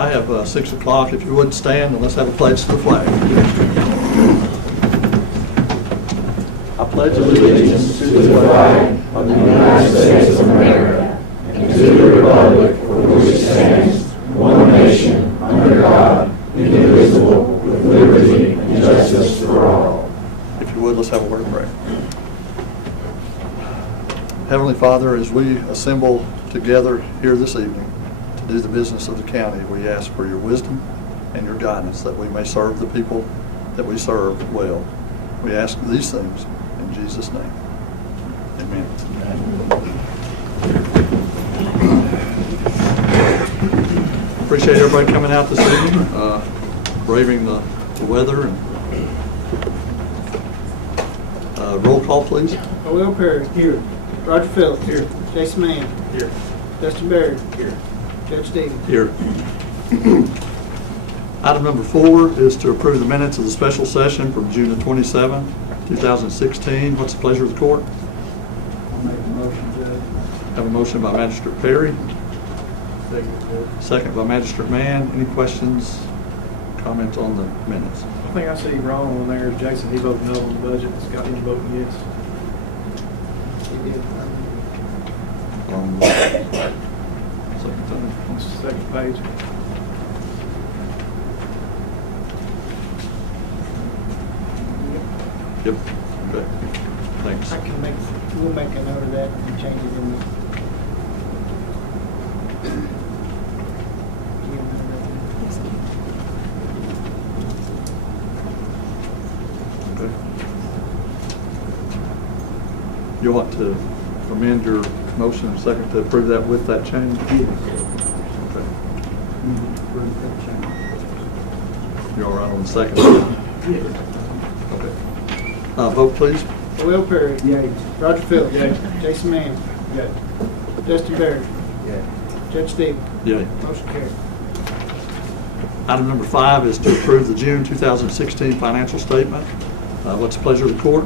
I have 6 o'clock. If you would stand and let's have a pledge to the flag. I pledge allegiance to the flag of the United States of America and to the republic for which it stands, one nation, under God, indivisible, with liberty and justice for all. If you would, let's have a word of prayer. Heavenly Father, as we assemble together here this evening to do the business of the county, we ask for your wisdom and your guidance that we may serve the people that we serve well. We ask these things in Jesus' name. Amen. Appreciate everybody coming out this evening, braving the weather. And roll call, please. Will Perry. Here. Roger Phillips. Here. Jason Mann. Here. Justin Barrett. Here. Judge Stevens. Here. Item number 4 is to approve the minutes of the special session from June the 27th, 2016. What's the pleasure of the court? I'll make a motion, Judge. Have a motion by Magistrate Perry. Second, Judge. Second by Magistrate Mann. Any questions, comments on the minutes? I think I see wrong on there. Jason, he voted no on the budget. Scott, he voted yes. Second time. On the second page. Yep. Okay. Thanks. We'll make a note of that and change it in the. Okay. You want to amend your motion and second to approve that with that change? Okay. You all right on the second? Yes. Okay. Vote, please. Will Perry. Yay. Roger Phillips. Yay. Jason Mann. Yay. Justin Barrett. Yay. Judge Stevens. Yay. Motion carried. Item number 5 is to approve the June 2016 financial statement. What's the pleasure of the court?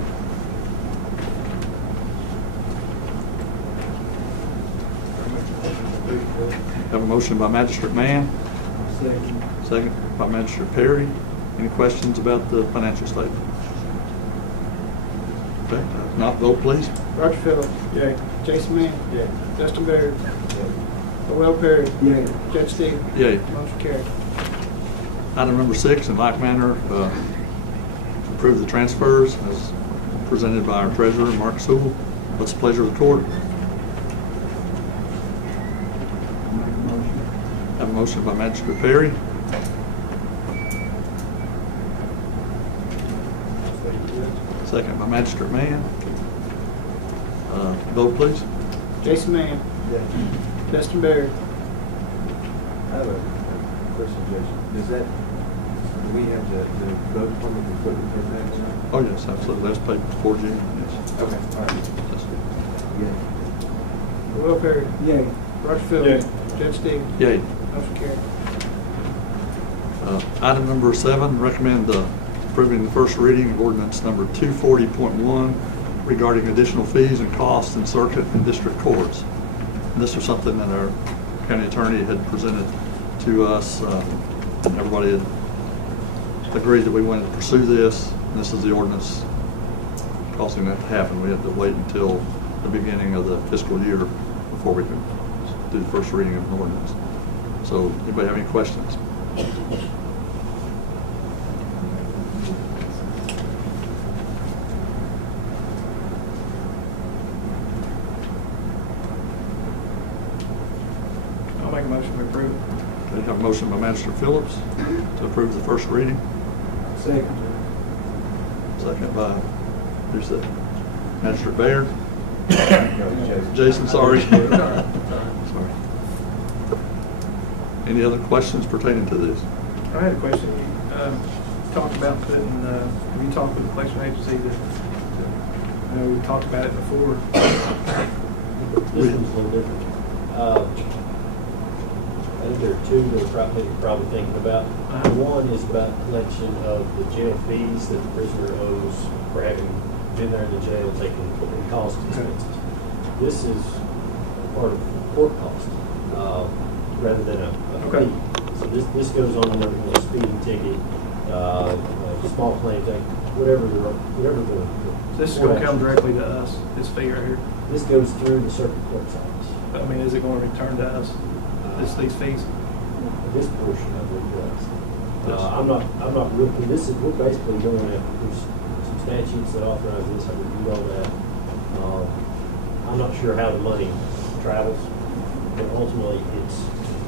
Have a motion by Magistrate Mann. Second. Second by Magistrate Perry. Any questions about the financial statement? Okay, if not, vote please. Roger Phillips. Yay. Jason Mann. Yay. Justin Barrett. Will Perry. Yay. Judge Stevens. Yay. Motion carried. Item number 6, in like manner, approve the transfers as presented by our treasurer, Mark Sewell. What's the pleasure of the court? Have a motion by Magistrate Perry. Second by Magistrate Mann. Vote please. Jason Mann. Yay. Justin Barrett. I have a question, Judge. Does that, do we have the vote from the equipment transaction? Oh yes, absolutely. That's paid before June. Yes. Okay, all right. That's good. Yeah. Will Perry. Yay. Roger Phillips. Judge Stevens. Yay. Motion carried. Item number 7, recommend approving the first reading of ordinance number 240.1 regarding additional fees and costs in circuit and district courts. And this was something that our county attorney had presented to us. Everybody had agreed that we wanted to pursue this, and this is the ordinance causing that to happen. We had to wait until the beginning of the fiscal year before we could do the first reading of an ordinance. So, anybody have any questions? I'll make a motion to approve it. Okay, have a motion by Magistrate Phillips to approve the first reading. Second. Second by, who's that? Magistrate Baird? No, Jason, sorry. Sorry. Any other questions pertaining to this? I had a question. You talked about putting, have you talked with the collection agency that, I know we talked about it before. This one's a little different. I think there are two that we're probably thinking about. One is about collection of the jail fees that the prisoner owes for having been there in the jail, taking cost expenses. This is part of court cost rather than a fee. So this goes on with a speeding ticket, small claims, whatever the. This is gonna come directly to us, this fee right here. This goes through the circuit clerk's office. I mean, is it gonna return to us, these fees? This portion of it does. I'm not real, we're basically going after, there's some statutes that authorize this, I reviewed all that. I'm not sure how the money travels, but ultimately it's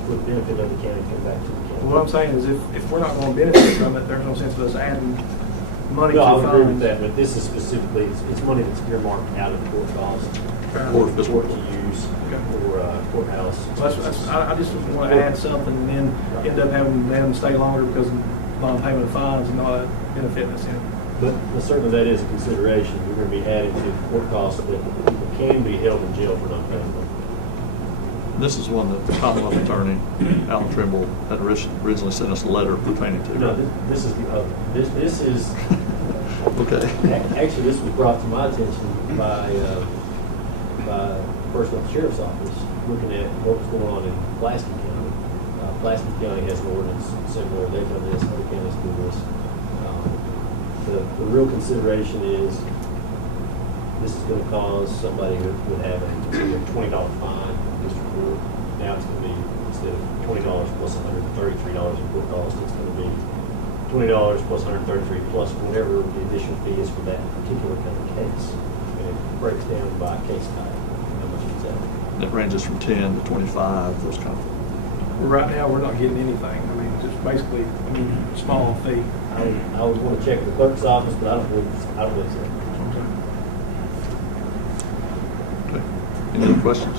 for the benefit of the county, come back to the county. What I'm saying is if we're not gonna benefit from it, there's no sense of us adding money to No, I the would agree with fund. that, but this is specifically, it's money that's earmarked out of the court cost. Or fiscal. Court to use for courthouse. I just want to add something and then end up having them stay longer because of non-payment of fines and not benefiting us in. But certainly that is a consideration. We're going to be adding to the court costs that people can be held in jail for not paying them. This is one that the Commonwealth Attorney, Alan Trimble, had originally sent us a letter pertaining to. No, this is the other. This is, Okay. actually, this was brought to my attention by First Off Sheriff's Office, looking at what was going on in Plasky County. Plasky County has an ordinance similar. They've done this, other counties do this. The real consideration is this is going to cause somebody who would have a $20 fine in district court. Now it's going to be, instead of $20 plus $133 in court cost, it's going to be $20 plus $133 plus whatever the additional fee is for that particular kind of case. And it breaks down by case type. How much is that? It ranges from 10 to 25, those kind of things. Right now, we're not getting anything. I mean, just basically, small fee. I would want to check the clerk's office, but I don't believe so. Okay. Any other questions?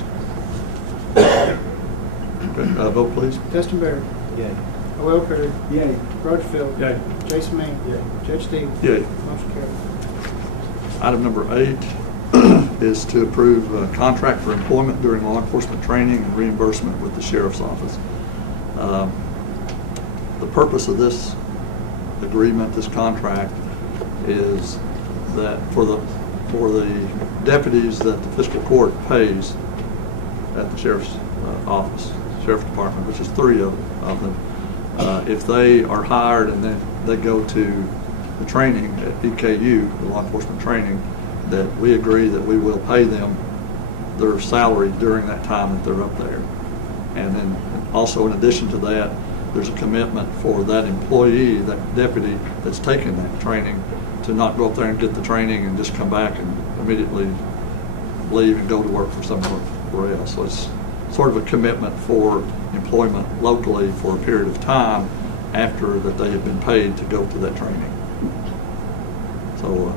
Okay, vote please. Justin Barrett. Yay. Will Perry. Yay. Roger Phil. Yay. Jason Mead. Yay. Judge Stevens. Yay. Motion carried. Item number 8 is to approve a contract for employment during law enforcement training and reimbursement with the Sheriff's Office. The purpose of this agreement, this contract, is that for the deputies that the fiscal court pays at the Sheriff's Office, Sheriff's Department, which is 3 of them, if they are hired and then they go to the training at EKU, the law enforcement training, that we agree that we will pay them their salary during that time that they're up there. And then also in addition to that, there's a commitment for that employee, that deputy that's taking that training, to not go up there and get the training and just come back and immediately leave and go to work for somewhere else. So it's sort of a commitment for employment locally for a period of time after that they have been paid to go to that training. So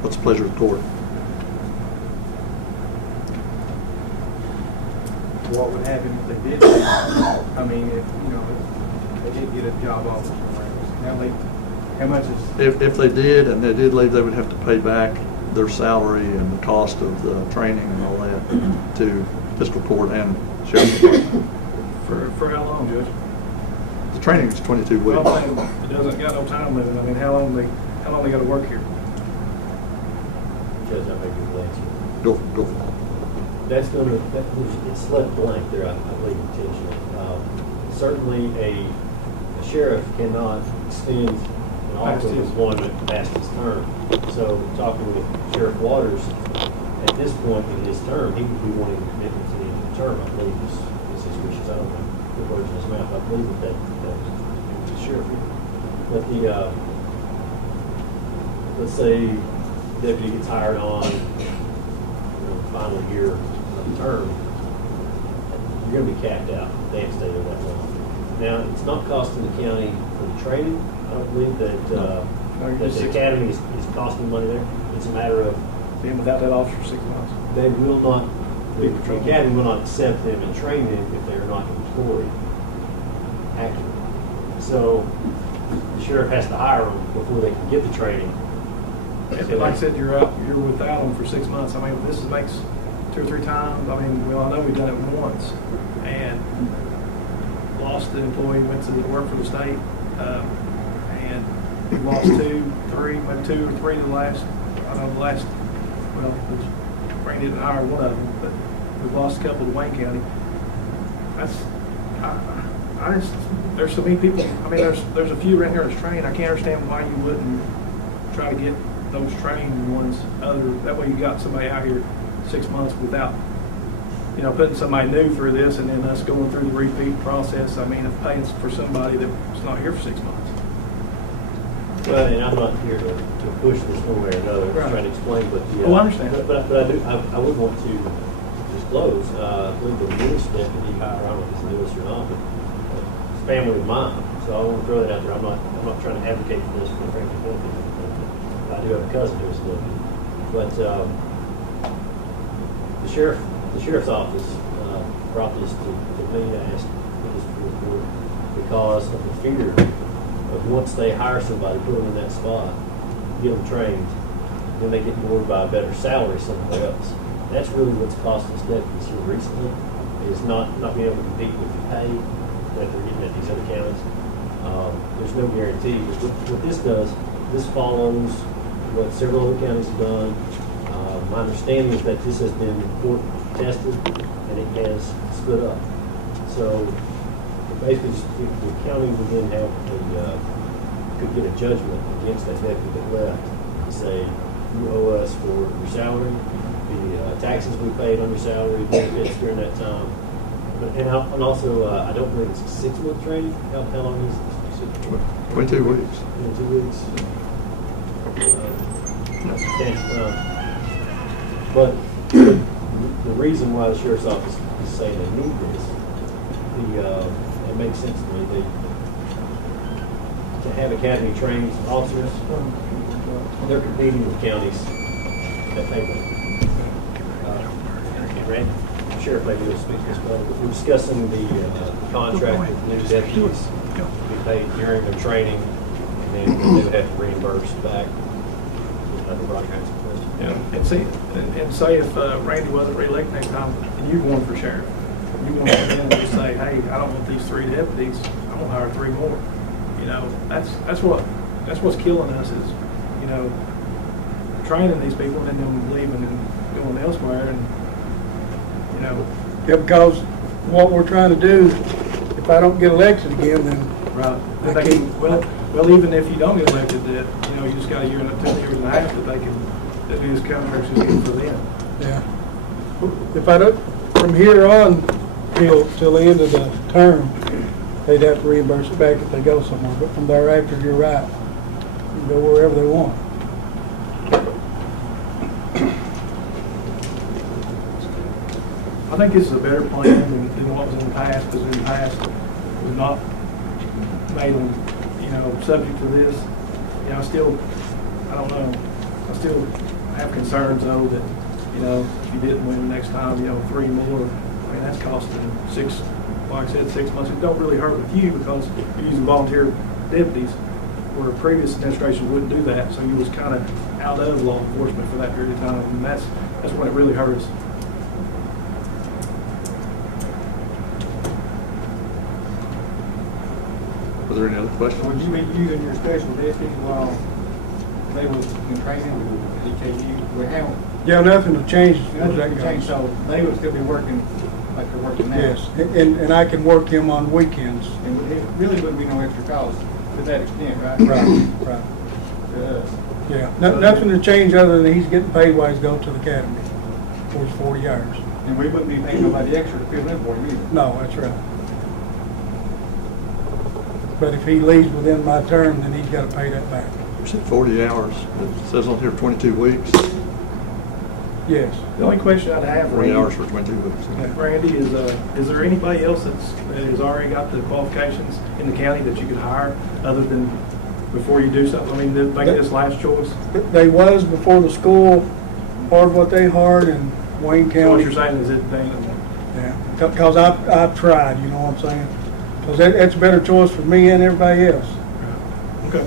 what's the pleasure of the court? What would happen if they did? I mean, if they did get a job offer somewhere else. How much is? If they did and they did leave, they would have to pay back their salary and the cost of the training and all that to fiscal court and sheriff's department. For how long, Judge? The training is 22 weeks. Well, I'm saying it doesn't got no time limit. I mean, how long they got to work here? Judge, I may be able to answer. Go for it. It's left blank there, I believe, intentionally. Certainly a sheriff cannot extend an offer of employment past his term. So talking with Sheriff Waters, at this point in his term, he would be wanting a commitment to the end of the term, I believe, is his wishes. I don't know the words in his mouth. I believe that was the sheriff. But let's say deputy gets hired on final year of the term, you're going to be capped out. They have stayed there that long. Now, it's not costing the county for the training. I don't believe that the academy is costing money there. It's a matter of Being without that officer for 6 months. they will not, the academy will not accept them and train them if they are not employed actively. So the sheriff has to hire them before they can get the training. And like I said, you're without them for 6 months. I mean, this makes 2 or 3 times. I mean, I know we've done it once and lost the employee, went to work for the state, and we lost 2, 3, maybe 2 or 3 Frank didn't hire one of them, but we've lost a couple to Wayne County. there's so many people, I mean, there's a few around here that's trained. I can't understand why you wouldn't try to get those trained ones that way you got somebody out here 6 months without, putting somebody new through this and then us going through the repeat process. I mean, of paying for somebody that's not here for 6 months. Well, and I'm not here to push this one way or another, Right. trying to explain, but Oh, I understand. But I would want to disclose, I believe the newest deputy, I don't know if it's the newest or not, but it's family of mine, so I want to throw that out there. I'm not trying to advocate for this for Franklin County. I do have a cousin who's a deputy, but the sheriff's office brought this to me and asked for this report because of the fear of once they hire somebody, put them in that spot, get them trained, then they get bored by a better salary somewhere else. That's really what's cost us deputies here recently, is not being able to compete with the pay that they're getting at these other counties. There's no guarantee. What this does, this follows what several other counties have done. My understanding is that this has been court tested and it has stood up. So basically, if the county would then have could get a judgment against that deputy that left to say, you owe us for your salary, the taxes we paid on your salary, benefits during that time. And also, I don't believe it's a 6-month training. How long is it? 22 weeks. 22 weeks. Not substantial. But the reason why the sheriff's office is saying they need this, it makes sense to me. To have academy trained officers, they're competing with counties that pay them. Randy, Sheriff maybe will speak this way, but we're discussing the contract with new deputies to be paid during their training, and then they would have to reimburse back. Yeah, and say if Randy wasn't reelected next time, and you won for sheriff, you want to come in and just say, hey, I don't want these 3 deputies, I'm gonna hire 3 more. That's what's killing us is, training these people and then them leaving and going elsewhere, and Yeah, because what we're trying to do, if I don't get elected again, then right. I They can't- can, well, even if you don't get elected, that you just got a year and 2 years and a half that these contracts is getting for them. yeah. If I don't, from here on till the end of the term, they'd have to reimburse it back if they go somewhere. But from thereafter, you're right. You can go wherever they want. I think this is a better plan than what was in the past, because in the past, it was not made them, subject to this. I don't know. I still have concerns though that, if you didn't win the next time, 3 more, I mean, that's costing 6, like I said, 6 months. It don't really hurt with you because you're using volunteer deputies, where a previous administration wouldn't do that, so you was kind of out of law enforcement for that period of time, and that's when it really hurts. Are there any other Would questions? you be using your special deputies while they was in training with EKU? We haven't, Yeah, nothing to change. nothing changed, so they would still be working like they're working now. Yes, and I can work him on weekends. And it really wouldn't be no extra cost to that extent, right? Right. To us. Yeah, nothing to change other than he's getting paid while he's going to the academy for his 40 hours. And we wouldn't be paying nobody extra to fill in for him either. No, that's right. But if he leaves within my term, then he's got to pay that back. You said 40 hours. It says on here 22 weeks. Yes. The only question I'd have, 40 Randy, hours for 22 weeks. Randy, is there anybody else that has already got the qualifications in the county that you could hire other than before you do something? I mean, to make this last choice? They was before the school, part of what they hired in Wayne County. So what you're saying is it, Yeah, because I've tried, you know what I'm saying? Because that's a better choice for me and everybody else. okay.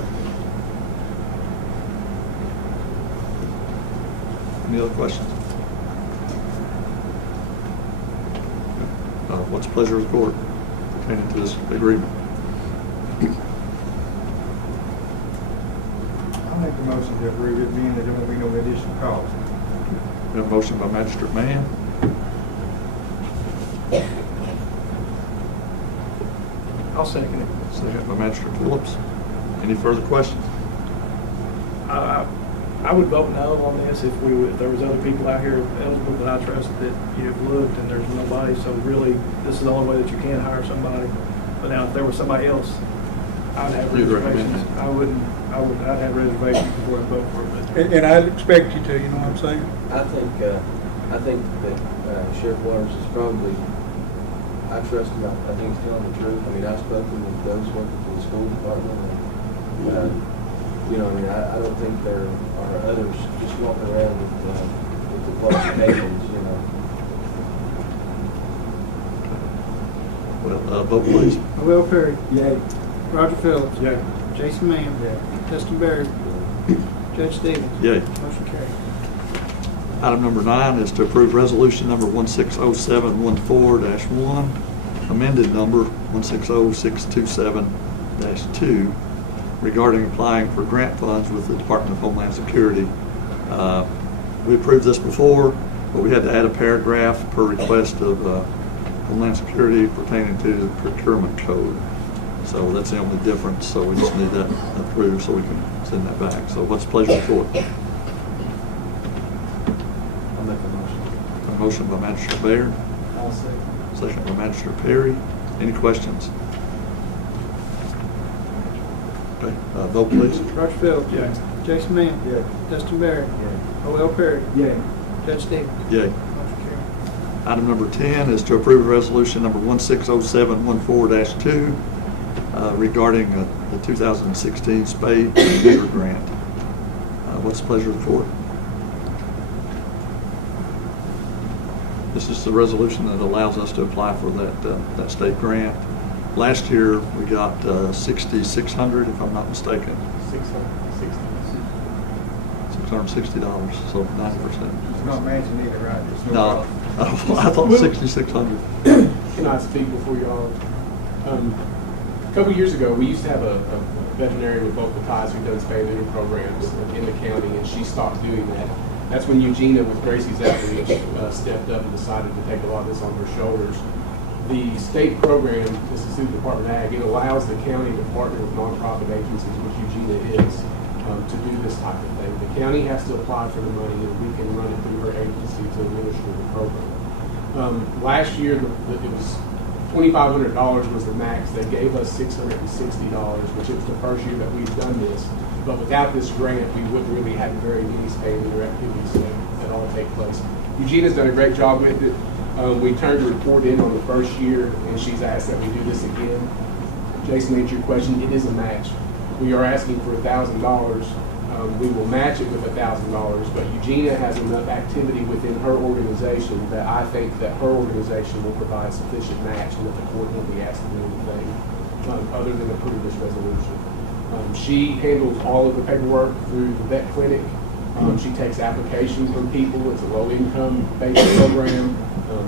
Any other questions? What's the pleasure of the court pertaining to this agreement? I'll make the motion to approve it, being that there won't be no additional cost. We have a motion by Magistrate Mann. I'll second it. Second by Magistrate Phillips. Any further questions? I would vote no on this if there was other people out here eligible that I trust that you've looked and there's nobody. So really, this is the only way that you can hire somebody. But now, if there was somebody else, I'd have You'd recommend reservations. I'd have reservations before I vote for it. And I'd expect you to, you know what I'm saying? I think that Sheriff Lawrence is probably, I trust him. I think he's telling the truth. I mean, I've spoken with those working for the school department, and you know, I mean, I don't think there are others just walking around with the qualifications, you know. Well, vote please. Will Perry. Yay. Roger Phillips. Yeah. Jason Mann. Justin Barrett. Judge Stevens. Yay. Motion carried. Item number 9 is to approve resolution number 160714-1, amended number 160627-2, regarding applying for grant funds with the Department of Homeland Security. We approved this before, but we had to add a paragraph per request of Homeland Security pertaining to the procurement code. So that's the only difference, so we just need that approved so we can send that back. So what's the pleasure of the court? I'll make a motion. A motion by Magistrate Baird, I'll second. second by Magistrate Perry. Any questions? Okay, vote please. Roger Phillips. Yeah. Jason Mann. Yeah. Justin Barrett. Yeah. Will Perry. Yay. Judge Stevens. Yay. Motion carried. Item number 10 is to approve resolution number 160714-2 regarding the 2016 spay and neuter grant. What's the pleasure of the court? This is the resolution that allows us to apply for that state grant. Last year we got $6,600, if I'm not mistaken. $660, so 90%. It's not matching either, right? There's No, problem. I thought 6,600. Can I speak before y'all? A couple years ago, we used to have a veterinarian with local ties who does spay and neuter programs in the county, and she stopped doing that. That's when Eugenia, with Gracie's outreach, stepped up and decided to take a lot of this on her shoulders. The state program, this is through the Department of Ag, it allows the county to partner with nonprofit agencies, which Eugenia is, to do this type of thing. The county has to apply for the money, and we can run it through her agency to administer the program. Last year, it was $2,500 was the max. They gave us $660, which is the first year that we've done this. But without this grant, we wouldn't really have very many spay and neuter activities that all take place. Eugenia's done a great job with it. We turned the report in on the first year, and she's asked that we do this again. Jason, to answer your question, it is a match. We are asking for $1,000. We will match it with $1,000, but Eugenia has enough activity within her organization that I think that her organization will provide sufficient match and that the court won't be asked to do anything other than approve this resolution. She handles all of the paperwork through the vet clinic. She takes applications from people. It's a low-income based program.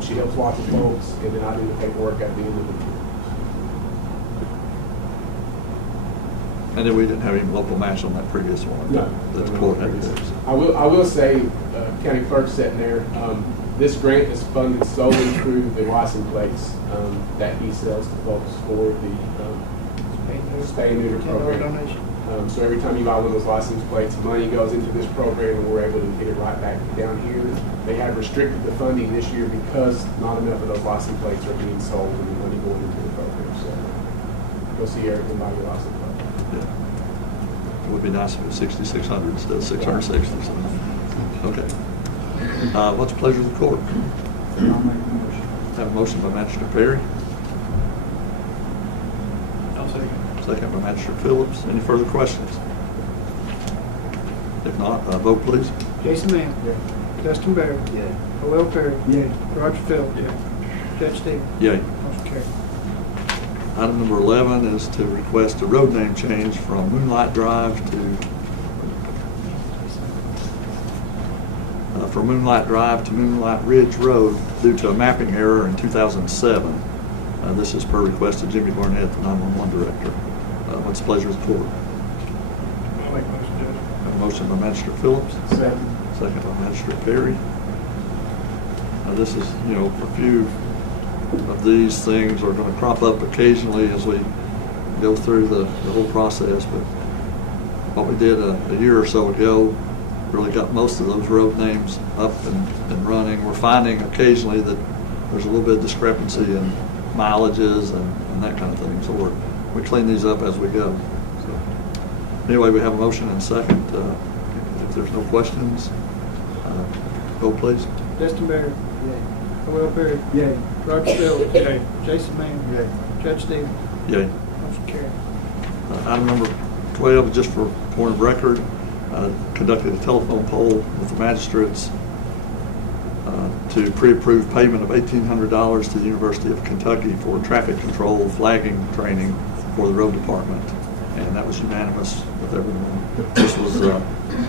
She helps lots of folks, and then I do the paperwork at the end of the year. And then we didn't have any local match on that previous one. No. That the court had to do. I will say, County Clerk sitting there, this grant is funded solely through the license plates that he sells to folks for the spay and neuter program. Donation. So every time you buy one of those license plates, money goes into this program, and we're able to get it right back down here. They have restricted the funding this year because not enough of those license plates are being sold and the money going into the program. So go see Eric and buy your license plate. Yeah. It would be nice if it was 6,600 instead of 660. So. Okay. What's the pleasure of the court? I'll make the motion. Have a motion by Magistrate Perry, I'll second. second by Magistrate Phillips. Any further questions? If not, vote please. Jason Mann. Yeah. Justin Barrett. Yeah. Will Perry. Yay. Roger Phillips. Yeah. Judge Stevens. Yay. Motion carried. Item number 11 is to request a road name change from Moonlight Drive to Moonlight Ridge Road due to a mapping error in 2007. This is per request of Jimmy Barnett, the 911 director. What's the pleasure of the court? I'll make a motion, Judge. Have a motion by Magistrate Phillips, Second. second by Magistrate Perry. This is, a few of these things are going to crop up occasionally as we go through the whole process, but what we did a year or so ago really got most of those road names up and running. We're finding occasionally that there's a little bit of discrepancy in mileages and that kind of thing. So we clean these up as we go. So anyway, we have a motion and a second. If there's no questions, vote please. Justin Barrett. Yay. Will Perry. Yay. Roger Phillips. Yay. Jason Mann. Yay. Judge Stevens. Yay. Motion carried. Item number 12, just for point of record, conducted a telephone poll with the magistrates to pre-approve payment of $1,800 to the University of Kentucky for traffic control flagging training for the road department, and that was unanimous with everyone. This was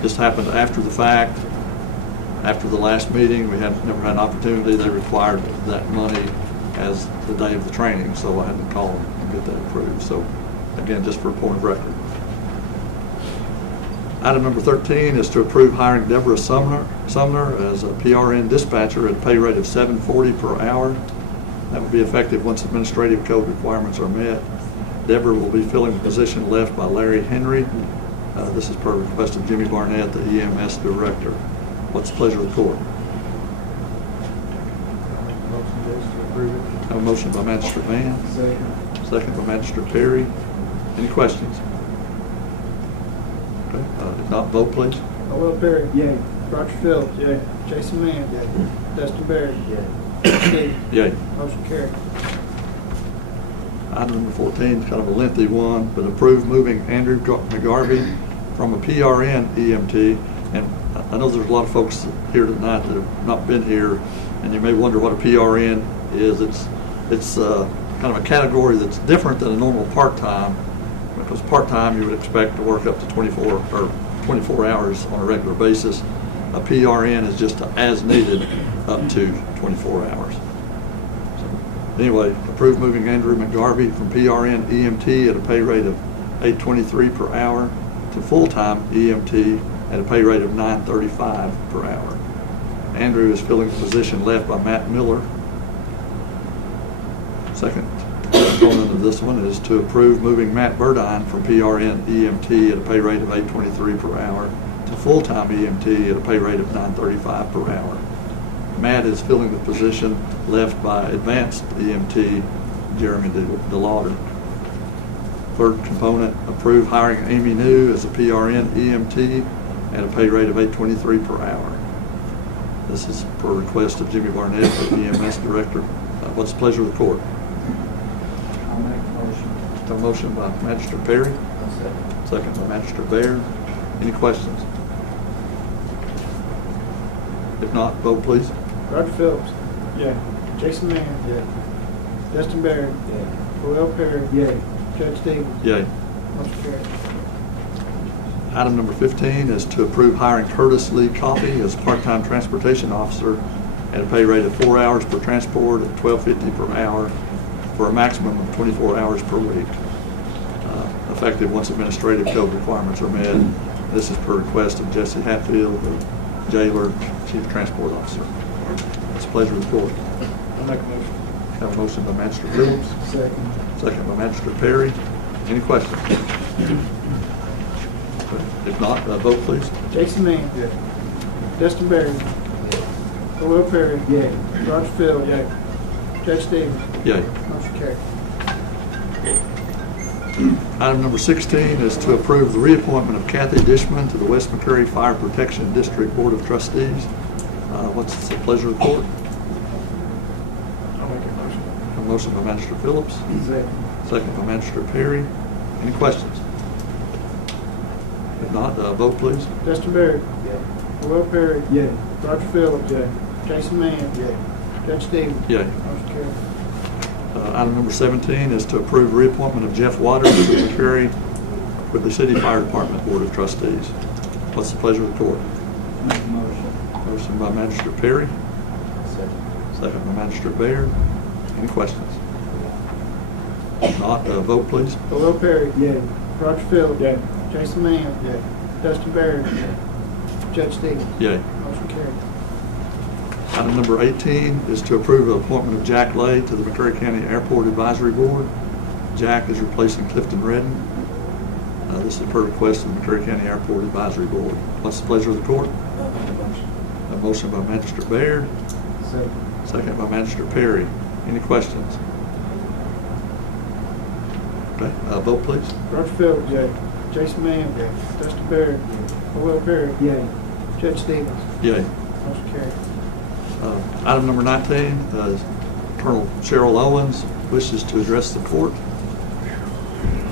just happened after the fact. After the last meeting, we never had an opportunity. They required that money as the day of the training, so I had to call them and get that approved. So again, just for a point of record. Item number 13 is to approve hiring Deborah Sumner as a PRN dispatcher at a pay rate of $7.40 per hour. That will be effective once administrative code requirements are met. Deborah will be filling the position left by Larry Henry. This is per request of Jimmy Barnett, the EMS director. What's the pleasure of the court? Have a motion by Magistrate Mann. Second by Magistrate Perry. Any questions? Okay. If not, vote please. Will Perry. Yay. Roger Phillips. Yay. Jason Mann. Yay. Dustin Barrett. Yay. Steve. Yay. Motion carried. Item number 14 is kind of a lengthy one, but approve moving Andrew McGarvey from a PRN EMT. And I know there's a lot of folks here tonight that have not been here, and you may wonder what a PRN is. It's kind of a category that's different than a normal part-time, because part-time you would expect to work up to 24 hours on a regular basis. A PRN is just as needed up to 24 hours. So anyway, approve moving Andrew McGarvey from PRN EMT at a pay rate of $8.23 per hour to full-time EMT at a pay rate of $9.35 per hour. Andrew is filling the position left by Matt Miller. Second component of this one is to approve moving Matt Burdine from PRN EMT at a pay rate of $8.23 per hour to full-time EMT at a pay rate of $9.35 per hour. Matt is filling the position left by advanced EMT Jeremy DeLauder. Third component, approve hiring Amy New as a PRN EMT at a pay rate of $8.23 per hour. This is per request of Jimmy Barnett, the EMS director. What's the pleasure of the court? I'll make a motion. A motion by Magistrate Perry. Second by Magistrate Baird. Any questions? If not, vote please. Roger Phillips. Yay. Jason Mann. Yay. Justin Barrett. Yay. Will Perry. Yay. Judge Stevens. Yay. Motion carried. Item number 15 is to approve hiring Curtis Lee Coffey as part-time transportation officer at a pay rate of 4 hours per transport at $12.50 per hour for a maximum of 24 hours per week. Effective once administrative code requirements are met. This is per request of Jesse Hatfield, the jailer, chief transport officer. It's a pleasure of the court. I'll make a motion. Have a motion by Magistrate Phillips. Second by Magistrate Perry. Any questions? If not, vote please. Jason Mann. Yay. Dustin Barrett. Will Perry. Yay. Roger Phillips. Yay. Judge Stevens. Yay. Motion carried. Item number 16 is to approve the reappointment of Kathy Dishman to the West McCreary Fire Protection District Board of Trustees. What's the pleasure of the court? I'll make a motion. A motion by Magistrate Phillips. Second by Magistrate Perry. Any questions? If not, vote please. Dustin Barrett. Yay. Will Perry. Yay. Roger Phillips. Yay. Jason Mann. Yay. Judge Stevens. Yay. Motion carried. Item number 17 is to approve reappointment of Jeff Waters to the McCreary with the City Fire Department Board of Trustees. What's the pleasure of the court? Make a motion. Motion by Magistrate Perry. Second by Magistrate Baird. Any questions? If not, vote please. Will Perry. Yay. Roger Phillips. Yay. Jason Mann. Yay. Dustin Barrett. Judge Stevens. Yay. Motion carried. Item number 18 is to approve the appointment of Jack Lay to the McCreary County Airport Advisory Board. Jack is replacing Clifton Redden. This is per request of the McCreary County Airport Advisory Board. What's the pleasure of the court? A motion by Magistrate Baird, second by Magistrate Perry. Any questions? Okay, vote please. Roger Phillips, yea. Jason Mann. Yea. Dustin Baird. Will Perry. Yay. Judge Stevens. Yay. Motion carried. Item number 19, Colonel Cheryl Owens wishes to address the court.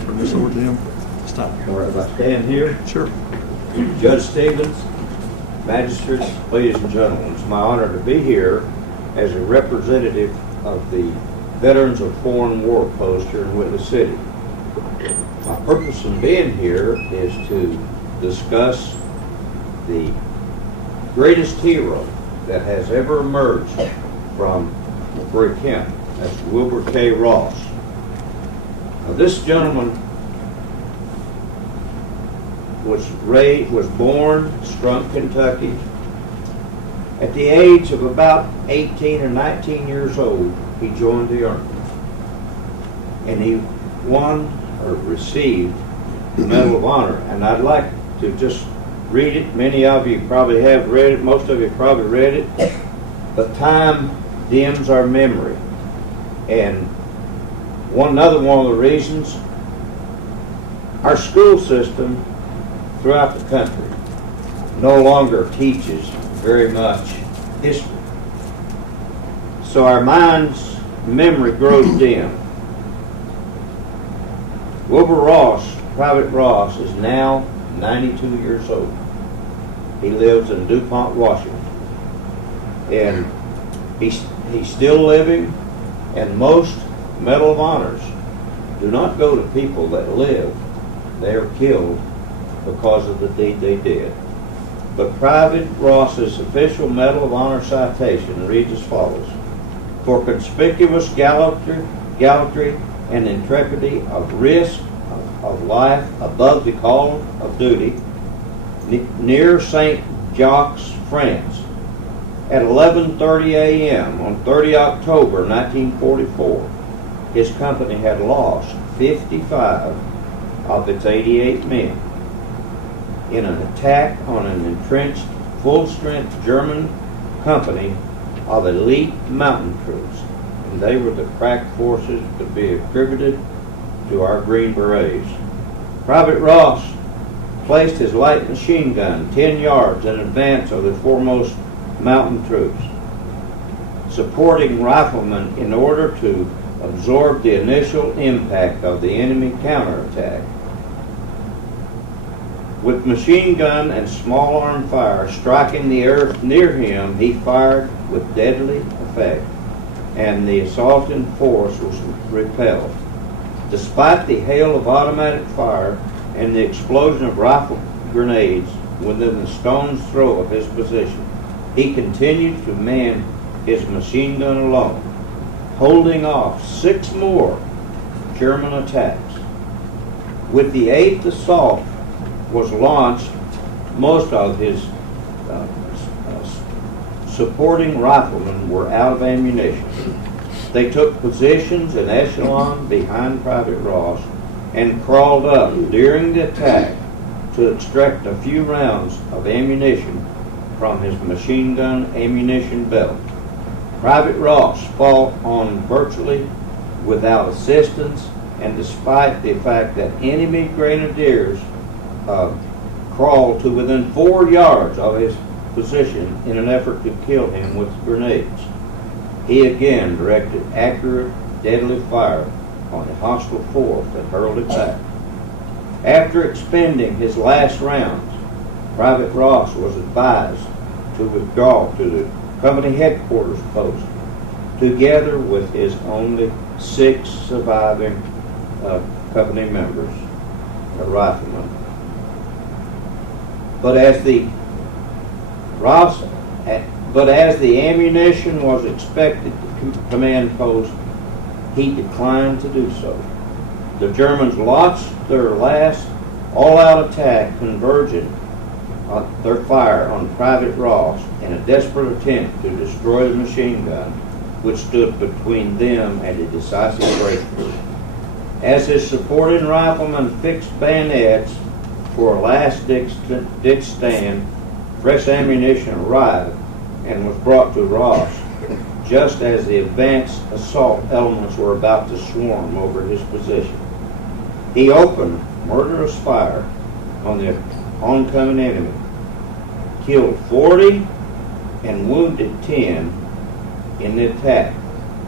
Turn this over to him. It's time. All right, if I stand here. Sure. Judge Stevens, magistrates, ladies and gentlemen, it's my honor to be here as a representative of the Veterans of Foreign War Post here in Whitley City. My purpose in being here is to discuss the greatest hero that has ever emerged from McCreary County. That's Wilbur K. Ross. Now, this gentleman was born Strunk, Kentucky. At the age of about 18 or 19 years old, he joined the Army. And he won or received the Medal of Honor. And I'd like to just read it. Many of you probably have read it. Most of you probably read it. But time dims our memory. And another one of the reasons, our school system throughout the country no longer teaches very much history. So our mind's memory grows dim. Wilbur Ross, Private Ross, is now 92 years old. He lives in DuPont, Washington. And he's still living, and most Medal of Honors do not go to people that live. They are killed because of the deed they did. But Private Ross's official Medal of Honor citation reads as follows: for conspicuous gallantry and intrepidity of risk of life above the call of duty near St. Jacques, France, at 11:30 a.m. on 30 October 1944, his company had lost 55 of its 88 men in an attack on an entrenched, full-strength German company of elite mountain troops. And they were the crack forces to be attributed to our Green Berets. Private Ross placed his light machine gun 10 yards in advance of the foremost mountain troops, supporting riflemen in order to absorb the initial impact of the enemy counterattack. With machine gun and small arm fire striking the earth near him, he fired with deadly effect, and the assaulting force was repelled. Despite the hail of automatic fire and the explosion of rifle grenades within the stone's throw of his position, he continued to man his machine gun alone, holding off 6 more German attacks. With the 8th assault was launched, most of his supporting riflemen were out of ammunition. They took positions in echelon behind Private Ross and crawled up during the attack to extract a few rounds of ammunition from his machine gun ammunition belt. Private Ross fought on virtually without assistance, and despite the fact that enemy grenadiers crawled to within 4 yards of his position in an effort to kill him with grenades, he again directed accurate, deadly fire on the hostile force that hurled it back. After expending his last rounds, Private Ross was advised to withdraw to the company headquarters post, together with his only 6 surviving company members, riflemen. But as the ammunition was expected to command post, he declined to do so. The Germans launched their last all-out attack, converging their fire on Private Ross in a desperate attempt to destroy the machine gun, which stood between them and a decisive breakthrough. As his supporting riflemen fixed bayonets for a last-ditch stand, fresh ammunition arrived and was brought to Ross just as the advanced assault elements were about to swarm over his position. He opened murderous fire on the oncoming enemy, killed 40 and wounded 10 in the attack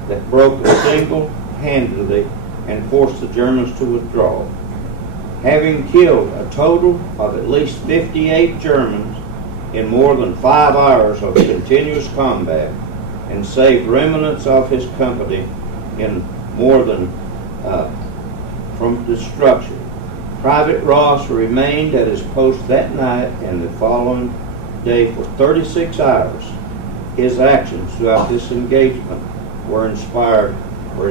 that broke single-handedly and forced the Germans to withdraw. Having killed a total of at least 58 Germans in more than 5 hours of continuous combat, and saved remnants of his company in more than from destruction. Private Ross remained at his post that night and the following day for 36 hours. His actions throughout this engagement were an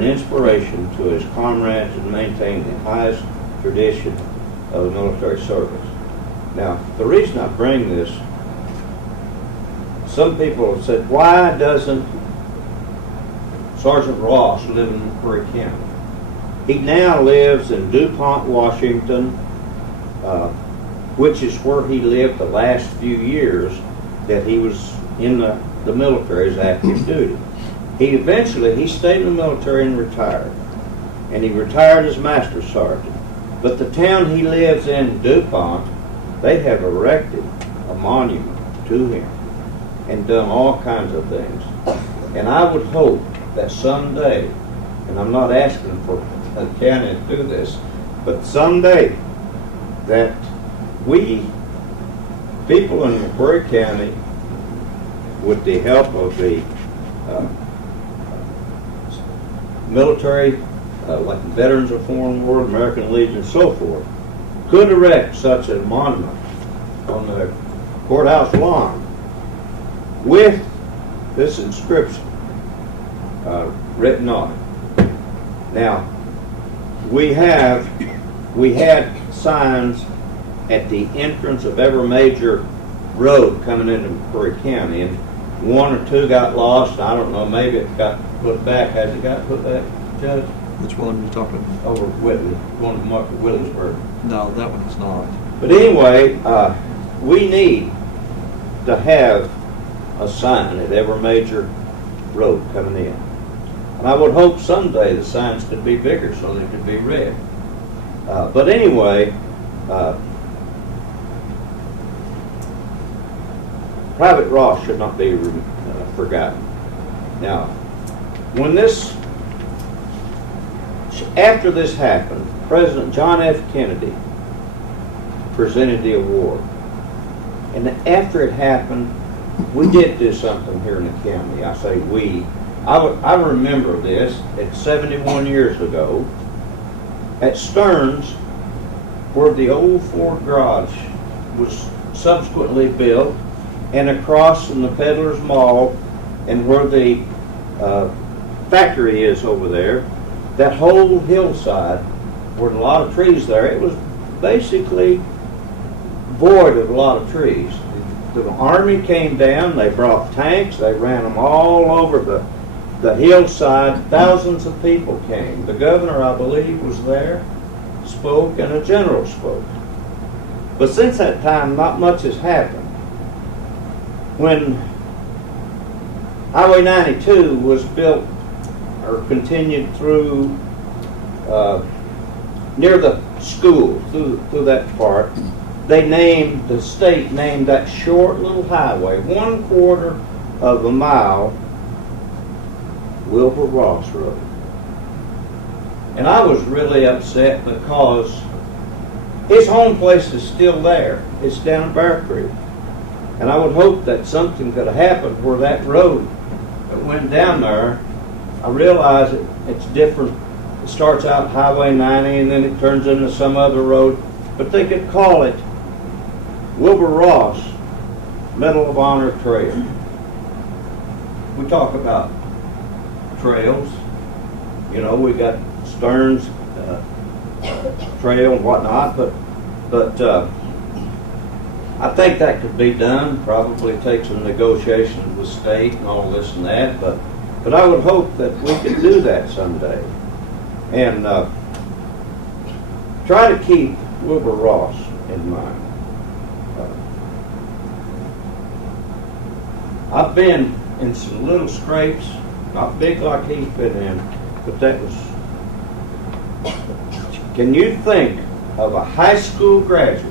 inspiration to his comrades and maintained the highest tradition of the military service. Now, the reason I bring this, some people have said, why doesn't Sergeant Ross live in McCreary County? He now lives in DuPont, Washington, which is where he lived the last few years that he was in the military as active duty. He stayed in the military and retired. And he retired as Master Sergeant. But the town he lives in, DuPont, they have erected a monument to him and done all kinds of things. And I would hope that someday, and I'm not asking for the county to do this, but someday that we, people in McCreary County, with the help of the military, like the Veterans of Foreign War, American Legion, and so forth, could erect such a monument on the courthouse lawn with this inscription written on it. Now, we had signs at the entrance of every major road coming into McCreary County, and one or two got lost. I don't know, maybe it got put back. Has it got put back, Judge? Which one are you talking about? Over Whitley, going to Mark Williamsburg. No, that one's not. But anyway, we need to have a sign at every major road coming in. And I would hope someday the signs could be bigger so they could be read. But anyway, Private Ross should not be forgotten. Now, after this happened, President John F. Kennedy presented the award. And after it happened, we did do something here in the county. I say we. I remember this at 71 years ago at Stearns, where the old Ford garage was subsequently built, and across from the Peddler's Mall and where the factory is over there, that whole hillside were a lot of trees there. It was basically void of a lot of trees. The Army came down, they brought tanks, they ran them all over the hillside. Thousands of people came. The governor, I believe, was there, spoke, and a general spoke. But since that time, not much has happened. When Highway 92 was built or continued through near the school, through that part, the state named that short little highway, 1/4 of a mile, Wilbur Ross Road. And I was really upset because his home place is still there. It's down in Bear Creek. And I would hope that something could have happened where that road that went down there, I realize it's different. It starts out Highway 90 and then it turns into some other road. But they could call it Wilbur Ross Medal of Honor Trail. We talk about trails. You know, we got Stearns Trail and whatnot, but I think that could be done. Probably take some negotiations with the state and all this and that, but I would hope that we could do that someday. And try to keep Wilbur Ross in mind. I've been in some little scrapes, not big like he's been in, but that was. Can you think of a high school graduate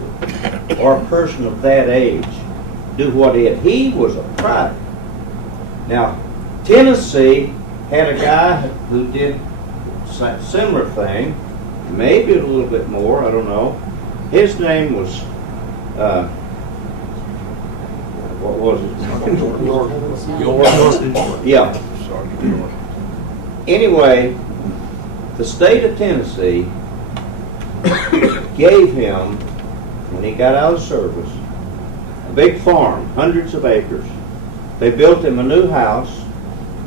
or a person of that age do what he did? He was a private. Now, Tennessee had a guy who did a similar thing, maybe a little bit more, I don't know. His name was, what was it? Yeah. Anyway, the state of Tennessee gave him, when he got out of service, a big farm, hundreds of acres. They built him a new house.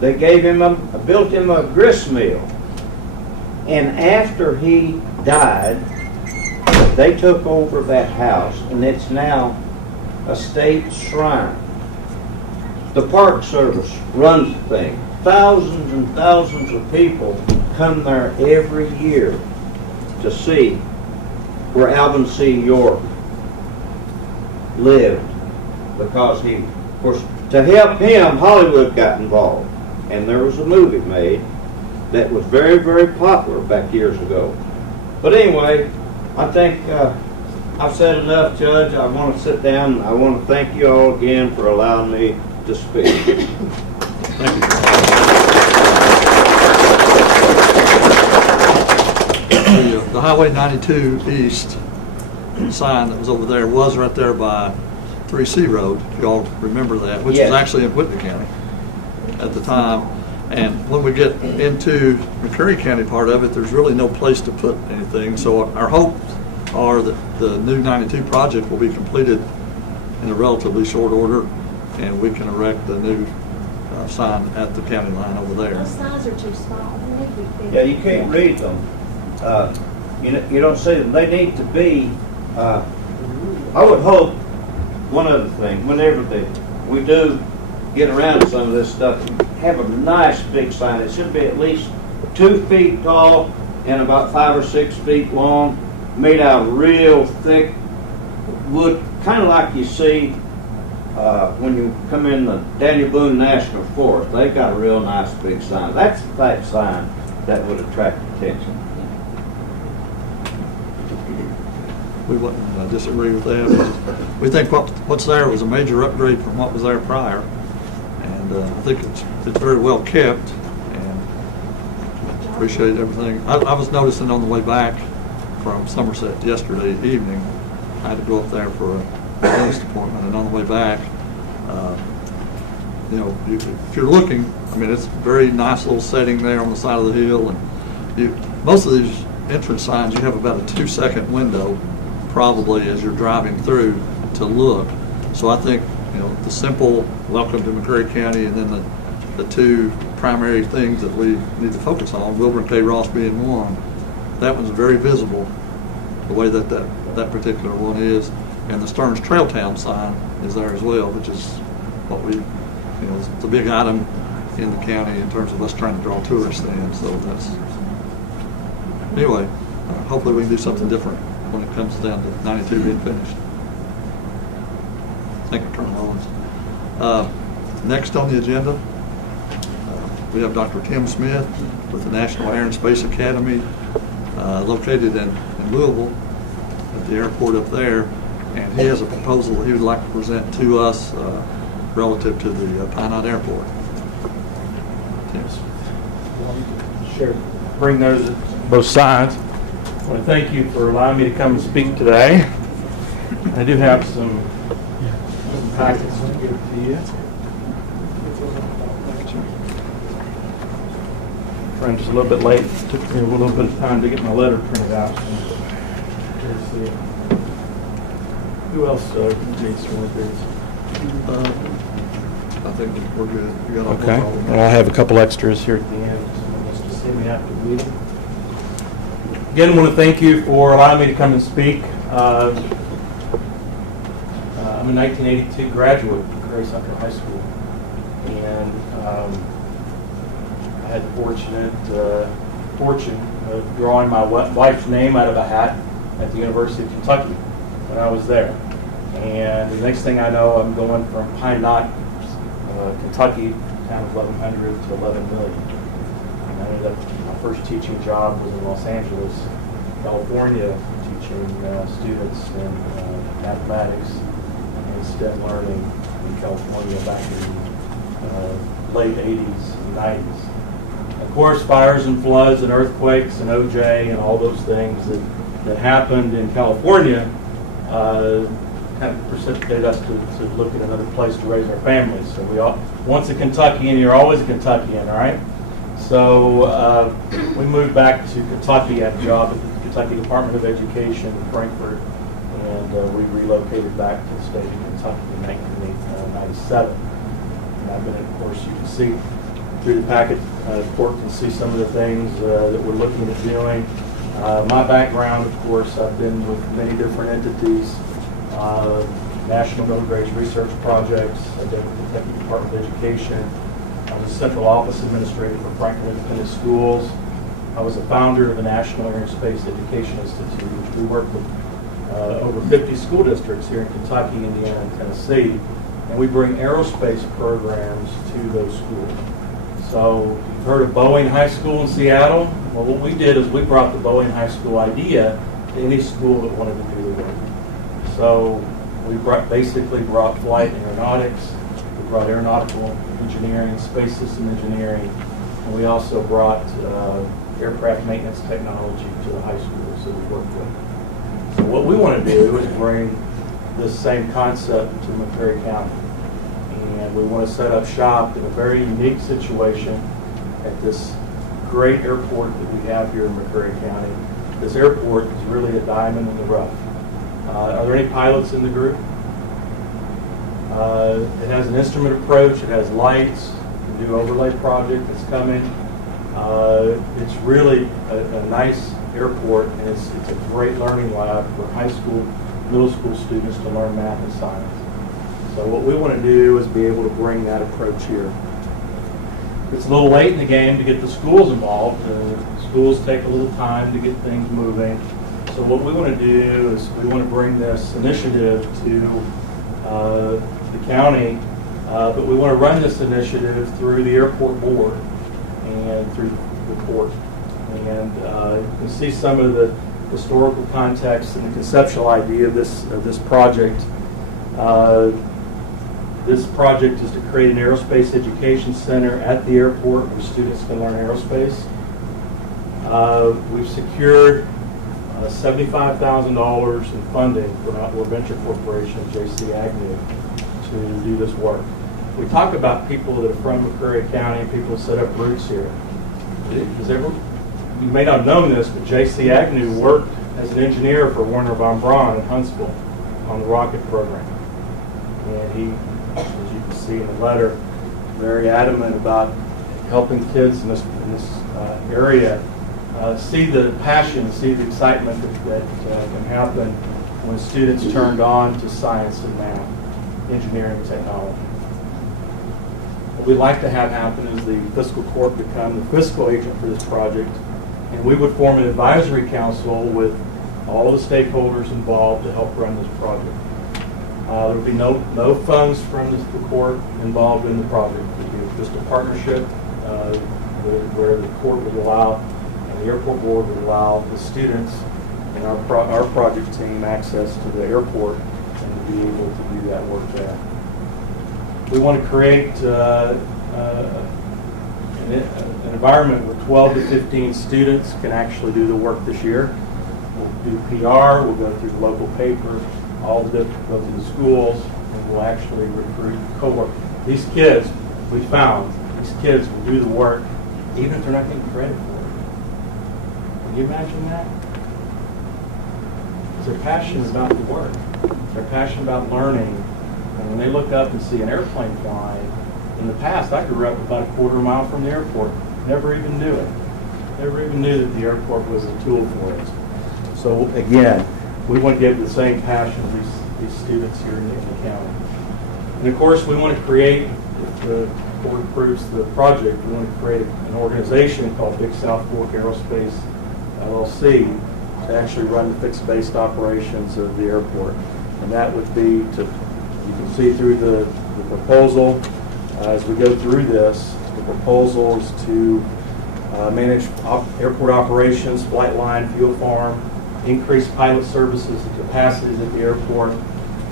They gave him built him a grist mill. And after he died, they took over that house, and it's now a state shrine. The Park Service runs the thing. Thousands and thousands of people come there every year to see where Alvin C. York lived, because he, of course, to help him, Hollywood got involved, and there was a movie made that was very, very popular back years ago. But anyway, I think I've said enough, Judge. I want to sit down. I want to thank you all again for allowing me to speak. Thank you. The Highway 92 East sign that was over there was right there by 3C Road, if you all remember that, which Yes. was actually in Whitney County at the time. And when we get into McCreary County part of it, there's really no place to put anything. So our hopes are that the new 92 project will be completed in a relatively short order, and we can erect the new sign at the county line over there. Those signs are too small. They need to be bigger. Yeah, you can't read them. You don't see them. They need to be, I would hope, one other thing, whenever we do get around to some of this stuff, have a nice big sign. It should be at least 2 feet tall and about 5 or 6 feet long, made out of real thick wood, kind of like you see when you come in the Daniel Boone National Forest. They've got a real nice big sign. That's the type of sign that would attract attention. We wouldn't disagree with that. We think what's there was a major upgrade from what was there prior, and I think it's very well kept, and appreciate everything. I was noticing on the way back from Somerset yesterday evening, I had to go up there for a dentist appointment, and on the way back, if you're looking, I mean, it's a very nice little setting there on the side of the hill, and most of these entrance signs, you have about a 2-second window probably as you're driving through to look. So I think, the simple welcome to McCreary County, and then the two primary things that we need to focus on, Wilbur and K. Ross being one, that one's very visible, the way that particular one is. And the Stearns Trail Town sign is there as well, which is what it's a big item in the county in terms of us trying to draw tourists in. So anyway, hopefully we can do something different when it comes down to 92 being finished. Thank you, Colonel Owens. Next on the agenda, we have Dr. Tim Smith with the National Air and Space Academy, located in Louisville at the airport up there, and he has a proposal that he would like to present to us relative to the Pine Knot Airport. Tim. Sure. Bring those both sides. I want to thank you for allowing me to come and speak today. I do have some packets to give to you. I'm just a little bit late. It took me a little bit of time to get my letter printed out. Let's see. Who else needs to want this? I think we're good. You got all Okay. Well, I have a couple extras here at the end. Someone wants to see me after the meeting. Again, I want to thank you for allowing me to come and speak. I'm a 1982 graduate of McCreary Central High School, and I had the fortune of drawing my wife's name out of a hat at the University of Kentucky when I was there. And the next thing I know, I'm going from Pine Knot, Kentucky, town of 1,100 to 11 million. And I ended up, my first teaching job was in Los Angeles, California, teaching students in mathematics and STEM learning in California back in the late 80s and 90s. Of course, fires and floods and earthquakes and OJ and all those things that happened in California kind of precipitated us to look at another place to raise our families. So we all, once a Kentuckian, you're always a Kentuckian, all right? So we moved back to Kentucky, had a job at the Kentucky Department of Education in Frankfort, and we relocated back to the state of Kentucky in 1997. And I've been, of course, you can see through the packet, court can see some of the things that we're looking at doing. My background, of course, I've been with many different entities, National Middle Grades Research Projects, I did with the Kentucky Department of Education. I was a central office administrator for Franklin Independent Schools. I was a founder of the National Air and Space Education Institute, which we work with over 50 school districts here in Kentucky, Indiana, and Tennessee, and we bring aerospace programs to those schools. So you've heard of Boeing High School in Seattle? Well, what we did is we brought the Boeing High School idea to any school that wanted to do the work. So we basically brought flight and aeronautics, we brought aeronautical engineering, space system engineering, and we also brought aircraft maintenance technology to the high schools that we work with. So what we want to do is bring this same concept to McCreary County. And we want to set up shop in a very unique situation at this great airport that we have here in McCreary County. This airport is really a diamond in the rough. Are there any pilots in the group? It has an instrument approach, it has lights, a new overlay project that's coming. It's really a nice airport, and it's a great learning lab for high school, middle school students to learn math and science. So what we want to do is be able to bring that approach here. It's a little late in the game to get the schools involved. Schools take a little time to get things moving. So what we want to do is we want to bring this initiative to the county, but we want to run this initiative through the airport board and through the court. And you can see some of the historical context and the conceptual idea of this project. This project is to create an aerospace education center at the airport where students can learn aerospace. We've secured $75,000 in funding from Outdoor Venture Corporation, J.C. Agnew, to do this work. We talk about people that are from McCreary County, people that set up roots here. You may not have known this, but J.C. Agnew worked as an engineer for Werner von Braun in Huntsville on the rocket program. And he, as you can see in the letter, very adamant about helping kids in this area see the passion, see the excitement that can happen when students turned on to science and math, engineering, and technology. What we'd like to have happen is the fiscal court become the fiscal agent for this project, and we would form an advisory council with all the stakeholders involved to help run this project. There would be no funds from the court involved in the project. It would be just a partnership where the court would allow, and the airport board would allow the students and our project team access to the airport and to be able to do that work there. We want to create an environment where 12 to 15 students can actually do the work this year. We'll do PR, we'll go through the local paper, go to the schools, and we'll actually recruit cohort. These kids, we found, these kids will do the work even if they're not getting credit for it. Can you imagine that? Because they're passionate about the work. They're passionate about learning. And when they look up and see an airplane flying, in the past, I grew up about a quarter mile from the airport. Never even knew it. Never even knew that the airport was a tool for us. So again, we want to give the same passion to these students here in the county. And of course, we want to create, if the board approves the project, we want to create an organization called Big South Fork Aerospace LLC to actually run the fixed-based operations of the airport. And that would be to, you can see through the proposal, as we go through this, the proposal is to manage airport operations, flight line, fuel farm, increase pilot services and capacities at the airport,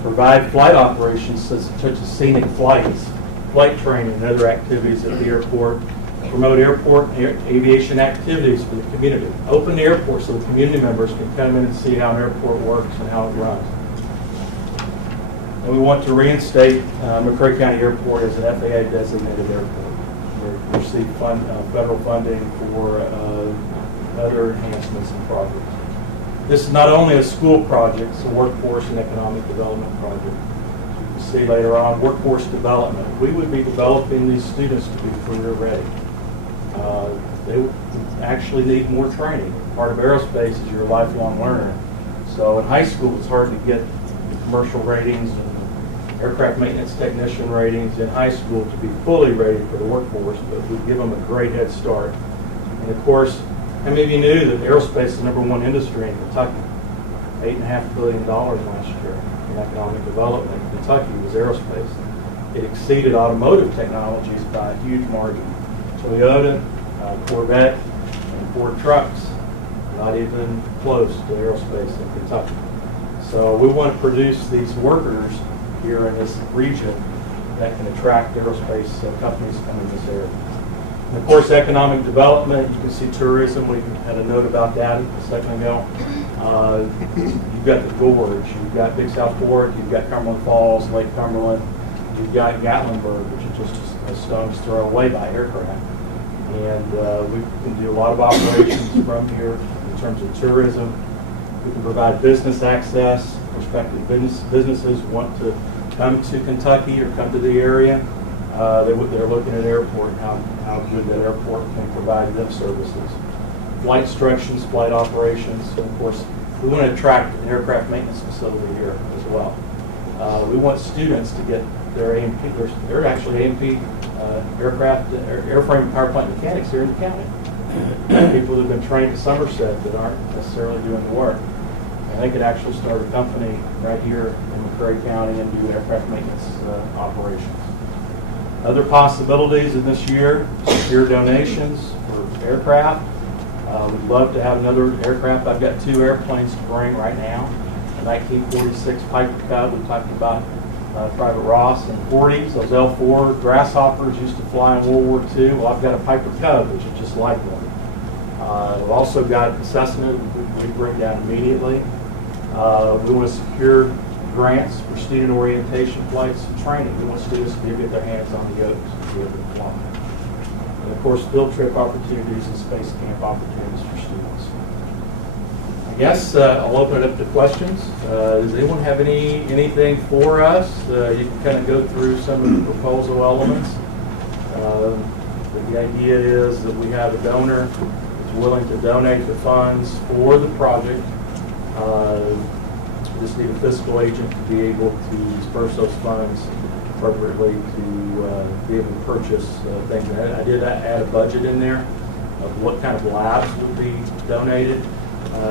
provide flight operations such as scenic flights, flight training, and other activities at the airport, promote airport and aviation activities for the community. Open the airport so the community members can come in and see how an airport works and how it runs. And we want to reinstate McCreary County Airport as an FAA designated airport. We receive federal funding for other enhancements and projects. This is not only a school project, it's a workforce and economic development project. As you can see later on, workforce development. We would be developing these students to be career ready. They actually need more training. Part of aerospace is you're a lifelong learner. So in high school, it's hard to get the commercial ratings and aircraft maintenance technician ratings in high school to be fully ready for the workforce, but we give them a great head start. And of course, how many of you knew that aerospace is the #1 industry in Kentucky? $8.5 billion last year in economic development in Kentucky was aerospace. It exceeded automotive technologies by a huge margin. Toyota, Corvette, and Ford trucks, not even close to aerospace in Kentucky. So we want to produce these workers here in this region that can attract aerospace companies coming to this area. And of course, economic development, you can see tourism. We had a note about that a second ago. You've got the gorge, you've got Big South Fork, you've got Cumberland Falls, Lake Cumberland, you've got Gatlinburg, which is just a stone's throw away by aircraft. And we can do a lot of operations from here in terms of tourism. We can provide business access. Prospective businesses want to come to Kentucky or come to the area. They're looking at airport and how good that airport can provide them services. Flight instructions, flight operations, and of course, we want to attract an aircraft maintenance facility here as well. We want students to get their A&P, they're actually A&P airframe power plant mechanics here in the county. People who've been trained at Somerset that aren't necessarily doing the work. And they could actually start a company right here in McCreary County and do aircraft maintenance operations. Other possibilities in this year, secure donations for aircraft. We'd love to have another aircraft. I've got 2 airplanes to bring right now. A 1946 Piper Cub, we talked about Private Ross, and 40s, those L4 grasshoppers used to fly in World War II. Well, I've got a Piper Cub, which is just like one. We've also got Cessna we bring down immediately. We want to secure grants for student orientation flights and training. We want students to get their hands on the yokes and be able to fly. And of course, field trip opportunities and space camp opportunities for students. I guess I'll open it up to questions. Does anyone have anything for us? You can kind of go through some of the proposal elements. The idea is that we have a donor that's willing to donate the funds for the project. We just need a fiscal agent to be able to disperse those funds appropriately to be able to purchase things. I did add a budget in there of what kind of labs would be donated.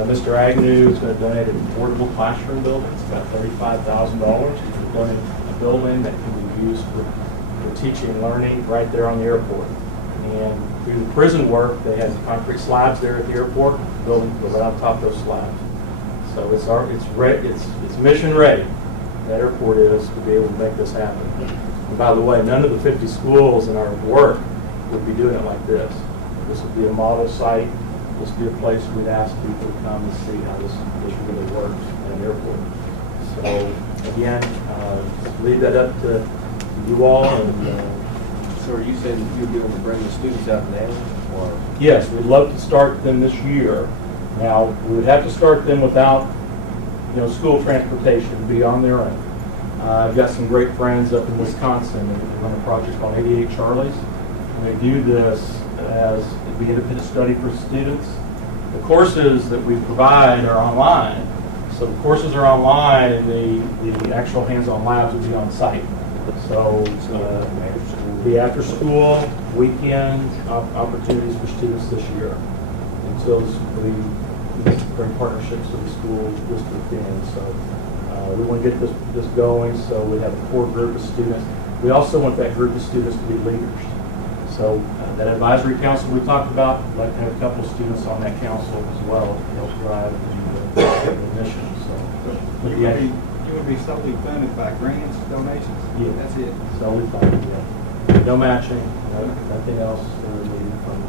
Mr. Agnew is going to donate a portable classroom building. It's about $35,000. He's going to donate a building that can be used for teaching and learning right there on the airport. And through the prison work, they have concrete slabs there at the airport. The building goes on top of those slabs. So it's mission ready. That airport is to be able to make this happen. And by the way, none of the 50 schools in our work would be doing it like this. This would be a model site. This would be a place we'd ask people to come and see how this really works at an airport. So again, leave that up to you all. And So are you saying that you'd be able to bring the students out now? Or? yes, we'd love to start them this year. Now, we would have to start them without, school transportation, be on their own. I've got some great friends up in Wisconsin that run a project called 88 Charlies. And they do this as the independent study for students. The courses that we provide are online. So the courses are online and the actual hands-on labs will be on site. So the after school, weekend opportunities for students this year until we bring partnerships with the school district in. So we want to get this going, so we have a core group of students. We also want that group of students to be leaders. So that advisory council we talked about, we'd like to have a couple of students on that council as well to help drive the mission. So, but You would be solely funded by grants, donations? Yeah. That's it? solely funded, yeah. No matching, nothing else needed from the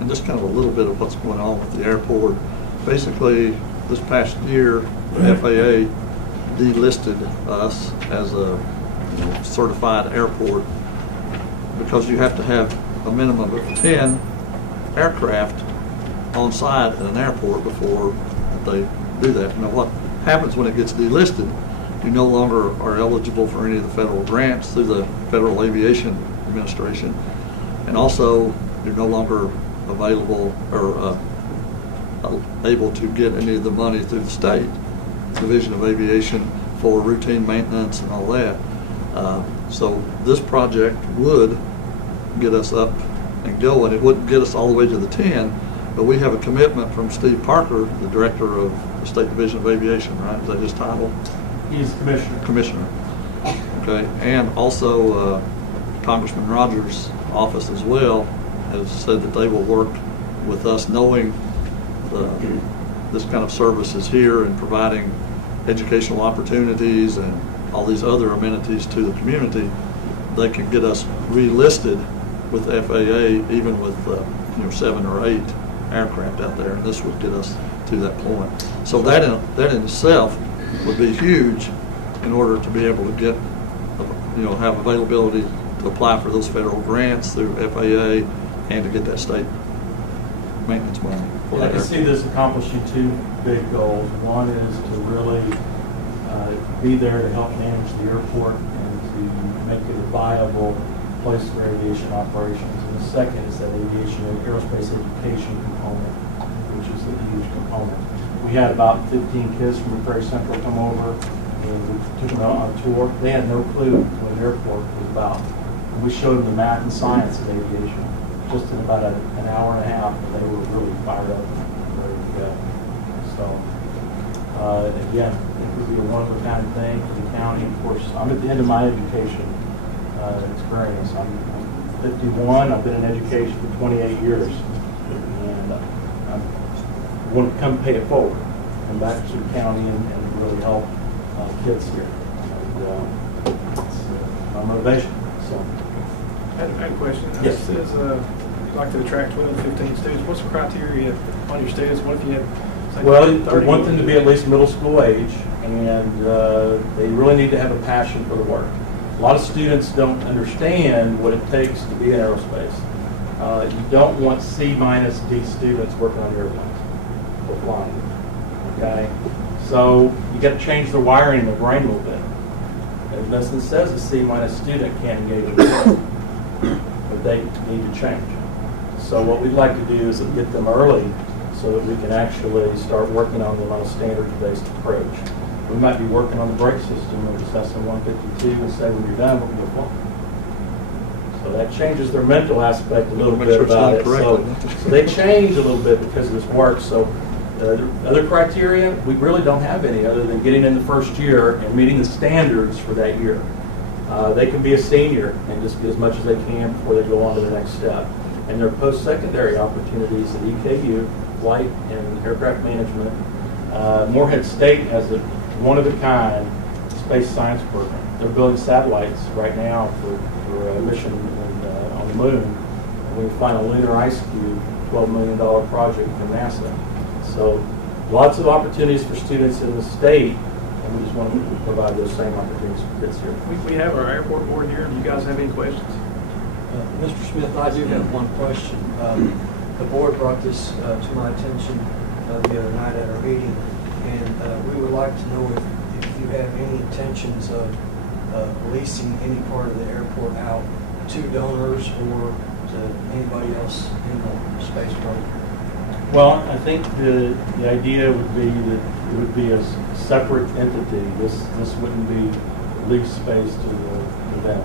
And just kind of a little bit of what's going on with the airport. Basically, this past year, the FAA delisted us as a certified airport because you have to have a minimum of 10 aircraft on site at an airport before they do that. Now, what happens when it gets delisted? You no longer are eligible for any of the federal grants through the Federal Aviation Administration, and also you're no longer available or able to get any of the money through the state Division of Aviation for routine maintenance and all that. So this project would get us up and going. It wouldn't get us all the way to the 10, but we have a commitment from Steve Parker, the director of the State Division of Aviation, right? Is that his title? He's commissioner. Commissioner. Okay, and also Congressman Rogers' office as well has said that they will work with us, knowing this kind of service is here and providing educational opportunities and all these other amenities to the community. They can get us relisted with FAA, even with 7 or 8 aircraft out there, and this would get us to that point. So that in itself would be huge in order to be able to get, have availability to apply for those federal grants through FAA and to get that state maintenance money. For I that can see airport. this accomplishing 2 big goals. One is to really be there to help manage the airport and to make it a viable place for aviation operations. And the second is that aviation and aerospace education component, which is a huge component. We had about 15 kids from McCreary Central come over, and we took them out on a tour. They had no clue what an airport was about. And we showed them the math and science of aviation. Just in about an hour and a half, they were really fired up and ready to go. So, again, it would be a one-of-a-kind thing for the county. Of course, I'm at the end of my education experience. I'm 51. I've been in education for 28 years. And I want to come pay it forward, come back to the county and really help kids here. And it's my motivation. So. I had a question. Yes. It says you'd like to attract 12 to 15 students. What's the criteria on your students? What if you had, say, Well, 30? we want them to be at least middle school age, and they really need to have a passion for the work. A lot of students don't understand what it takes to be in aerospace. You don't want C-minus D students working on airplanes or flying. Okay? So you got to change the wiring in the brain a little bit. And nothing says a C-minus student can't engage in work, but they need to change. So what we'd like to do is get them early so that we can actually start working on them on a standards-based approach. We might be working on the brake system of Cessna 152 and say when you're done, we're going to fly. So that changes their mental aspect a little Make bit sure it's about done it. correctly. So they change a little bit because of this work. So other criteria, we really don't have any other than getting in the first year and meeting the standards for that year. They can be a senior and just get as much as they can before they go on to the next step. And their post-secondary opportunities at EKU, flight and aircraft management. Morehead State has a one-of-a-kind space science program. They're building satellites right now for a mission on the moon. And we find a lunar ice cube, $12 million project from NASA. So lots of opportunities for students in the state, and we just want to provide those same opportunities for kids here. We have our airport board here. Do you guys have any questions? Mr. Smith, I do have one question. The board brought this to my attention the other night at our meeting, and we would like to know if you have any intentions of leasing any part of the airport out to donors or to anybody else in the space program. Well, I think the idea would be that it would be a separate entity. This wouldn't be lease space to them.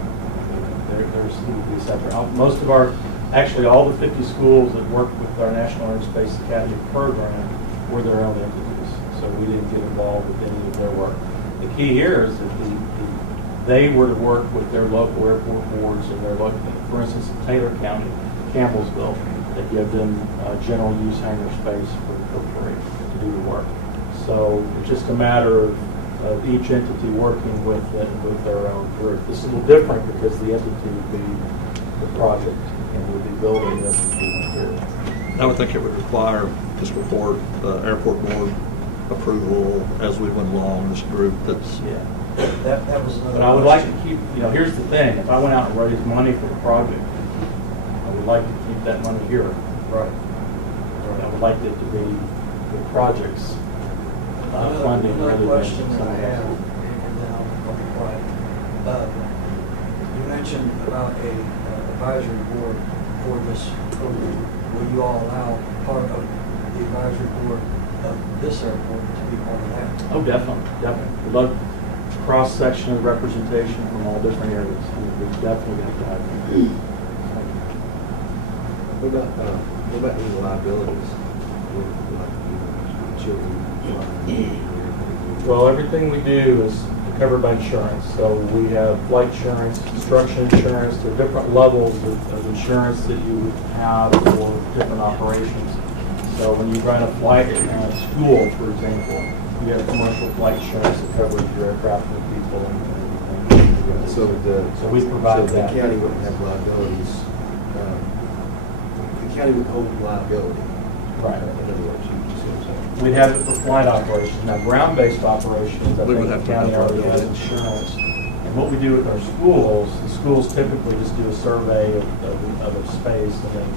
There's would be separate. Most of our Actually, all the 50 schools that work with our National Aerospace Academy program were their own entities, so we didn't get involved with any of their work. The key here is that they were to work with their local airport boards and their local, for instance, in Taylor County, Campbellsville, that give them general use hangar space for free to do the work. So it's just a matter of each entity working with their own group. This is a little different because the entity would be the project and would be building this as we went through. I would think it would require fiscal court, airport board approval as we went along, this group that's. Yeah. That was another. But I would like to question. keep, here's the thing, if I went out and raised money for the project, I would like to keep that money here. Right. I would like it to be the project's funding. Another rather than question that I somebody have, else's. and then I'll be quiet. You mentioned about a advisory board for this program. Will you all allow part of the advisory board of this airport to be part of that? Oh, definitely. We'd love cross-section of representation from all different areas. We definitely have to have them. What about any liabilities? Like, children? Well, everything we do is covered by insurance. So we have flight insurance, construction insurance. There are different levels of insurance that you would have for different operations. So when you run a flight school, for example, you have commercial flight insurance that covers your aircraft and people and everything. So we provide so that. the county wouldn't have liabilities. The county would hold liability. Right. In other words, you see what I'm saying? We'd have it for flight operations. Now, ground-based operations, I We think would have the to county have already has liability. insurance. And what we do with our schools, the schools typically just do a survey of a space and then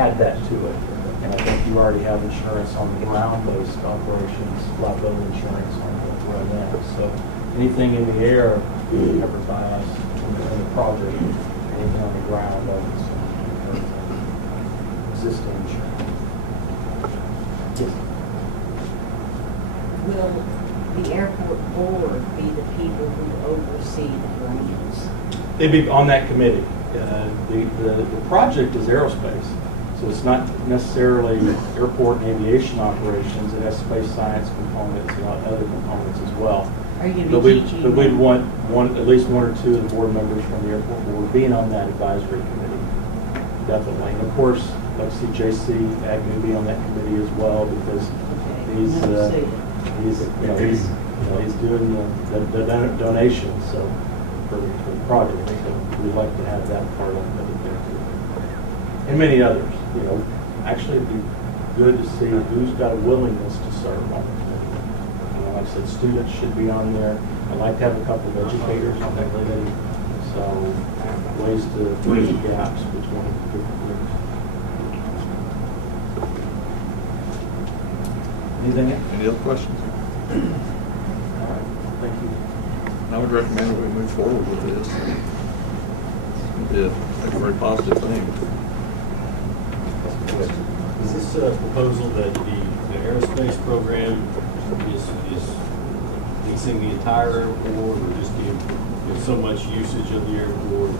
add that to it. And I think you already have insurance on the ground-based operations, liability insurance on that. So anything in the air is covered by us in the project. Anything on the ground, existing insurance. Yes. Will the airport board be the people who oversee the grants? They'd be on that committee. The project is aerospace, so it's not necessarily airport and aviation operations. It has space science components and other components as well. Are you going But to be teaching? we'd want at least one or two of the board members from the airport board being on that advisory committee, definitely. And of course, like to see J.C. Agnew be on that committee as well because he's doing the donations for the project. So we'd like to have that part of it there too. And many others. Actually it'd be good to see who's got a willingness to serve on it. Like I said, students should be on there. I'd like to have a couple of educators on that committee. So ways to bridge the gaps between different groups. Anything else? Any other questions? All right, thank you. I would recommend that we move forward with this. It'd be a very positive thing. Is this a proposal that the aerospace program is leasing the entire airport or just give so much usage of the airport?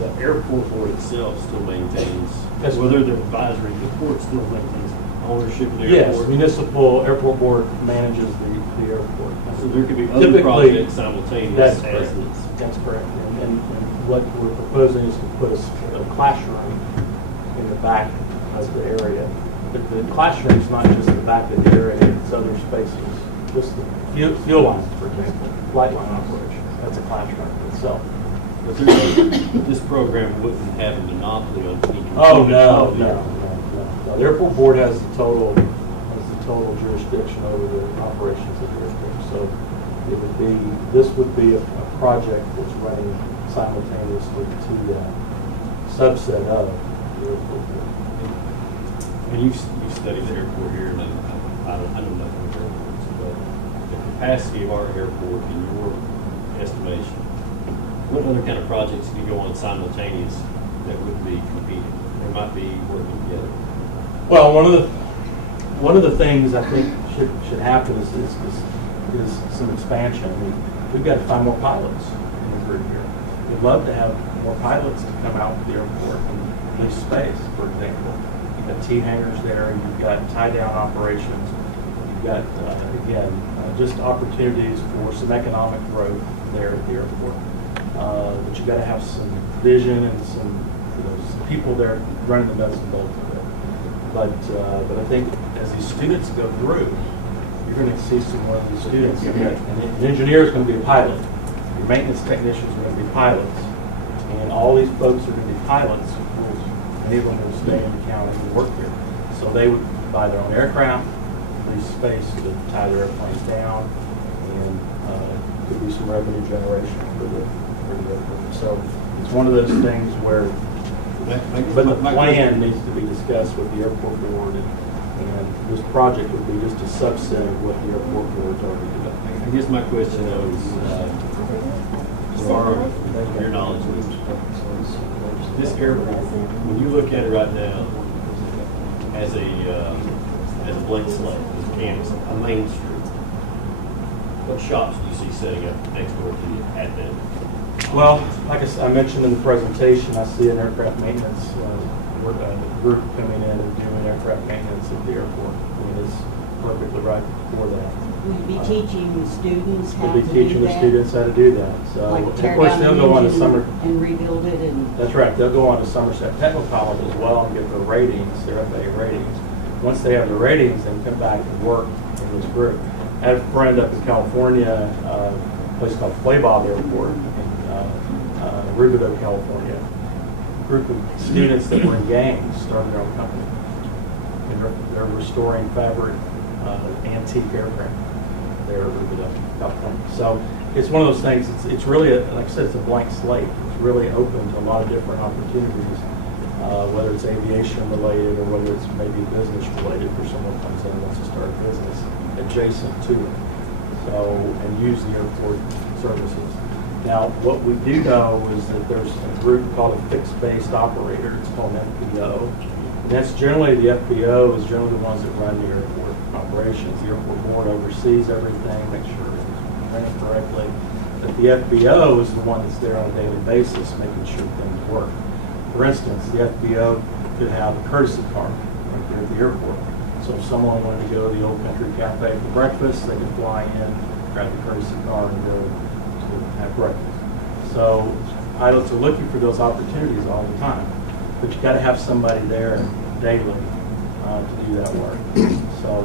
The airport board itself still maintains, whether the advisory, the board still maintains ownership of the Yes, airport? municipal airport board manages the airport. So there could be other Typically, projects simultaneous That's as correct. this? That's correct. And what we're proposing is to put a classroom in the back of the area. But the classroom is not just the back of the area, it's other spaces. Just the fuel lines, for example, flight line operations. That's a classroom itself. But this program wouldn't have a monopoly on any. Oh, no. The airport board has the total jurisdiction over the operations of the airport. So this would be a project that's running simultaneously to that subset of the airport board. When you study the airport here, and I know nothing about airports, but the capacity of our airport, in your estimation, what other kind of projects could go on simultaneous that would be competing or might be working together? Well, one of the things I think should happen is some expansion. I mean, we've got to find more pilots in the group here. We'd love to have more pilots to come out to the airport and lease space, for example. You've got T hangars there, you've got tie-down operations, you've got, again, just opportunities for some economic growth there at the airport. But you've got to have some vision and some people there running the nuts and bolts of it. But I think as these students go through, you're going to see some of these students. An engineer is going to be a pilot. Your maintenance technicians are going to be pilots. And all these folks are going to be pilots. Many of them will stay in the county and work here. So they would buy their own aircraft, lease space to tie their airplanes down, and could be some revenue generation for the airport. So it's one of those things where, but the plan needs to be discussed with the airport board, and this project would be just a subset of what the airport board's already doing. I guess my question though is, for your knowledge, this airport, when you look at it right now, as a blank slate, as a canvas, a main street, what shops do you see setting up next door to you at that? Well, like I mentioned in the presentation, I see an aircraft maintenance group coming in and doing aircraft maintenance at the airport. I mean, it's perfectly right for that. Will you be teaching the students how We'll to be do teaching the that? students how to do that. So, Like of tear course, down they'll the go on to engine summer. and rebuild it and. That's right. They'll go on to Somerset Technical College as well and get their ratings, their FAA ratings. Once they have the ratings, then come back and work in this group. I had a friend up in California, a place called Flaybob Airport in Rubidoux, California. A group of students that were in gangs started their own company. And they're restoring fabric, antique aircraft there at Rubidoux, California. So it's one of those things, it's really, like I said, it's a blank slate. It's really open to a lot of different opportunities, whether it's aviation related or whether it's maybe business related, where someone comes in and wants to start a business adjacent to it. So, and use the airport services. Now, what we do know is that there's a group called a fixed-based operator. It's called an FBO. And that's generally, the FBO is generally the ones that run the airport operations. The airport board oversees everything, makes sure it's running correctly. But the FBO is the one that's there on a daily basis, making sure things work. For instance, the FBO could have a courtesy car right there at the airport. So if someone wanted to go to the Old Country Cafe for breakfast, they could fly in, grab the courtesy car, and go to have breakfast. So pilots are looking for those opportunities all the time, but you got to have somebody there daily to do that work. So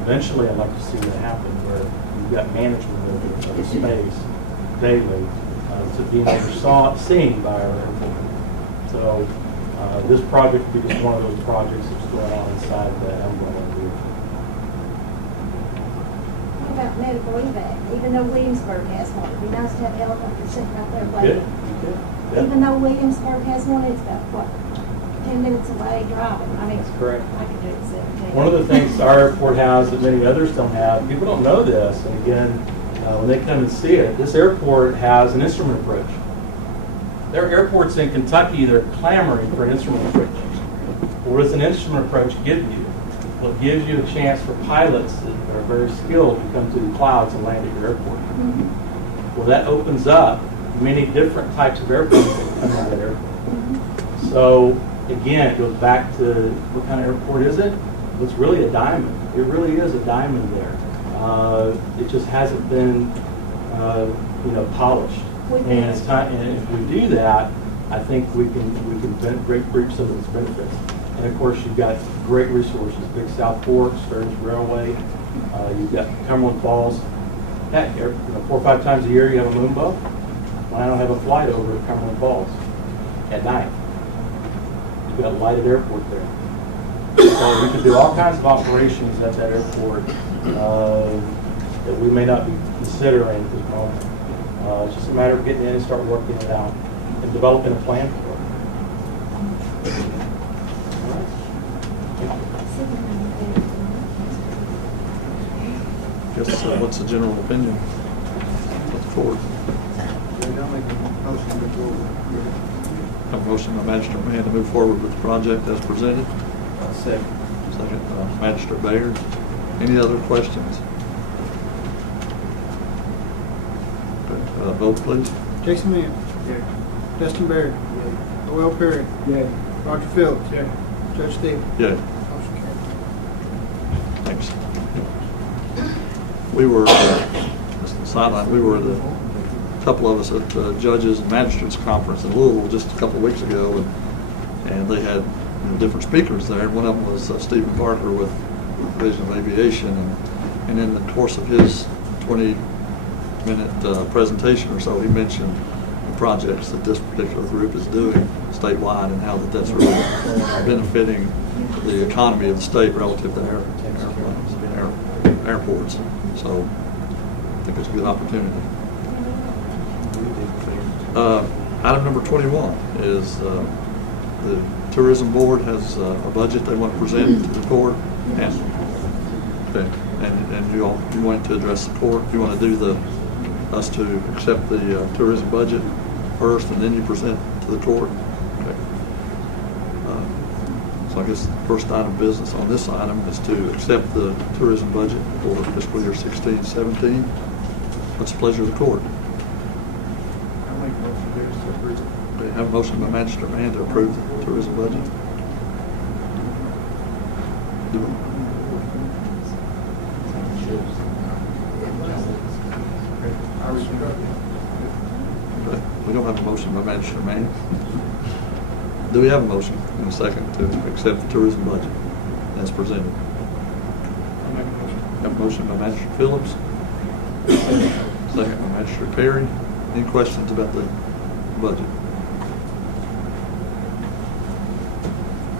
eventually, I'd like to see that happen, where you've got management of the space daily to be seen by our airport. So this project will be just one of those projects that's going on inside the umbrella group. What about medical evac? Even though Williamsburg has one, it'd be nice to have helicopters sitting out there waiting. Yeah. Even though Williamsburg has one, it's about, what, 10 minutes away driving. I mean, That's correct. I could do it in 17. One of the things our airport has that many others don't have, people don't know this, and again, when they come and see it, this airport has an instrument approach. There are airports in Kentucky that are clamoring for an instrument approach. What does an instrument approach give you? Well, it gives you a chance for pilots that are very skilled to come through the clouds and land at your airport. Mm-hmm. Well, that opens up many different types of airplanes that come into that airport. So, again, it goes back to what kind of airport is it? Well, it's really a diamond. It really is a diamond there. It just hasn't been, polished. And it's time. And if we do that, I think we can reap some of its benefits. And of course, you've got great resources: Big South Fork, Sturgis Railway. You've got Cumberland Falls. Heck, 4 or 5 times a year you have a moon boat. Why not have a flight over to Cumberland Falls at night? You've got a lighted airport there. So we can do all kinds of operations at that airport that we may not be considering at this moment. It's just a matter of getting in and start working it out and developing a plan for it. All right. Guess, what's the general opinion of the board? A motion by Magistrate Mann to move forward with the project as presented. Second. Second by Magistrate Baird. Any other questions? Okay, vote please. Jason Mann. Yeah. Justin Baird. Noel Perry. Yeah. Roger Phillips. Yeah. Judge Stevens. Yeah. Motion carried. Thanks. We were, just a sideline, we were a couple of us at the Judges and Magistrates Conference in Louisville just a couple of weeks ago, and they had different speakers there. One of them was Stephen Parker with Division of Aviation, and in the course of his 20-minute presentation or so, he mentioned the projects that this particular group is doing statewide and how that's really benefiting the economy of the state relative to airports. So I think it's a good opportunity. Item number 21 is the Tourism Board has a budget they want to present to the court, and you want to address the court. You want to do us to accept the tourism budget first, and then you present to the court. Okay. So I guess the first item of business on this item is to accept the tourism budget for fiscal year 16-17. What's the pleasure of the court? I'll make a motion to approve it. We have a motion by Magistrate Mann to approve the tourism budget. Okay. We don't have a motion by Magistrate Mann. Do we have a motion and a second to accept the tourism budget as presented? I'll make a motion. Have a motion by Magistrate Phillips. Second by Magistrate Perry. Any questions about the budget?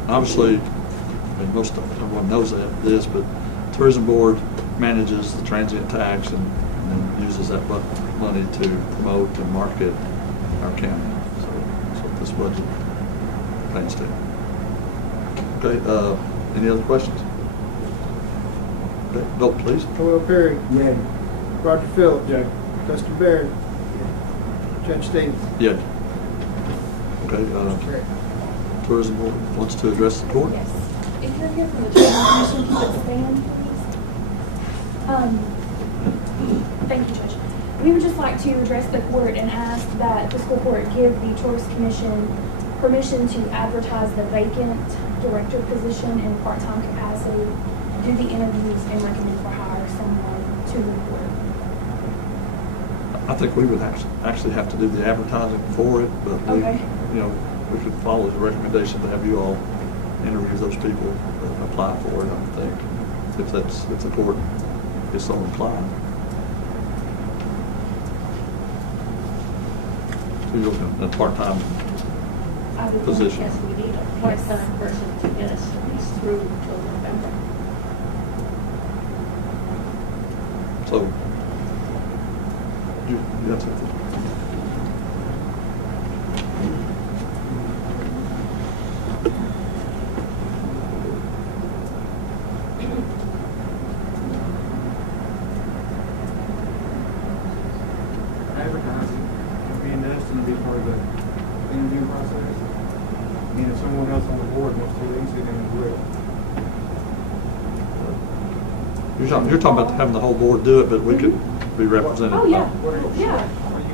Obviously, I mean, most of everyone knows this, but Tourism Board manages the transient tax and uses that money to promote and market our county. So that's what this budget plans to. Okay, any other questions? Okay, vote please. Joel Perry. Yeah. Roger Phillips. Yeah. Dustin Baird. Judge Stevens. Yeah. Okay, Tourism Board wants to address the court? Yes. If you're here from the Tourism Commission, can you stand, please? Thank you, Judge. We would just like to address the court and ask that Fiscal Court give the Tourist Commission permission to advertise the vacant director position in part-time capacity, do the interviews, and recommend for hire someone to the board. I think we would actually have to do the advertising for it, but we, Okay. We could follow the recommendation to have you all interview those people that apply for it, I think, if the court is so inclined. So you're looking at a part-time I would position. think, yes, we need a part-time person to get us at least through till November. So you got something? Advertising, being asked to be part of the interview process. And if someone else on the board wants to release it, then we will. You're talking about having the whole board do it, but we could be represented. Oh, yeah. What do you Yeah.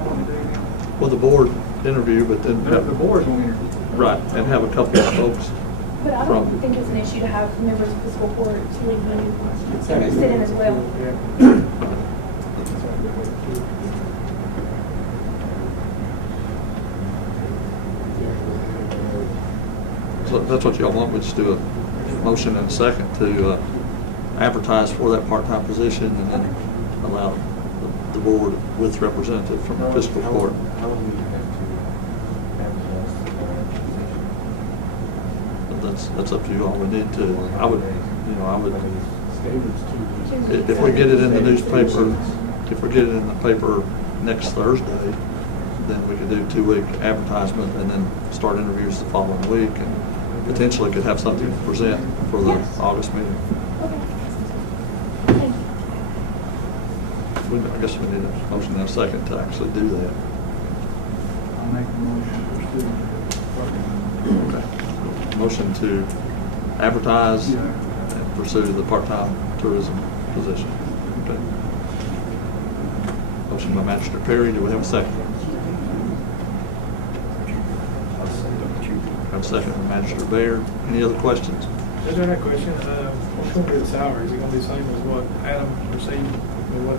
want to do now? Well, the board interview, but then The board will interview. right, and have a couple of folks. But I From- don't think it's an issue to have members of Fiscal Court to leave and sit in as well. So that's what y'all want. We just do a motion and a second to advertise for that part-time position, and then allow the board with representative from the fiscal court. How long do you have to advertise the position? That's up to you all. We need to. I would. Standards too. If we get it in the newspaper, if we get it in the paper next Thursday, then we could do 2-week advertisement and then start interviews the following week, and potentially could have something to present for the Yes. August meeting. Okay. Thank you. I guess we need a motion and a second to actually do that. I'll make a motion to Okay. Motion to advertise and pursue the part-time tourism position. Okay. Motion by Magistrate Perry. Do we have a second? Have a second from Magistrate Baird. Any other questions? Judge, I got a question. What's going to be the salary? Is it going to be the same as what Adam received? Or what?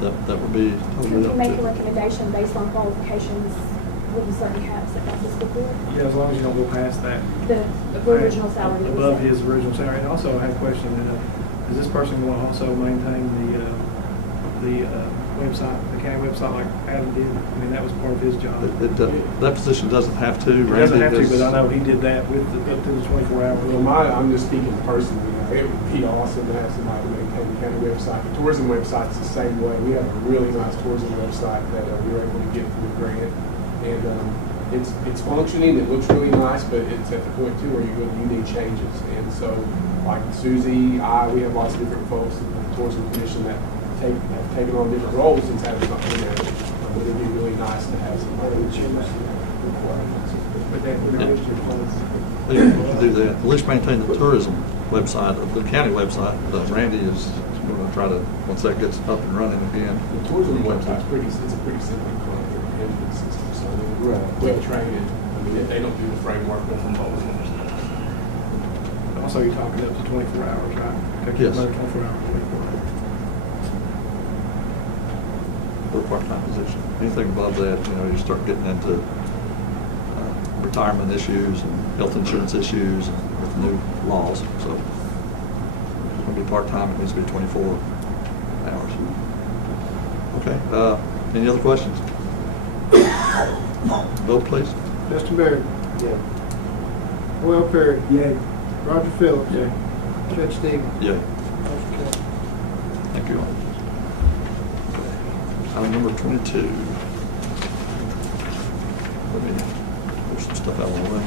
That would be Can totally you up make a to. recommendation based on qualifications with the certain caps that got fiscal court? Yeah, as long as you don't go past that. The original salary. that was Above set. his original salary. And also, I have a question, is this person going to also maintain the website, the county website like Adam did? I mean, that was part of his job. That position doesn't have to. He doesn't have to, Randy but I has- know he did that with up to the 24 hours. Well, I'm just speaking personally. It would be awesome to have somebody maintain the county website. The tourism website's the same way. We have a really nice tourism website that we were able to get through the grant, and it's functioning. It looks really nice, but it's at the point too where you need changes. And so, like Susie, we have lots of different folks in the tourism commission that have taken on different roles since having something in there. But it'd be really nice to have somebody who chooses requirements. But that, you know, it's your funds. You can do that. At least maintain the tourism website, the county website. Randy is going to try to, once that gets up and running again. The tourism website's it's a pretty simple management system, so we're quick training. I mean, if they don't do the framework, we'll from both. Also, you're talking up to 24 hours, right? Yes. Another 24 hours a week. For a part-time position. Anything above that, you start getting into retirement issues and health insurance issues and with new laws. So if it's going to be part-time, it needs to be 24 hours. Okay. Any other questions? Vote, please. Justin Baird. Yeah. Will Perry. Yay. Roger Phillips. Yeah. Chet Stevens. Yeah. Motion carried. Thank you. Item number 22. Let me push some stuff out of the way.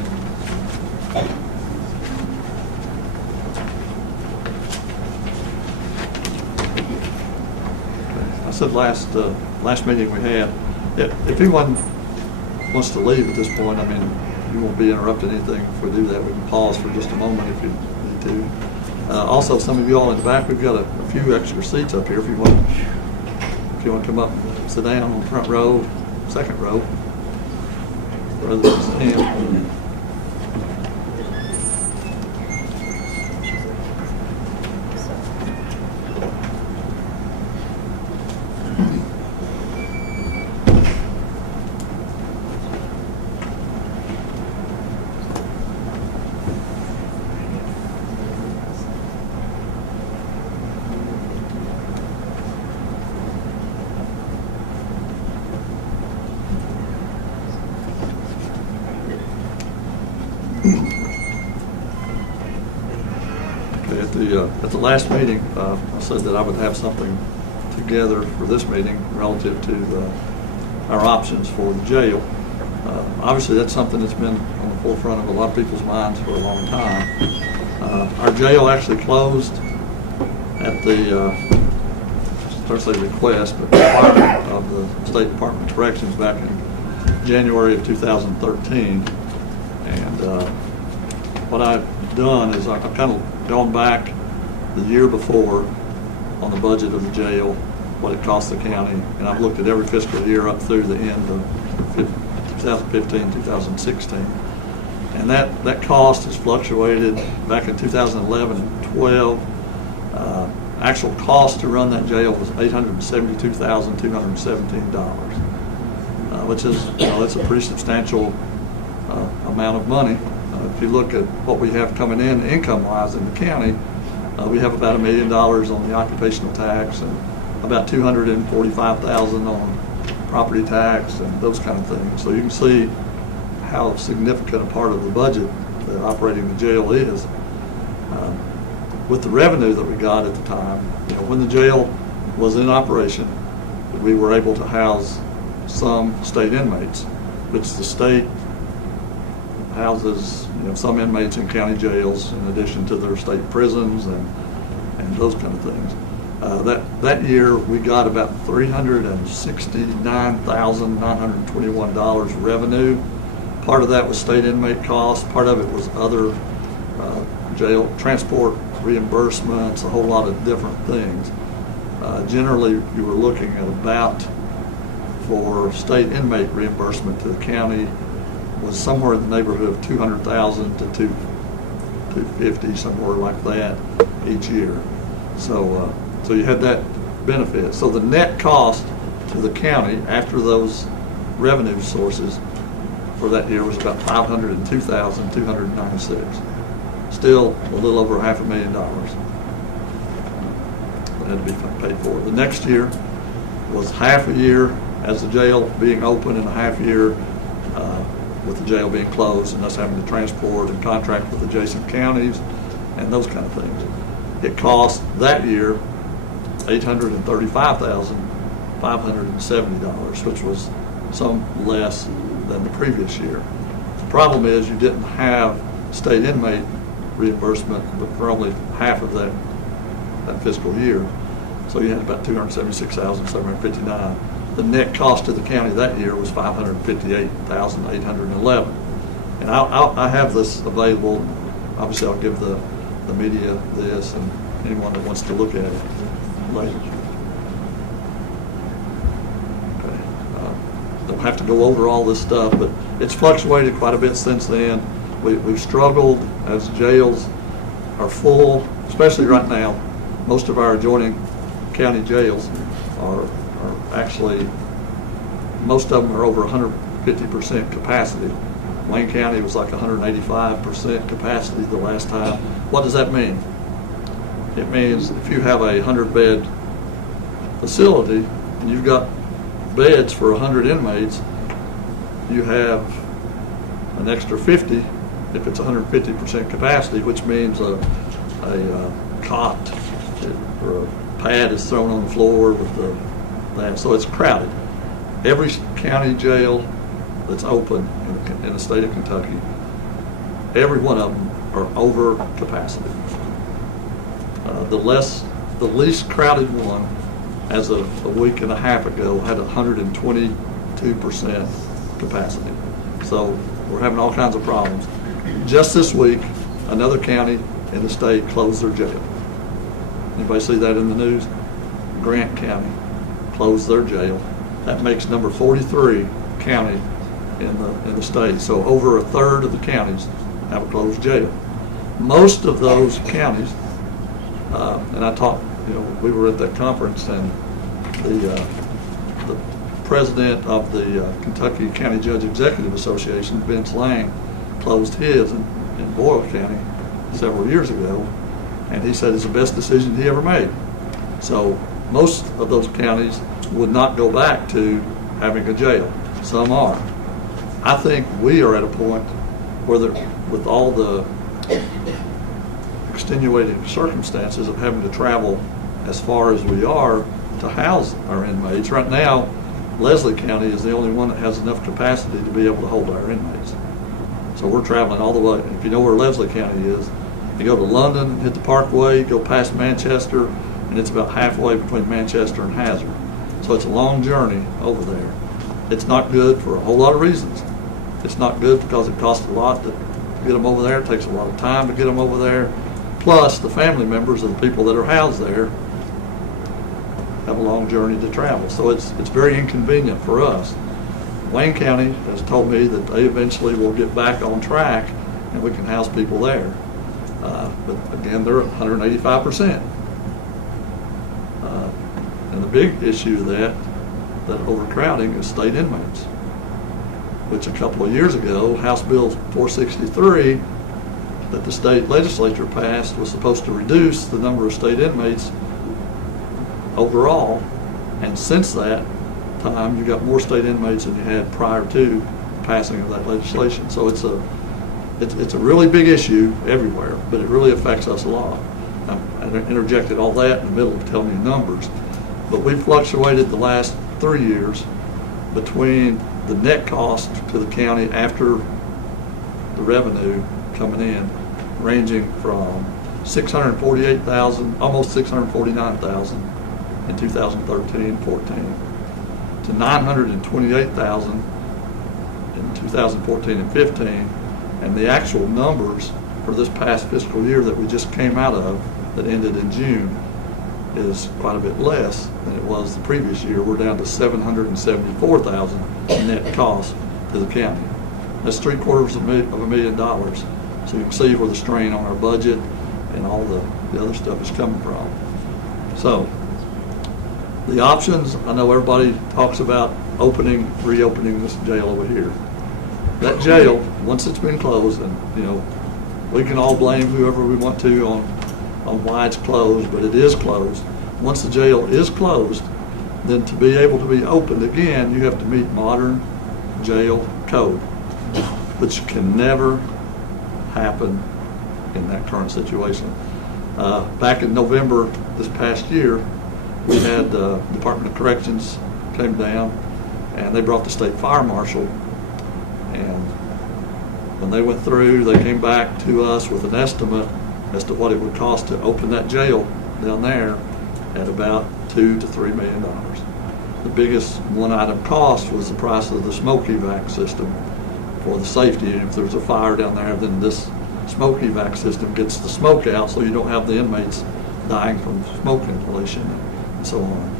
I said last meeting we had, if anyone wants to leave at this point, I mean, you won't be interrupting anything if we do that. We can pause for just a moment if you need to. Also, some of you all in the back, we've got a few extra seats up here if you want to come up and sit down on the front row, second row, rather than stand. At the last meeting, I said that I would have something together for this meeting relative to our options for the jail. Obviously, that's something that's been on the forefront of a lot of people's minds for a long time. Our jail actually closed at the, firstly request, but requirement of the State Department of Corrections back in January of 2013. And what I've done is I've kind of gone back the year before on the budget of the jail, what it cost the county, and I've looked at every fiscal year up through the end of 2015, 2016. And that cost has fluctuated. Back in 2011 and 12, actual cost to run that jail was $872,217, which is, it's a pretty substantial amount of money. If you look at what we have coming in income-wise in the county, we have about $1 million on the occupational tax and about $245,000 on property tax and those kind of things. So you can see how significant a part of the budget that operating the jail is. With the revenue that we got at the time, when the jail was in operation, we were able to house some state inmates, which the state houses some inmates in county jails in addition to their state prisons and those kind of things. That year we got about $369,921 revenue. Part of that was state inmate costs, part of it was other jail transport reimbursements, a whole lot of different things. Generally you were looking at about, for state inmate reimbursement to the county, was somewhere in the neighborhood of 200,000 to 250, somewhere like that each year. So, so you had that benefit. So the net cost to the county after those revenue sources for that year was about $502,296. Still a little over $500,000 that had to be paid for. The next year was half a year as the jail being open and a half year with the jail being closed and us having to transport and contract with adjacent counties and those kind of things. It cost that year $835,570, which was some less than the previous year. The problem is you didn't have state inmate reimbursement but for only half of that fiscal year. So you had about $276,759. The net cost to the county that year was $558,811. And I have this available. Obviously, I'll give the media this and anyone that wants to look at it later. Okay. Don't have to go over all this stuff, but it's fluctuated quite a bit since then. We've struggled as jails are full, especially right now. Most of our adjoining county jails are actually, most of them are over 150% capacity. Wayne County was like 185% capacity the last time. What does that mean? It means if you have a 100-bed facility and you've got beds for 100 inmates, you have an extra 50 if it's 150% capacity, which means a cot or a pad is thrown on the floor with that, so it's crowded. Every county jail that's open in the state of Kentucky, every one of them are over capacity. The least crowded one, as of a week and a half ago, had 122% capacity. So we're having all kinds of problems. Just this week, another county in the state closed their jail. Anybody see that in the news? Grant County closed their jail. That makes number 43 county in the state. So over a third of the counties have a closed jail. Most of those counties, and I talked, we were at that conference, and the president of the Kentucky County Judge Executive Association, Vince Lang, closed his in Boyle County several years ago, and he said it's the best decision he ever made. So most of those counties would not go back to having a jail. Some are. I think we are at a point where, with all the extenuating circumstances of having to travel as far as we are to house our inmates, right now Leslie County is the only one that has enough capacity to be able to hold our inmates. So we're traveling all the way. If you know where Leslie County is, you go to London, hit the Parkway, go past Manchester, and it's about halfway between Manchester and Hazard. So it's a long journey over there. It's not good for a whole lot of reasons. It's not good because it costs a lot to get them over there. It takes a lot of time to get them over there. Plus, the family members of the people that are housed there have a long journey to travel. So it's very inconvenient for us. Wayne County has told me that they eventually will get back on track and we can house people there. But again, they're at 185%. And the big issue of that overcrowding is state inmates, which a couple of years ago, House Bill 463 that the state legislature passed was supposed to reduce the number of state inmates overall. And since that time, you got more state inmates than you had prior to passing of that legislation. So it's a really big issue everywhere, but it really affects us a lot. I interjected all that in the middle of telling you numbers, but we've fluctuated the last 3 years between the net cost to the county after the revenue coming in, ranging from $648,000, almost $649,000 in 2013-14, to $928,000 in 2014 and 15, and the actual numbers for this past fiscal year that we just came out of, that ended in June, is quite a bit less than it was the previous year. We're down to $774,000 net cost to the county. That's $750,000 of $1 million. So you can see where the strain on our budget and all the other stuff is coming from. So the options, I know everybody talks about reopening this jail over here. That jail, once it's been closed, and we can all blame whoever we want to on why it's closed, but it is closed. Once the jail is closed, then to be able to be opened again, you have to meet modern jail code, which can never happen in that current situation. Back in November this past year, we had the Department of Corrections came down, and they brought the state fire marshal, and when they went through, they came back to us with an estimate as to what it would cost to open that jail down there at about $2 to $3 million. The biggest one-item cost was the price of the smoke evac system for the safety. And if there's a fire down there, then this smoke evac system gets the smoke out, so you don't have the inmates dying from smoke inhalation and so on.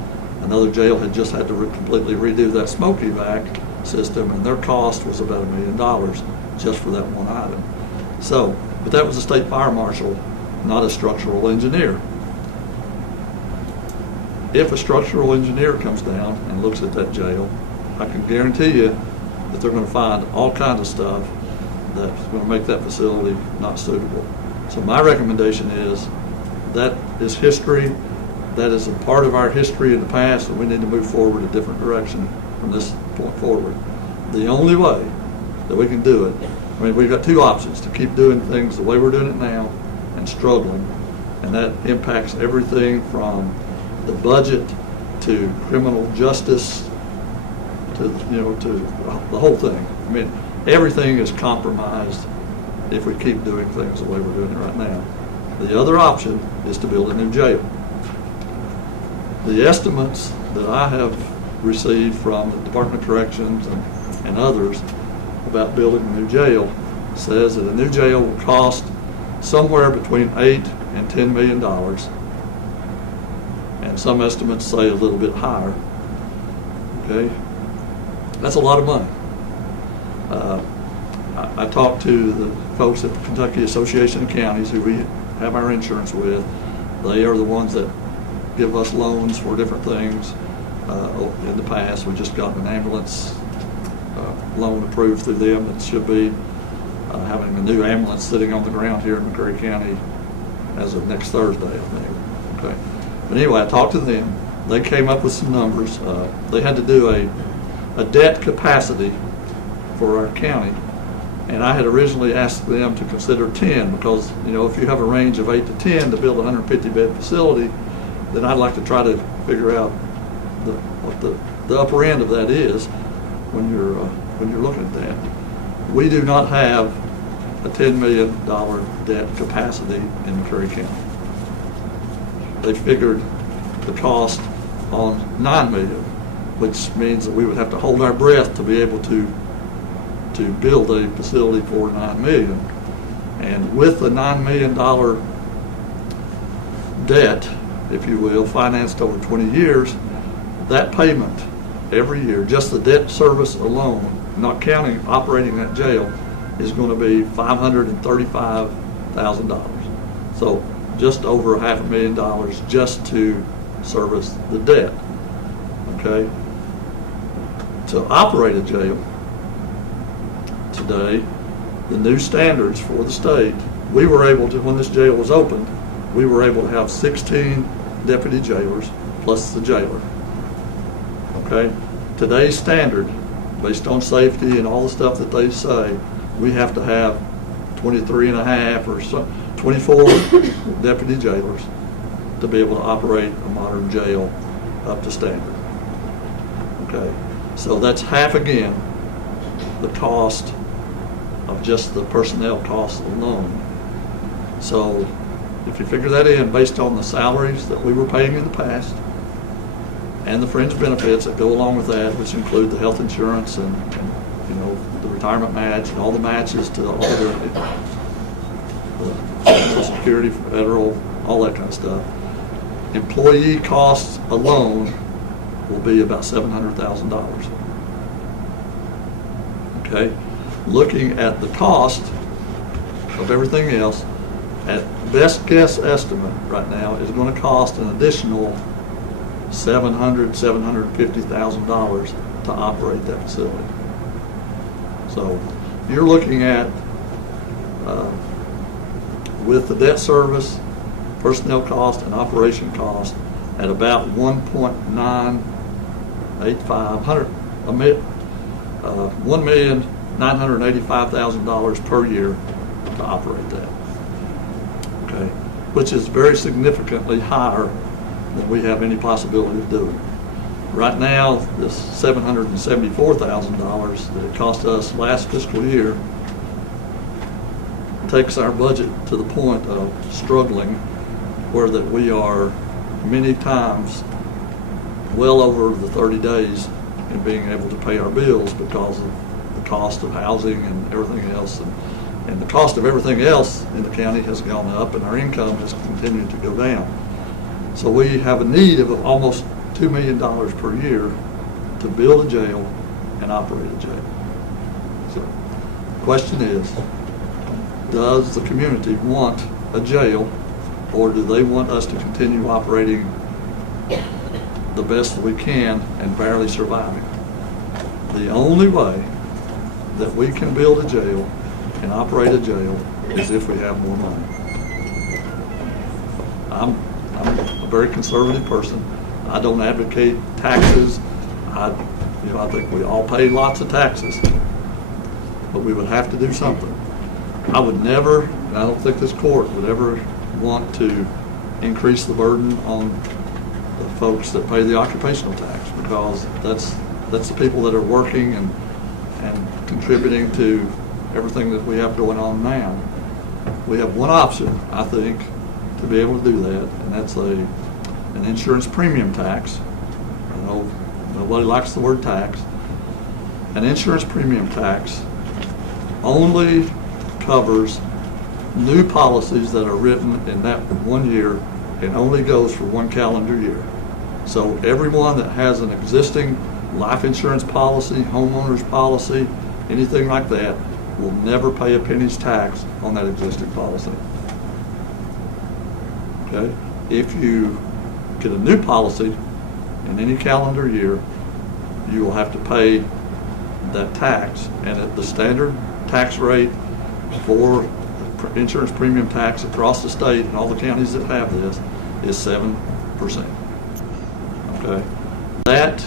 Another jail had just had to completely redo that smoke evac system, and their cost was about $1 million just for that one item. So, but that was a state fire marshal, not a structural engineer. If a structural engineer comes down and looks at that jail, I can guarantee you that they're going to find all kinds of stuff that's going to make that facility not suitable. So my recommendation is that is history. That is a part of our history in the past, and we need to move forward a different direction from this point forward. The only way that we can do it, we've got two options: to keep doing things the way we're doing it now and struggling, and that impacts everything from the budget to criminal justice to to the whole thing. Everything is compromised if we keep doing things the way we're doing it right now. The other option is to build a new jail. The estimates that I have received from the Department of Corrections and others about building a new jail says that a new jail will cost somewhere between $8 and $10 million, and some estimates say a little bit higher. Okay, that's a lot of money. I talked to the folks at the Kentucky Association of Counties, who we have our insurance with. They are the ones that give us loans for different things. In the past, we just got an ambulance loan approved through them that should be having a new ambulance sitting on the ground here in McCreary County as of next Thursday, I think. Okay. But anyway, I talked to them. They came up with some numbers. They had to do a debt capacity for our county, and I had originally asked them to consider 10, because if you have a range of 8 to 10 to build a 150-bed facility, then I'd like to try to figure out what the upper end of that is when you're looking at that. We do not have a $10 million debt capacity in McCreary County. They figured the cost on $9 million, which means that we would have to hold our breath to be able to build a facility for $9 million. And with the $9 million debt, if you will, financed over 20 years, that payment every year, just the debt service alone, not counting operating that jail, is going to be $535,000. So just over $500,000 just to service the debt. Okay. To operate a jail today, the new standards for the state, we were able to, when this jail was opened, we were able to have 16 deputy jailers plus the jailer. Okay? Today's standard, based on safety and all the stuff that they say, we have to have 23 and a half or so, 24 deputy jailers to be able to operate a modern jail up to standard. Okay? So that's half again the cost of just the personnel costs alone. So if you figure that in based on the salaries that we were paying in the past and the fringe benefits that go along with that, which include the health insurance and the retirement match and all the matches to all the Social Security, federal, all that kind of stuff, employee costs alone will be about $700,000. Okay, looking at the cost of everything else, at best guess estimate right now is going to cost an additional $750,000 to operate that facility. So you're looking at, with the debt service, personnel cost, and operation cost, at about $1,985,000 per year to operate that. Okay, which is very significantly higher than we have any possibility of doing. Right now, this $774,000 that it cost us last fiscal year takes our budget to the point of struggling, where that we are many times well over the 30 days in being able to pay our bills because of the cost of housing and everything else. And the cost of everything else in the county has gone up, and our income has continued to go down. So we have a need of almost $2 million per year to build a jail and operate a jail. So the question is, does the community want a jail, or do they want us to continue operating the best that we can and barely surviving? The only way that we can build a jail and operate a jail is if we have more money. I'm a very conservative person. I don't advocate taxes. I think we all pay lots of taxes, but we would have to do something. I would never, and I don't think this court would ever want to increase the burden on the folks that pay the occupational tax, because that's the people that are working and contributing to everything that we have going on now. We have one option, I think, to be able to do that, and that's an insurance premium tax. I know nobody likes the word tax. An insurance premium tax only covers new policies that are written in that 1 year and only goes for 1 calendar year. So everyone that has an existing life insurance policy, homeowner's policy, anything like that, will never pay a penny's tax on that existing policy. Okay? If you get a new policy in any calendar year, you will have to pay that tax, and at the standard tax rate for insurance premium tax across the state and all the counties that have this is 7%. Okay? That,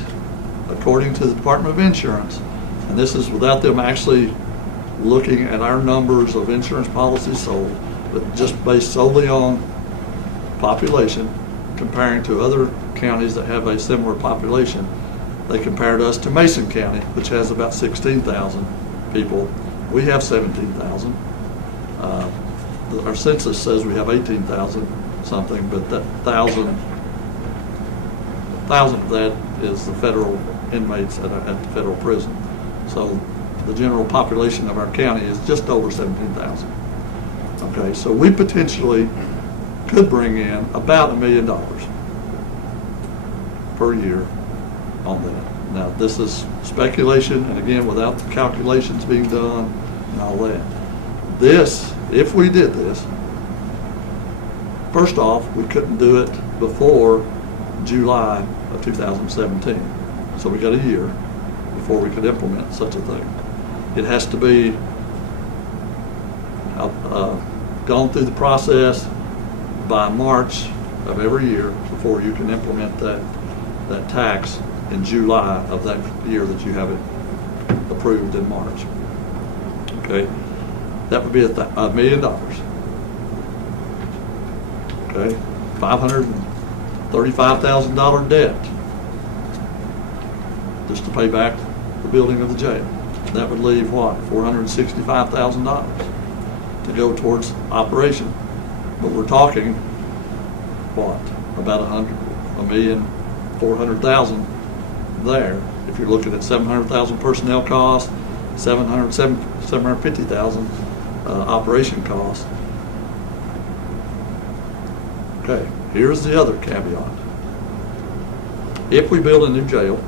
according to the Department of Insurance, and this is without them actually looking at our numbers of insurance policies sold, but just based solely on population, comparing to other counties that have a similar population, they compared us to Mason County, which has about 16,000 people. We have 17,000. Our census says we have 18,000 something, but that 1,000 of that is the federal inmates at the federal prison. So the general population of our county is just over 17,000. Okay, so we potentially could bring in about $1 million per year on that. Now, this is speculation, and again, without the calculations being done and all that. This, if we did this, first off, we couldn't do it before July of 2017. So we got a year before we could implement such a thing. It has to be gone through the process by March of every year before you can implement that tax in July of that year that you have it approved in March. Okay, that would be $1 million. Okay, $535,000 debt just to pay back the building of the jail. That would leave what, $465,000 to go towards operation. But we're talking what, about $1,400,000 there. If you're looking at $700,000 personnel cost, $750,000 operation cost. Okay, here's the other caveat. If we build a new jail,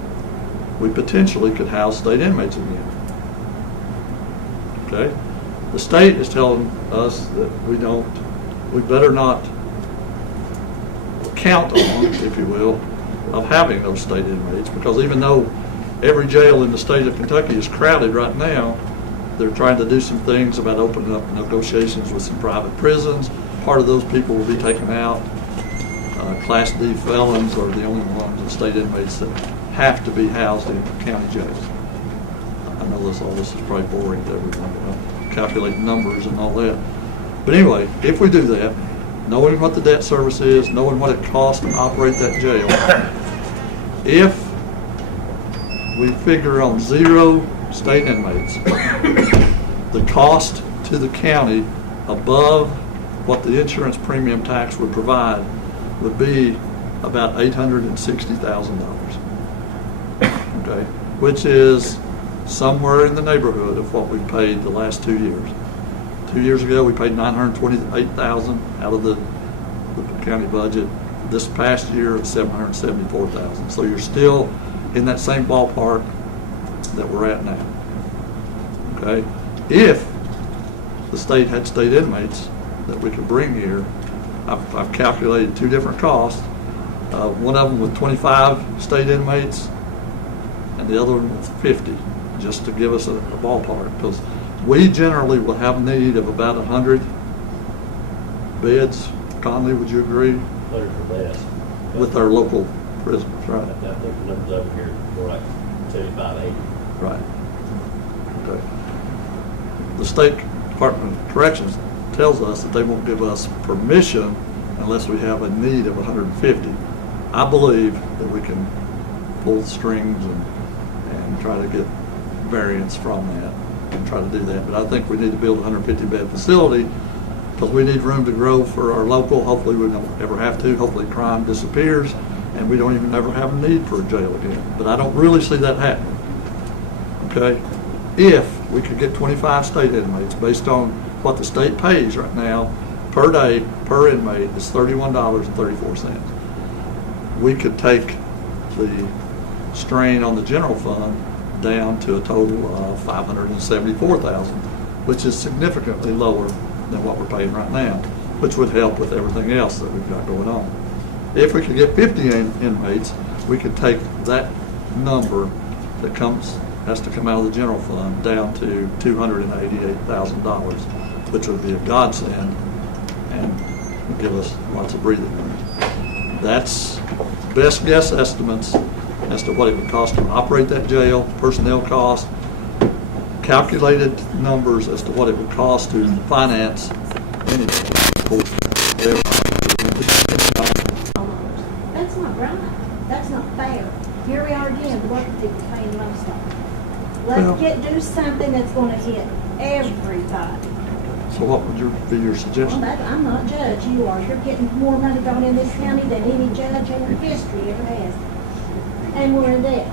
we potentially could house state inmates again. Okay? The state is telling us that we better not count on, if you will, of having those state inmates, because even though every jail in the state of Kentucky is crowded right now, they're trying to do some things about opening up negotiations with some private prisons. Part of those people will be taken out. Class D felons are the only ones, the state inmates, that have to be housed in county jails. I know all this is probably boring to everyone, calculate numbers and all that. But anyway, if we do that, knowing what the debt service is, knowing what it costs to operate that jail, if we figure on 0 state inmates, the cost to the county above what the insurance premium tax would provide would be about $860,000. Okay, which is somewhere in the neighborhood of what we paid the last 2 years. 2 years ago, we paid $928,000 out of the county budget. This past year, it's $774,000. So you're still in that same ballpark that we're at now. Okay, if the state had state inmates that we could bring here, I've calculated 2 different costs. One of them with 25 state inmates, and the other one with 50, just to give us a ballpark. Because we generally will have need of about 100 beds. Conley, would you agree? 100 or less. With our local prisoners, right? I think the numbers over here were like 75, 80. Right. Okay. The State Department of Corrections tells us that they won't give us permission unless we have a need of 150. I believe that we can pull the strings and try to get variance from that and try to do that. But I think we need to build a 150-bed facility because we need room to grow for our local. Hopefully we don't ever have to. Hopefully crime disappears and we don't even ever have a need for a jail again. But I don't really see that happening. Okay? If we could get 25 state inmates based on what the state pays right now per day, per inmate, is $31.34. We could take the strain on the general fund down to a total of $574,000, which is significantly lower than what we're paying right now, which would help with everything else that we've got going on. If we could get 50 inmates, we could take that number that has to come out of the general fund down to $288,000, which would be a godsend and give us lots of breathing room. That's best guess estimates as to what it would cost to operate that jail, personnel cost, calculated numbers as to what it would cost to finance anything. That's not right. That's not fair. Here we are again, the working people paying most of it. Let's do something that's going to hit everybody. So what would be your suggestion? Well, I'm not a judge, you are. You're getting more money thrown in this county than any judge in history ever has. And we're in debt,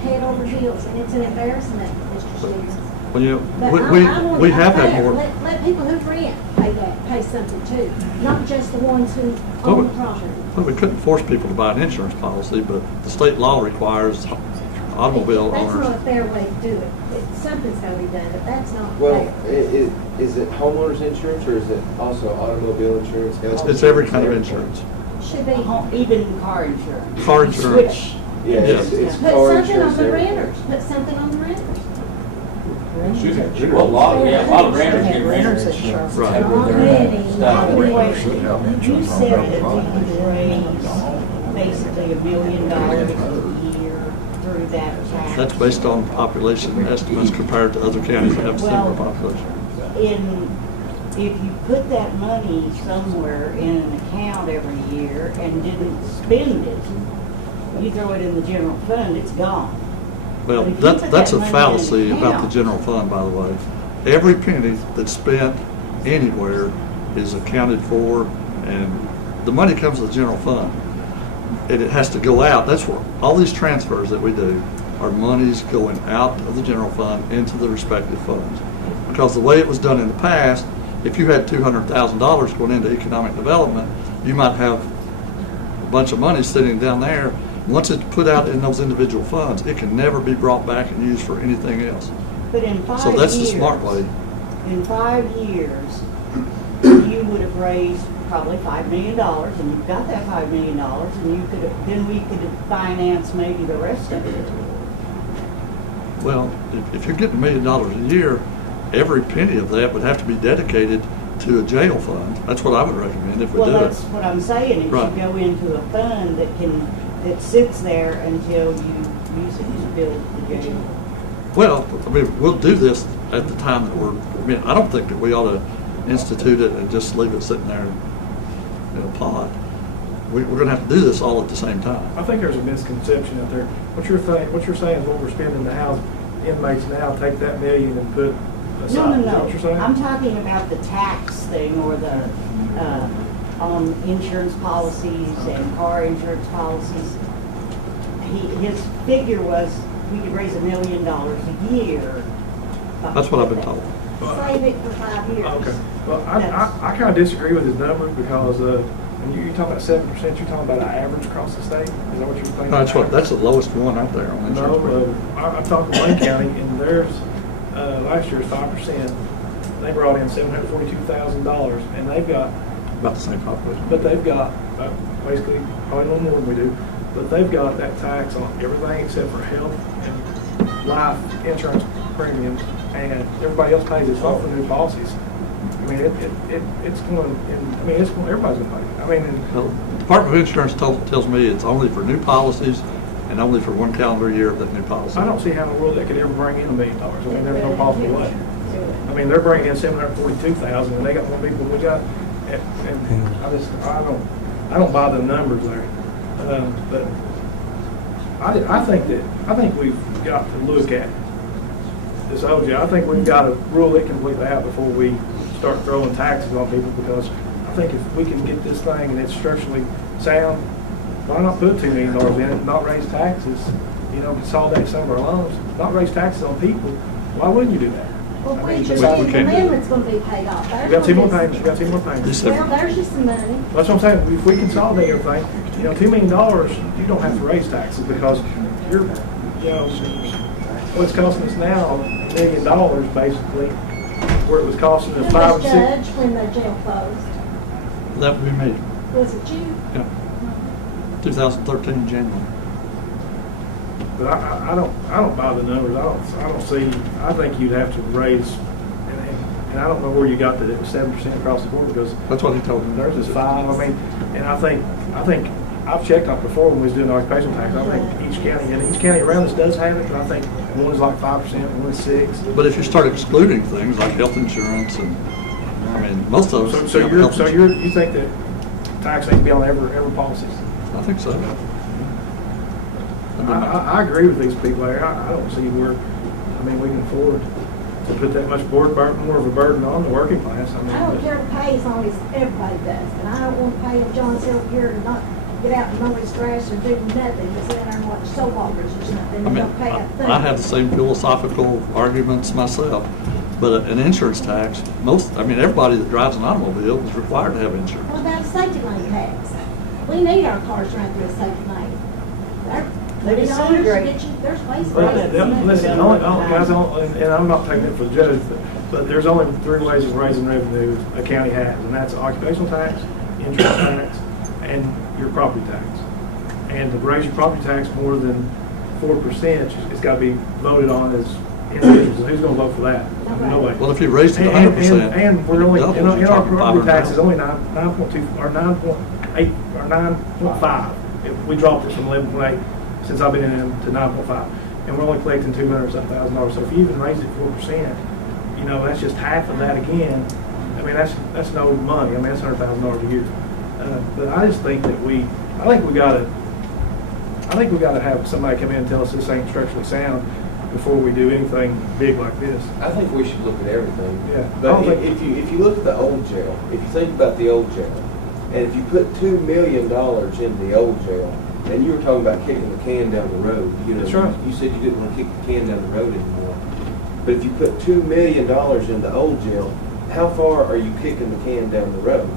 head over heels, and it's an embarrassment, Mr. Stevens. Well, you But know, we have had more. Let people who rent pay something too, not just the ones who own the property. Well, we couldn't force people to buy an insurance policy, but the state law requires automobile That's owners. not a fair way to do it. Something's got to be done, but that's not Well, fair. is it homeowners insurance or is it also automobile insurance? health It's every insurance, kind of everything? insurance. Should be. Even car insurance. Car insurance. Switch. Yeah, Yes. it's Put car something on insurance. the everything. renters, put something on the renters. Should Well, a lot of renters get renters insurance. Right. Already. You said that we could raise basically $1 million a year through that tax. That's based on population estimates compared to other counties that have similar population. If you put that money somewhere in an account every year and didn't spend it, you throw it in the general fund, it's gone. Well, But if you put that's that a money in fallacy an about the account- general fund, by the way. Every penny that's spent anywhere is accounted for, and the money comes to the general fund. It has to go out. That's where all these transfers that we do are monies going out of the general fund into the respective funds. Because the way it was done in the past, if you had $200,000 going into economic development, you might have a bunch of money sitting down there. Once it's put out in those individual funds, it can never be brought back and used for anything else. But in 5 years. So that's the smart way. In 5 years, you would have raised probably $5 million, and you've got that $5 million, and you could have, then we could have financed maybe the rest of it. Well, if you're getting $1 million a year, every penny of that would have to be dedicated to a jail fund. That's what I would recommend if we do it. Well, that's what I'm saying. It Right. should go into a fund that sits there until you use it to build the jail. Well, I mean, we'll do this at the time that I don't think that we ought to institute it and just leave it sitting there in a pot. We're going to have to do this all at the same time. I think there's a misconception out there. What you're saying is what we're spending the house inmates now, take that $1 million and put aside. Is that what you're saying? I'm talking about the tax thing or the, on insurance policies and car insurance policies. His figure was we could raise $1 million a year. That's what I've been told. Save it for 5 years. Okay. Well, I kind of disagree with his numbers because when you're talking about 7%, you're talking about an average across the state. Is that what you're thinking? That's the lowest one out there on insurance. No, I'm talking Wayne County, and theirs last year's 5%. They brought in $742,000, and they've got About the same population. but they've got basically probably a little more than we do. But they've got that tax on everything except for health and life insurance premiums, and everybody else pays it off for new policies. I mean, it's going. It's going. Everybody's going to pay it. I mean, Well, the Department of Insurance tells me it's only for new policies and only for 1 calendar year of that new policy. I don't see how in the world that could ever bring in $1 million. I mean, there's no possible way. I mean, they're bringing in $742,000, and they got more people than we got. And I don't buy the numbers there. But I think we've got to look at this OJ. I think we've got to rule it completely out before we start throwing taxes on people, because I think if we can get this thing and it's structurally sound, why not put $2 million in it and not raise taxes? Consolidate some of our loans, not raise taxes on people. Why wouldn't you do that? Well, I mean, we just we said the can't do it. amendment's gonna be paid off. You got 2 more payments, you got 2 more payments. Well, there's just some money. That's what I'm saying. If we consolidate everything, $2 million, you don't have to raise taxes because what's costing us now $1 million basically, where it was costing us Who 5 was or 6. judge when the jail closed? That would be me. Was it you? Yeah. 2013 January. But I don't buy the numbers. I don't see. I think you'd have to raise, and I don't know where you got that it was 7% across the board, because That's what he told me. theirs is 5. I mean, and I think I've checked on it before when we was doing the occupational tax. I think each county around us does have it, but I think one is like 5%, one is 6%. But if you start excluding things like health insurance and, most of those. So you think that tax ain't be on every policy? I think so. I agree with these people there. I don't see where, we can afford to put that much more of a burden on the working class. I don't care to pay as long as everybody does, and I don't want to pay a John Silver here to not get out and mow his grass or do nothing, but sit there and watch soap operas or something, and don't pay a thing. I have the same philosophical arguments myself, but an insurance tax, everybody that drives an automobile is required to have insurance. What about a safety lane tax? We need our cars run through a safety lane. They disintegrate. There's ways to raise Listen, guys, and I'm not taking it for the judge, but there's only 3 ways of raising revenue a county has, and that's occupational tax, insurance tax, and your property tax. And to raise your property tax more than 4%, it's got to be voted on as individuals. And who's going to vote for that? Nobody. Well, if you raised it to 100%. And we're only, double, in you're our talking property tax is $500. only 9.2 or 9.8 or 9.5. If we dropped it from 11.8 since I've been in it to 9.5, and we're only collecting $200,000. So if you even raise it 4%, that's just half of that again. That's no money. That's $100,000 a year. But I just think that I think we got to have somebody come in and tell us this ain't structurally sound before we do anything big like this. I think we should look at everything. Yeah. But if you look at the old jail, if you think about the old jail, and if you put $2 million in the old jail, and you were talking about kicking the can down the road, That's right. You said you didn't want to kick the can down the road anymore. But if you put $2 million in the old jail, how far are you kicking the can down the road?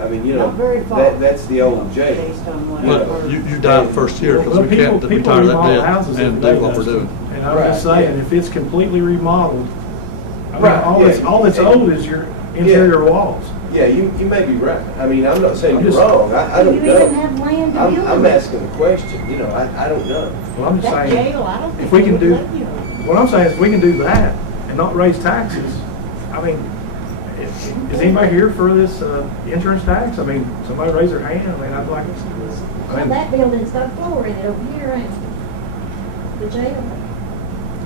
I mean, you Not very know, far. that's the old jail. Based on what I've Well, heard. you died the first year because Well, we can't people retire that remodel debt houses and every do day, what we're Dustin. doing. And I'm just Right, saying, yeah. if it's completely remodeled, I mean, Right, all yeah. that's old is your interior walls. Yeah, you may be right. I mean, I'm not saying I'm you're just- wrong. I Do don't you know. even have land to build I'm it? asking a question, you know, I don't know. Well, I'm just That saying, jail, I don't think if we they can would do, let you. what I'm saying is, if we can do that and not raise taxes, I mean, is anybody here for this insurance tax? I mean, somebody raise their hand. I mean, I'd like to see this. I Well, mean, that building's got a floor in it over here, and the jail.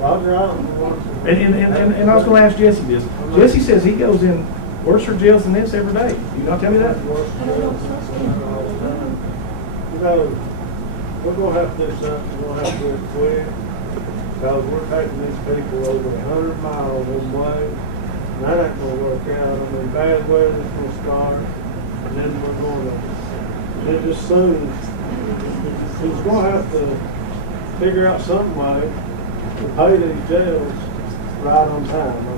Roger, I don't want to. and I was gonna ask Jesse this. Jesse says he goes in worse for jails than this every day. You not tell me that? You know, we're gonna have to do something, we're gonna have to do it quick, because we're taking these people over 100 miles one way, and that ain't gonna work out. I mean, bad weather's gonna start, and then we're gonna, it just soon, he's gonna have to figure out some way to pay these jails right on time. I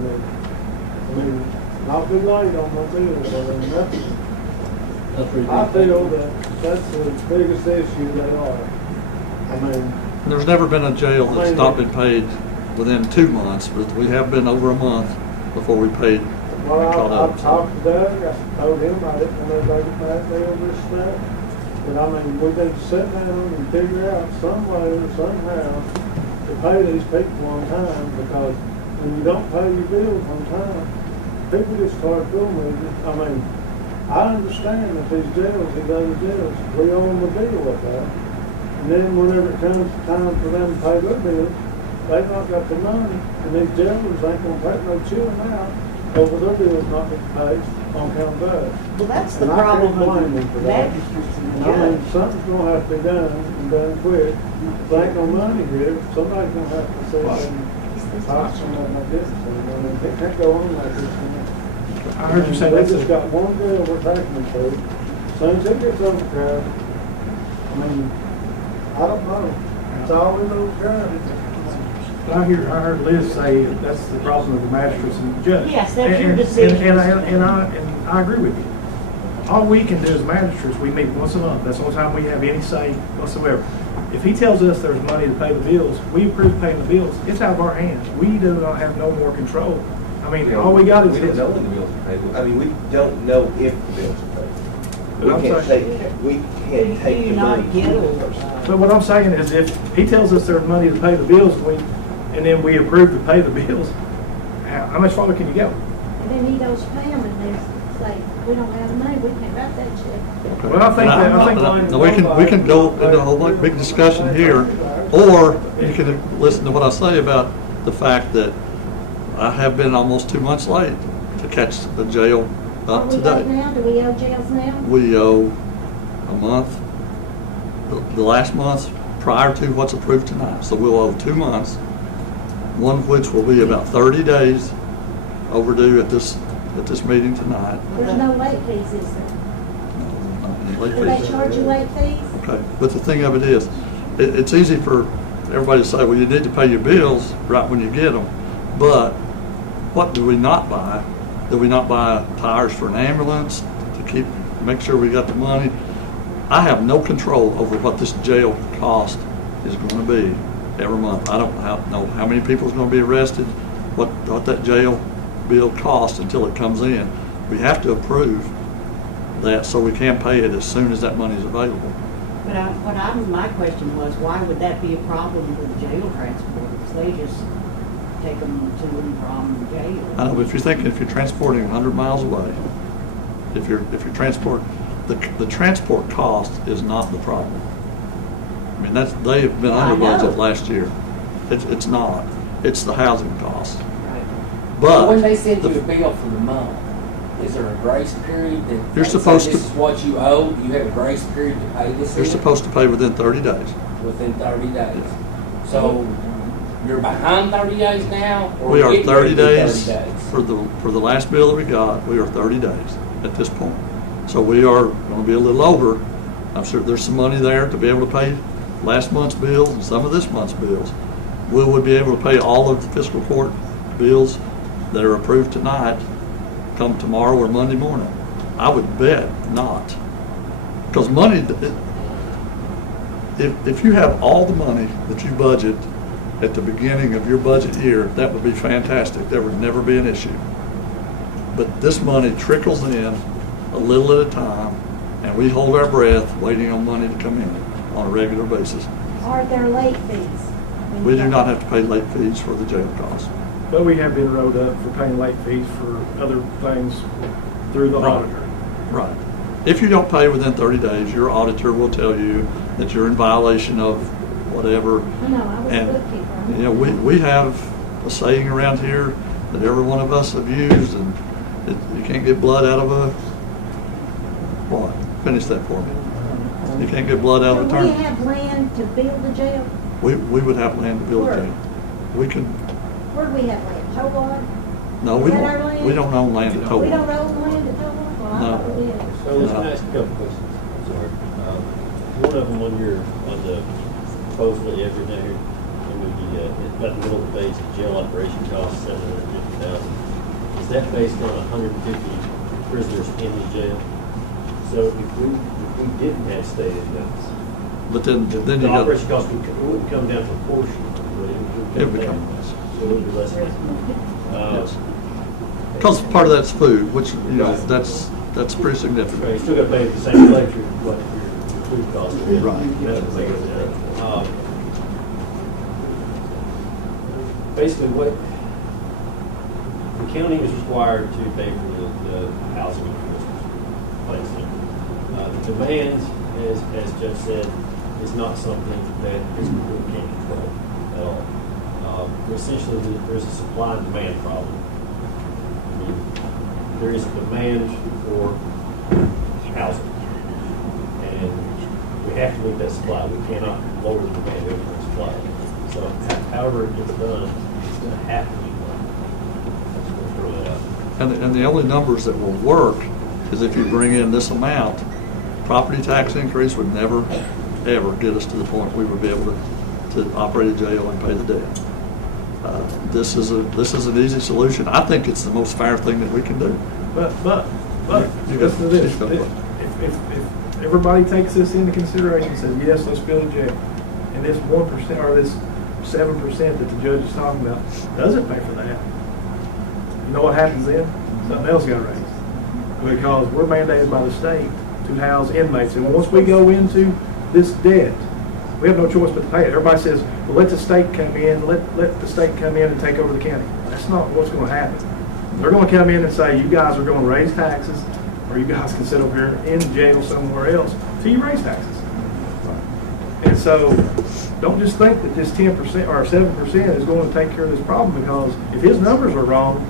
mean, not be late on my bills, I mean, I feel that that's the biggest issue they are. I mean, There's never been a jail that's not been paid within 2 months, but we have been over a month before we paid. well, caught I've up. talked to Doug, I told him I didn't want everybody to back deal this stuff. But I mean, we need to sit down and figure out some way or somehow to pay these people on time, because when you don't pay your bills on time, people just start fooling with you. I mean, I understand that these jails, these other jails, we owe them a bill with that. And then whenever it comes time for them to pay their bills, they've not got the money, and these jailers ain't gonna take no chilling out over their bills not getting paid on account of that. Well, that's the And I can't problem blame them for with that. magistrates and And I mean, judges. something's gonna have to be done, and done quick. If there ain't no money here, somebody's gonna have to say, talk to them like this. I mean, it can't go on like this. I heard you say They that's just got one bill we're taking them to. As soon as it gets overcrowded, I mean, I don't know. It's always overcrowded. I heard Liz say that's the problem with the magistrates and the judge. Yes, that's your And- decision. And I agree with you. All we can do as magistrates, we meet once a month. That's the only time we have any say whatsoever. If he tells us there's money to pay the bills, we approve paying the bills. It's out of our hands. We do not have no more control. I mean, all we got is We don't his. know when the bills are paid. I mean, we don't know if the bills are paid. But I'm saying- We can't take Do the you not money. get from the it? person. But what I'm saying is, if he tells us there's money to pay the bills, and then we approve to pay the bills, how much farther can you go? And then he goes to them and they say, we don't have the money, we can't write that check. Well, I think that, I think. Now, we can go into a whole big discussion here, or you can listen to what I say about the fact that I have been almost 2 months late to catch the jail Are up we late today. now? Do we owe jails now? We owe a month, the last month prior to what's approved tonight. So we'll owe 2 months, one of which will be about 30 days overdue at this meeting tonight. There's no late fees, is there? Late Do they fees. charge you late fees? Okay, but the thing of it is, it's easy for everybody to say, well, you need to pay your bills right when you get them. But what do we not buy? Do we not buy tires for an ambulance to make sure we got the money? I have no control over what this jail cost is going to be every month. I don't know how many people is going to be arrested, what that jail bill costs until it comes in. We have to approve that so we can pay it as soon as that money is available. But my question was, why would that be a problem with jail transporters? They just take them to and from jail. I know, but if you're transporting 100 miles away, if you're transporting, the transport cost is not the problem. I mean, they have been under budget last year. It's not. It's the housing cost. Right. But when they send you a bill for the month, is there a grace period that You're they supposed say to- this is what you owe? You have a grace period to pay this. you're in? supposed to pay within 30 days. Within 30 days. So you're behind 30 days now, or We are getting 30 ready to be days 30 days? for the last bill that we got. We are 30 days at this point. So we are going to be a little over. I'm sure there's some money there to be able to pay last month's bills and some of this month's bills. We would be able to pay all of the fiscal court bills that are approved tonight come tomorrow or Monday morning. I would bet not. Because money, if you have all the money that you budget at the beginning of your budget year, that would be fantastic. There would never be an issue. But this money trickles in a little at a time, and we hold our breath waiting on money to come in on a regular basis. Are there late fees? We do not have to pay late fees for the jail costs. But we have been wrote up for paying late fees for other things through the auditor. Right. If you don't pay within 30 days, your auditor will tell you that you're in violation of whatever. No, I was a And, bookkeeper. you know, we have a saying around here that every one of us have used, and you can't get blood out of a, what? Finish that for me. You can't get blood out of a Do we turnip. have land to build the jail? We would have land to build a Where? jail. We can, Where do we have land? Hobart? no, Is that our land? we don't own land at We Hobart. don't own land at Hobart? Well, I No. thought we did. So let's ask a couple questions. Sorry. One of them on the proposal that you have written here, and we about the middle of the page, the jail operation costs $750,000. Is that based on 150 prisoners in the jail? So if we didn't have state inmates, But then the you got, operation cost would come down proportionally. it would become less. So it would be less. Yes. Because part of that's food, which, you know, that's pretty significant. Right, you still got to pay the same electric, what your food costs. Right. That's what they go down. Basically, what the county is required to pay for the housing of prisoners. The demand, as Jeff said, is not something that Fiscal Court can control at all. Essentially, there's a supply and demand problem. I mean, there is a demand for housing, and we have to meet that supply. We cannot lower the demand over the supply. So however it gets done, it's going to have to be done. That's what we'll throw that out. And the only numbers that will work is if you bring in this amount. Property tax increase would never, ever get us to the point we would be able to operate a jail and pay the debt. This is an easy solution. I think it's the most fair thing that we can do. But, You got- listen to this. you got what? If everybody takes this into consideration and says, yes, let's build a jail, and this 1% or this 7% that the judge is talking about doesn't pay for that, you know what happens then? Something else got raised. Because we're mandated by the state to house inmates, and once we go into this debt, we have no choice but to pay it. Everybody says, well, let the state come in, let the state come in and take over the county. That's not what's going to happen. They're going to come in and say, you guys are going to raise taxes, or you guys can sit over here in jail somewhere else till you raise taxes. And so, don't just think that this 10% or 7% is going to take care of this problem, because if his numbers are wrong,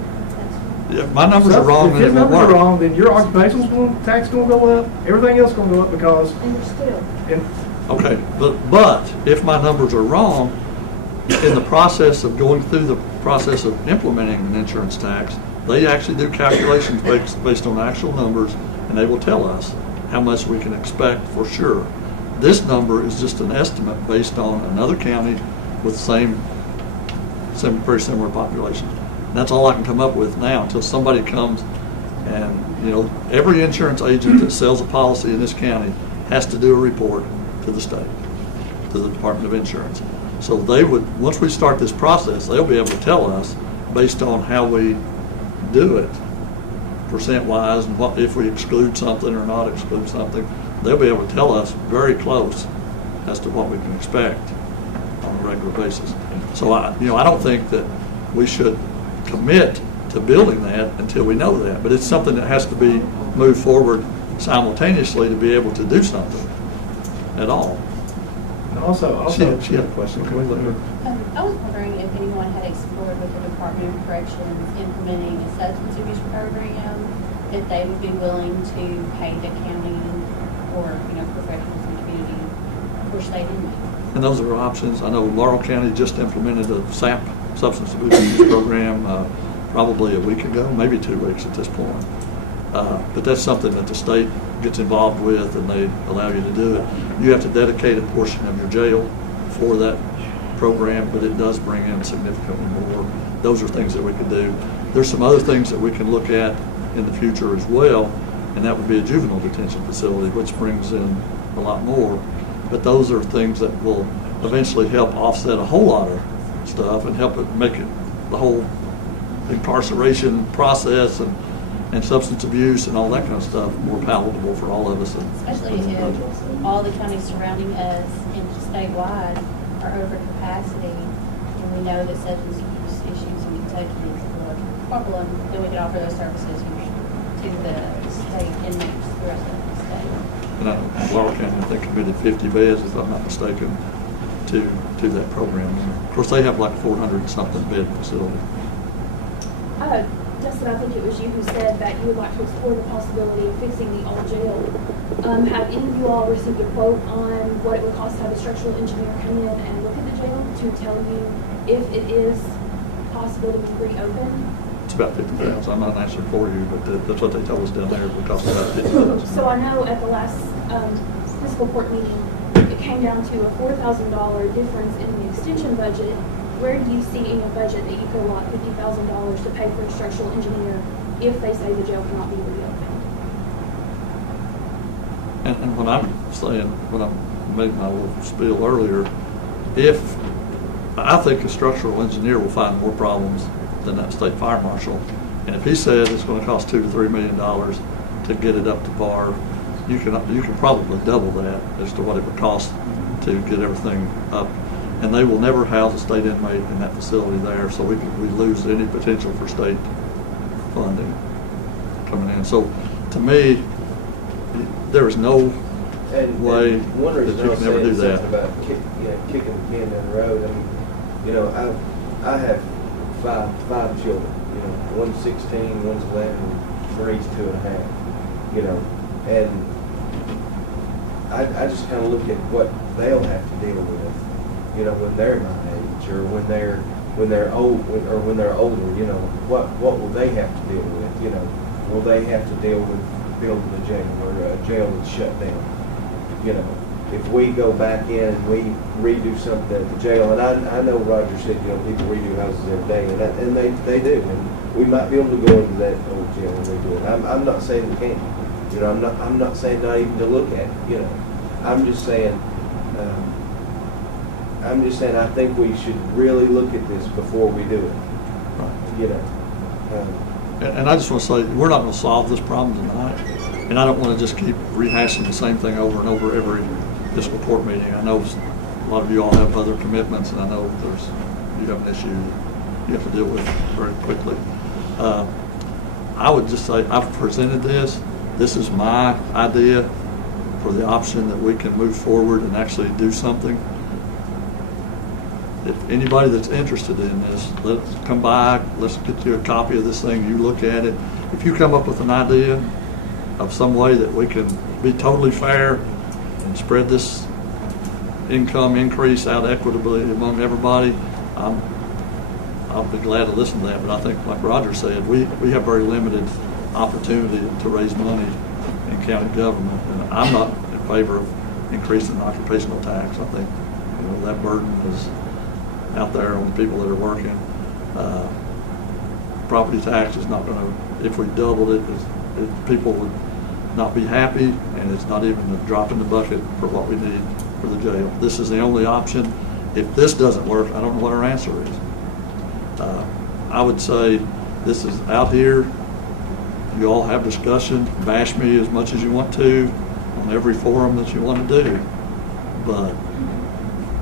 If my numbers are wrong, if then it his won't numbers are work. wrong, then your occupational tax is going to go up, everything else is going to go up, because, And still, and Okay, but if my numbers are wrong, in the process of going through the process of implementing an insurance tax, they actually do calculations based on actual numbers, and they will tell us how much we can expect for sure. This number is just an estimate based on another county with very similar population. And that's all I can come up with now until somebody comes and, you know, every insurance agent that sells a policy in this county has to do a report to the state, to the Department of Insurance. So they would, once we start this process, they'll be able to tell us based on how we do it, percent-wise, and what, if we exclude something or not exclude something, they'll be able to tell us very close as to what we can expect on a regular basis. So I don't think that we should commit to building that until we know that, but it's something that has to be moved forward simultaneously to be able to do something at all. and also, She had a question. Can we let her? I was wondering if anyone had explored with the Department of Corrections implementing a substance abuse program, if they would be willing to pay the county or, professionals in the community for state inmates. And those are options. I know Laurel County just implemented a SAP, substance abuse program, probably a week ago, maybe 2 weeks at this point. But that's something that the state gets involved with, and they allow you to do it. You have to dedicate a portion of your jail for that program, but it does bring in significantly more. Those are things that we could do. There's some other things that we can look at in the future as well. and that would be a juvenile detention facility, which brings in a lot more. But those are things that will eventually help offset a whole lot of stuff and help it make it the whole incarceration process and substance abuse and all that kind of stuff more palatable for all of us. Especially if all the counties surrounding us and statewide are over capacity, and we know that substance abuse issues in Kentucky is a problem, then we can offer those services to the state inmates, the rest of the state. And Laurel County, I think, committed 50 beds, if I'm not mistaken, to that program. Of course, they have like 400-something bed facility. Justin, I think it was you who said that you would like to explore the possibility of fixing the old jail. Have any of you all received a quote on what it would cost to have a structural engineer come in and look at the jail to tell you if it is possible to be reopened? It's about 50,000. I'm not answering for you, but that's what they told us down there. It would cost about 50,000. So I know at the last fiscal court meeting, it came down to a $4,000 difference in the extension budget. Where do you see in your budget that you could allot $50,000 to pay for a structural engineer if they say the jail cannot be reopened? And when I'm saying, when I made my little spiel earlier, if I think a structural engineer will find more problems than that state fire marshal, and if he says it's going to cost $2 to $3 million to get it up to par, you can probably double that as to what it would cost to get everything up. And they will never house a state inmate in that facility there, so we lose any potential for state funding coming in. So, to me, there is no way that you can ever do that. About kicking the can down the road. I mean, you know, I have five children. You know, one's 16, one's 11, and 3's 2.5. You know, and I just kind of look at what they'll have to deal with. You know, when they're my age, or when they're old, or when they're older, you know, what will they have to deal with? You know, will they have to deal with building a jail or a jail that's shut down? You know, if we go back in and we redo something at the jail, and I know Roger said, you know, people redo houses every day, and they do, and we might be able to go into that old jail and redo it. I'm not saying we can't. You know, I'm not saying not even to look at it. You know, I'm just saying. I think we should really look at this before we do it. Right. You know. And I just want to say, we're not going to solve this problem tonight. And I don't want to just keep rehashing the same thing over and over every fiscal court meeting. I know a lot of you all have other commitments, and I know you have an issue you have to deal with very quickly. I would just say, I've presented this. This is my idea for the option that we can move forward and actually do something. If anybody that's interested in this, let's come by, let's get you a copy of this thing, you look at it. If you come up with an idea of some way that we can be totally fair and spread this income increase out equitably among everybody, I'll be glad to listen to that. But I think, like Roger said, we have very limited opportunity to raise money in county government. And I'm not in favor of increasing the occupational tax. I think that burden is out there on the people that are working. Property tax is not going to, if we doubled it, people would not be happy, and it's not even a drop in the bucket for what we need for the jail. This is the only option. If this doesn't work, I don't know what our answer is. I would say this is out here. You all have discussion. Bash me as much as you want to on every forum that you want to do, but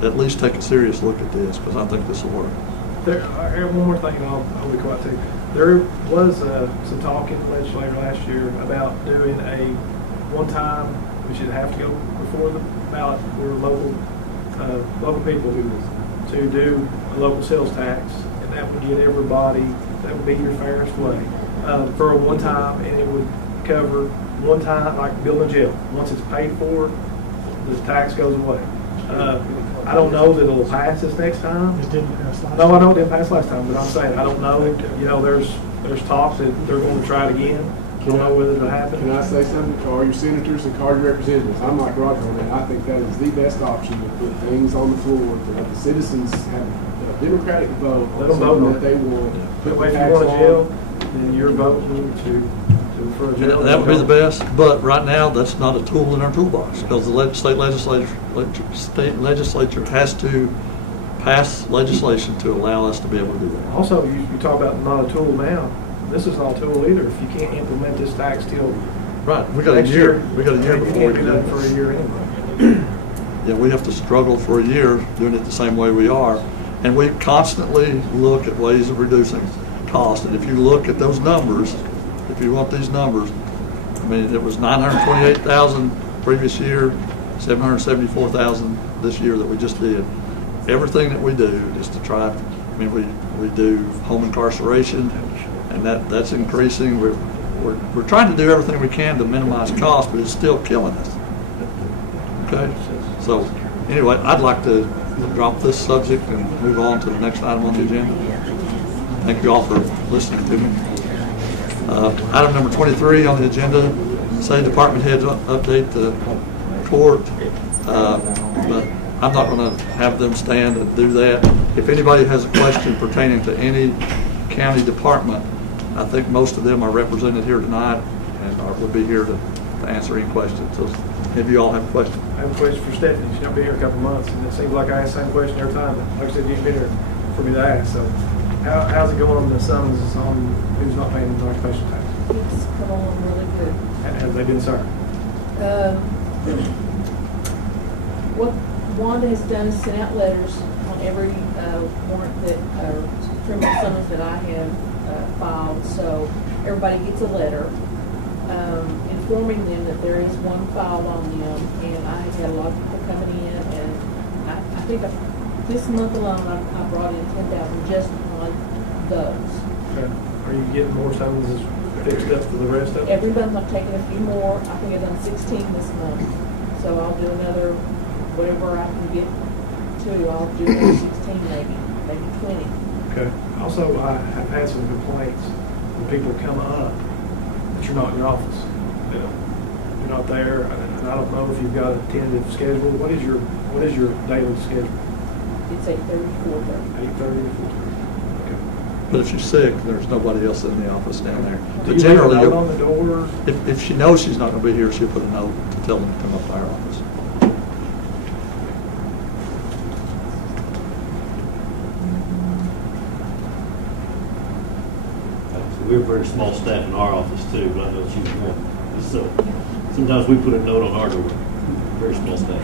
at least take a serious look at this, because I think this will work. I have one more thing, and I'll be quiet too. There was some talk in the legislature last year about doing a one-time, we should have to go before the ballot for local people to do a local sales tax, and that would get everybody, that would be your fairest way for a one-time, and it would cover one time, like building a jail. Once it's paid for, the tax goes away. I don't know that it'll pass this next time. It didn't pass last time. No, I know it didn't pass last time, but I'm saying, I don't know. You know, there's talk that they're going to try it again. Don't know whether it'll happen. Can I say something? Call your senators and call your representatives. I'm like Roger on that. I think that is the best option to put things on the floor, to let the citizens have a democratic vote Let them on vote something on that they want. But if you want a jail, then you're voting to for a And general. that would be the best, but right now, that's not a tool in our toolbox, because the state legislature has to pass legislation to allow us to be able to do that. Also, you talk about not a tool now. This is not a tool either. If you can't implement this tax till Right, we got a next year, we got a year you before can't we do can that do for a it. year anyway. Yeah, we have to struggle for a year doing it the same way we are. And we constantly look at ways of reducing cost. And if you look at those numbers, if you want these numbers, I mean, it was 928,000 previous year, 774,000 this year that we just did. Everything that we do is to try, I mean, we do home incarceration, and that's increasing. We're trying to do everything we can to minimize cost, but it's still killing us. Okay? So, anyway, I'd like to drop this subject and move on to the next item on the agenda. Thank you all for listening to me. Item number 23 on the agenda, say department heads update the court, but I'm not going to have them stand and do that. If anybody has a question pertaining to any county department, I think most of them are represented here tonight and would be here to answer any questions. So if you all have a question. I have a question for Stephanie. She's not been here a couple months, and it seems like I ask the same question every time. But like I said, you've been here for me to ask. So how's it going on the summonses on who's not paying the occupation tax? It's come on really good. And have they been served? What Wanda has done is sent out letters on every warrant that, or criminal summons that I have filed. So everybody gets a letter informing them that there is one filed on them. And I have had a lot of people coming in, and I think this month alone I brought in 10,000 just on those. Okay. Are you getting more summonses fixed up for the rest of them? Every month I'm taking a few more. I think I've done 16 this month. So I'll do another, whatever I can get to, I'll do another 16 maybe 20. Okay. Also, I have had some complaints when people come up that you're not in your office. You know, you're not there, and I don't know if you've got a tentative schedule. What is your daily schedule? It's 8:30 to 4:30. 8:30 to 4:30. Okay. But if she's sick, there's nobody else in the office down there. Do But you generally, leave a note on the door? if she knows she's not going to be here, she'll put a note to tell them to come up to our office. We're a very small staff in our office too, but I know she's one. So sometimes we put a note on our door. Very small staff.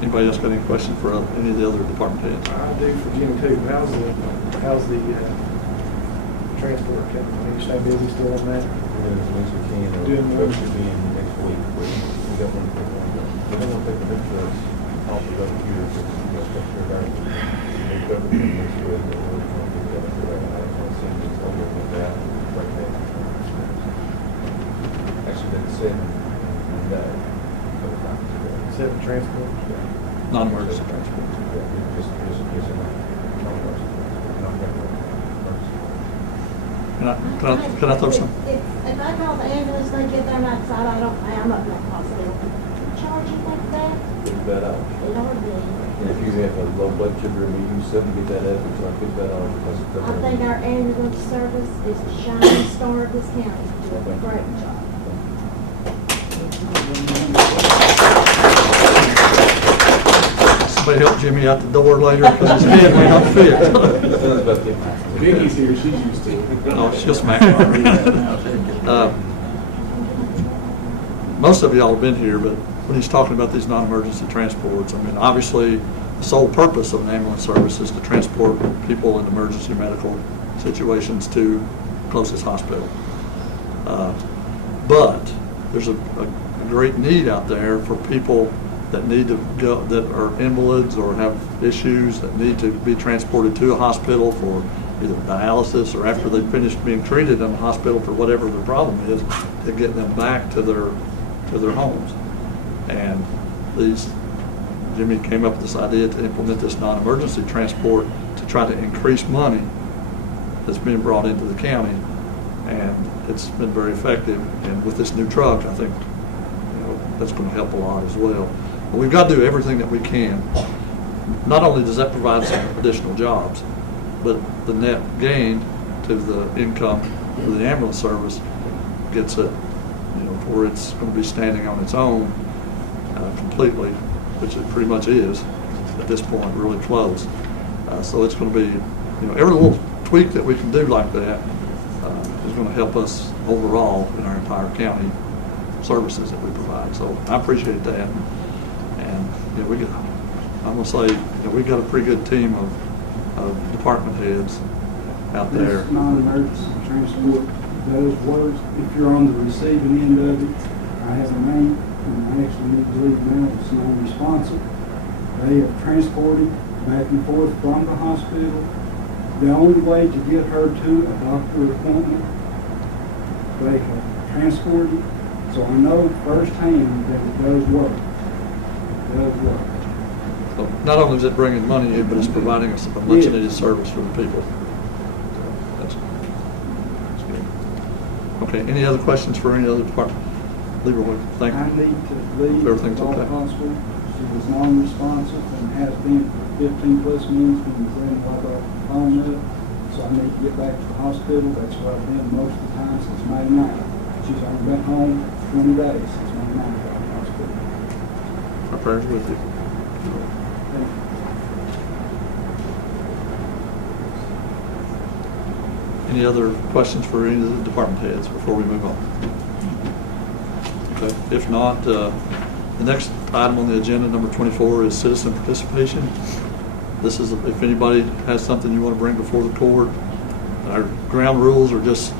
Anybody else got any questions for any of the other department heads? I do for Jimmy too. How's the transport coming? Are you stay busy still on that? Doing as much as we can, or Doing more. trucks will be in next week. We got one, we don't want to take the big trucks off the other here, because we got stuff here, right? They cover it next week, and we're going to get that up there. I don't want to see this over with that, right there. Actually, that's 7 one day. 7 transport? Non-emergency transport. Can I throw some? If I call the ambulance, they get there and I decide I'm up in that hospital, charge you like that? Pick that out. Lord, And if you have a low blood sugar, we use something to get that up, so I pick that out. Because it's I think our ambulance service is the shining star of this county. Do a great job. Somebody help Jimmy out the door later because his head may not fit. Vicky's here, she's used to it. No, she'll smack most of y'all have been here, but when he's talking about these non-emergency transports, I mean, obviously, the sole purpose of an ambulance service is to transport people in emergency medical situations to closest hospital. But there's a great need out there for people that need to go, that are invalids or have issues that need to be transported to a hospital for either dialysis or after they've finished being treated in the hospital for whatever the problem is, to get them back to their homes. And Jimmy came up with this idea to implement this non-emergency transport to try to increase money that's being brought into the county, and it's been very effective. And with this new truck, I think that's going to help a lot as well. But we've got to do everything that we can. Not only does that provide some additional jobs, but the net gain to the income of the ambulance service gets it, where it's going to be standing on its own completely, which it pretty much is at this point, really close. So it's going to be, every little tweak that we can do like that is going to help us overall in our entire county services that we provide. So I appreciate that. And I'm going to say, we've got a pretty good team of department heads out there. This non-emergency transport does work. If you're on the receiving end of it, I have a name, and I actually need to leave now. It's non-responsive. They have transported back and forth from the hospital. The only way to get her to a doctor appointment, they have transported. So I know firsthand that it does work. It does work. So not only is it bringing money in, but it's providing us a much needed service for the people. That's good. Okay, any other questions for any other department? Leroy, thank you. I need to leave Everything's the okay. hospital. She was non-responsive and has been for 15 plus minutes when the grandfather off the phone up. So I need to get back to the hospital. That's where I've been most of the time since May 9th. She's only been home 20 days since May 9th out of the hospital. Our prayers with you. Any other questions for any of the department heads before we move on? Okay. If not, the next item on the agenda, number 24, is citizen participation. This is if anybody has something you want to bring before the court. Our ground rules are just,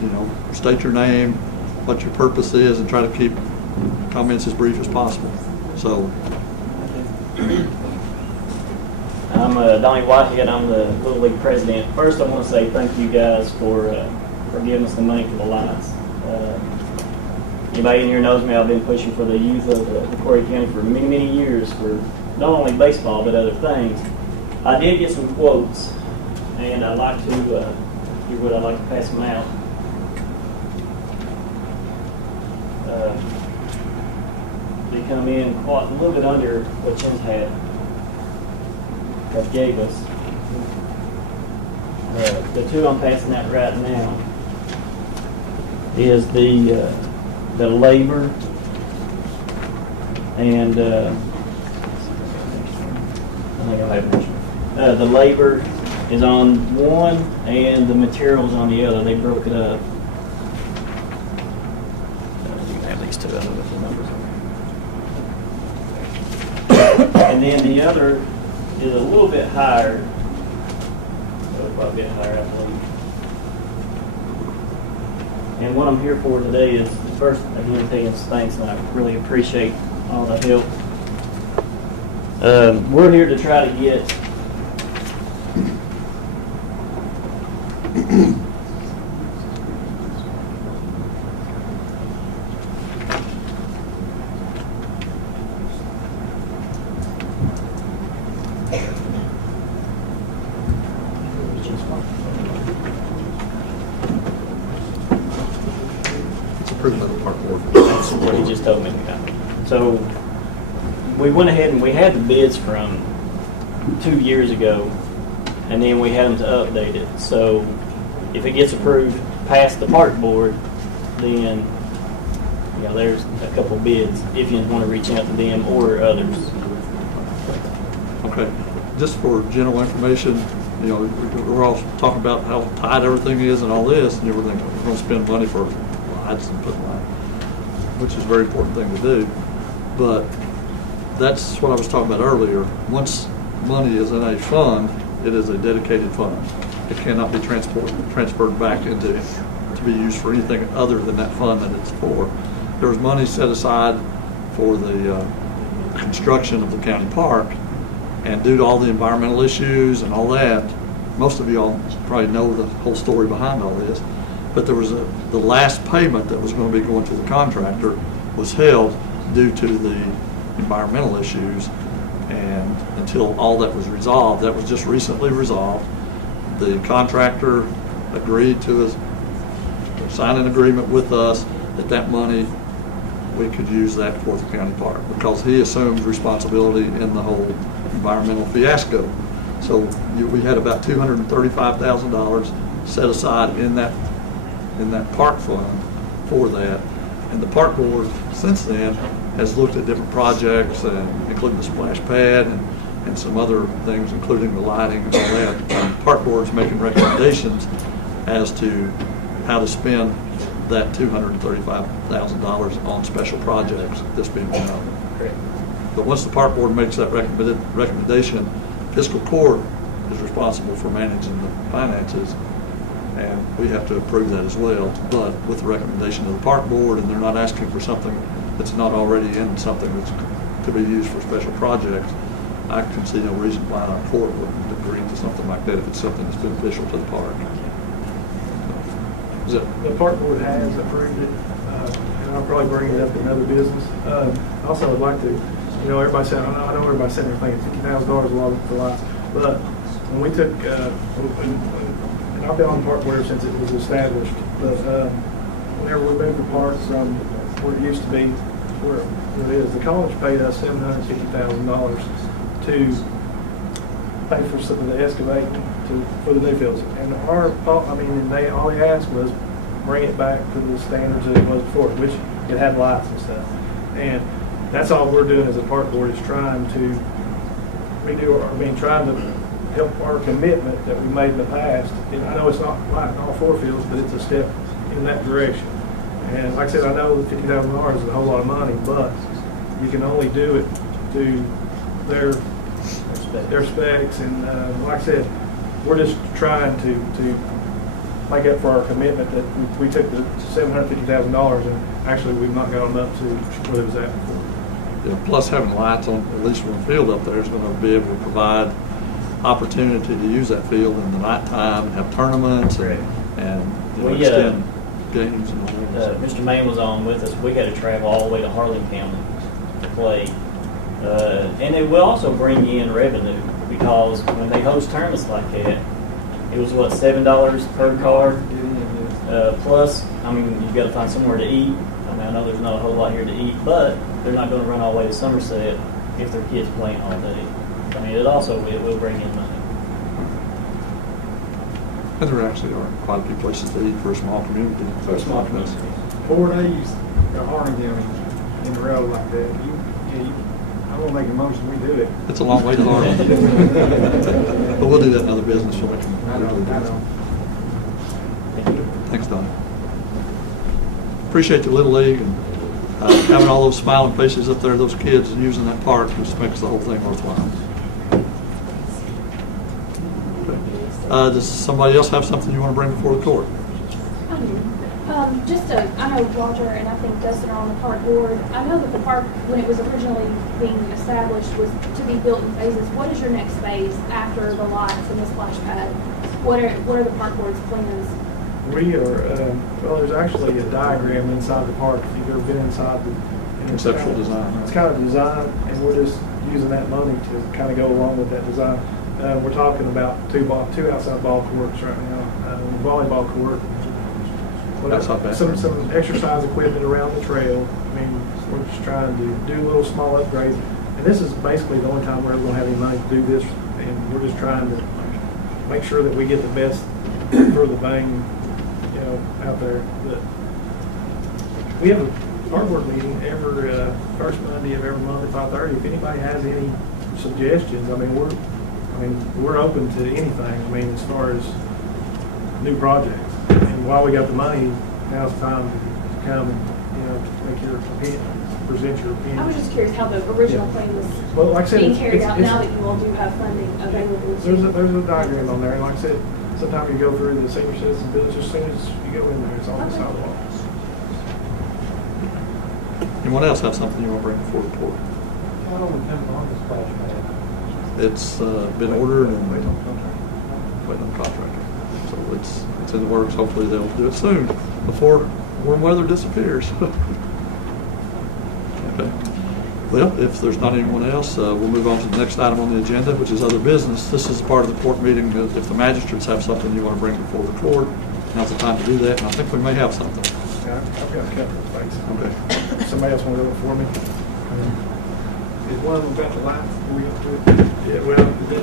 state your name, what your purpose is, and try to keep comments as brief as possible. So. I'm Donnie Whitehead. I'm the Little League president. First, I want to say thank you guys for giving us the money for the lights. Anybody in here knows me. I've been pushing for the youth of McCreary County for many, many years for not only baseball but other things. I did get some quotes, and I'd like to hear what I'd like to pass them out. They come in quite a little bit under what Jim's had. That gave us. The two I'm passing out right now is the labor and I think I'll have next one. The labor is on one and the materials on the other. They broke it up. You can have these two. I don't know if the numbers are. And then the other is a little bit higher. Probably a bit higher, I think. And what I'm here for today is, first, again, taking thanks, and I really appreciate all the help. We're here to try to get what he just told me. So we went ahead and we had the bids from 2 years ago, and then we had them to update it. So if it gets approved past the park board, then there's a couple bids if you want to reach out to them or others. Okay, just for general information, we're all talking about how tight everything is and all this, and everything. We're going to spend money for lights and put lights, which is a very important thing to do. But that's what I was talking about earlier. Once money is in a fund, it is a dedicated fund. It cannot be transferred back into to be used for anything other than that fund that it's for. There was money set aside for the construction of the county park, and due to all the environmental issues and all that, most of y'all probably know the whole story behind all this, but there was the last payment that was going to be going to the contractor was held due to the environmental issues, and until all that was resolved, that was just recently resolved. The contractor agreed to sign an agreement with us that money, we could use that for the county park because he assumes responsibility in the whole environmental fiasco. So we had about $235,000 set aside in that park fund for that. And the park board since then has looked at different projects, including the splash pad and some other things, including the lighting and all that. The park board's making recommendations as to how to spend that $235,000 on special projects, this being one of them. But once the park board makes that recommendation, fiscal court is responsible for managing the finances, and we have to approve that as well. But with the recommendation of the park board, and they're not asking for something that's not already in something that's to be used for special projects, I can see no reason why our court wouldn't agree to something like that if it's something that's beneficial to the park. Is it? The park board has approved it, and I'll probably bring it up in another business. Also, I'd like to, everybody said, I know everybody said they're thinking $50,000 a lot for lights, but when we took, and I've been on the park board since it was established, but whenever we moved the park from where it used to be, where it is, the college paid us $750,000 to pay for some of the excavating for the new fields. And all they asked was bring it back to the standards that it was before, which it had lights and stuff. And that's all we're doing as a park board is trying to help our commitment that we made in the past. And I know it's not lighting all four fields, but it's a step in that direction. And like I said, I know that $50,000 is a whole lot of money, but you can only do it to their specs. And like I said, we're just trying to make up for our commitment that we took the $750,000 and actually we've not got them up to where it was at before. Yeah, plus having lights on at least one field up there is going to be able to provide opportunity to use that field in the nighttime and have tournaments and extend games and all that. Mr. Main was on with us. We got to travel all the way to Harlan County to play. And it will also bring in revenue because when they host tournaments like that, it was what, $7 per car? Plus, you've got to find somewhere to eat. I know there's not a whole lot here to eat, but they're not going to run all the way to Somerset if their kids playing all day. It will bring in money. And there actually are quite a few places to eat for a small community. 4 days at Harlan County in a row like that. I won't make a motion, we do it. It's a long way to Harlan. But we'll do that in other business. So we can I know. Thanks, Don. Appreciate the Little League and having all those smiling faces up there, those kids using that park just makes the whole thing worthwhile. Does somebody else have something you want to bring before the court? I know Roger and I think Dustin are on the park board. I know that the park, when it was originally being established, was to be built in phases. What is your next phase after the lights and the splash pad? What are the park board's plans? We are, there's actually a diagram inside the park. If you've ever been inside conceptual design. It's kind of design, and we're just using that money to kind of go along with that design. We're talking about two outside ball courts right now, volleyball court, some exercise equipment around the trail. We're just trying to do little small upgrades, and this is basically the only time we're ever going to have any money to do this, and we're just trying to make sure that we get the best for the bang, out there. But we have a park board meeting every first Monday of every month at 5:30. If anybody has any suggestions, we're open to anything. As far as new projects, and while we got the money, now's the time to come and make your opinion, present your opinion. I was just curious how the original plan was like I said, being carried out now that you all do have funding available. There's a diagram on there, and like I said, sometimes you go through the senior citizen village, as soon as you go in there, it's on the sidewalk. Anyone else have something you want to bring before the court? How long has been on this splash pad? It's been ordered and waiting on the contractor. So it's in the works. Hopefully they'll do it soon before warm weather disappears. Okay. Well, if there's not anyone else, we'll move on to the next item on the agenda, which is other business. This is part of the court meeting. If the magistrates have something you want to bring before the court, now's the time to do that. And I think we may have something. Yeah, I've got a couple of things. Okay. Somebody else want to go before me? Is one of them got the light before you do it? Yeah, well,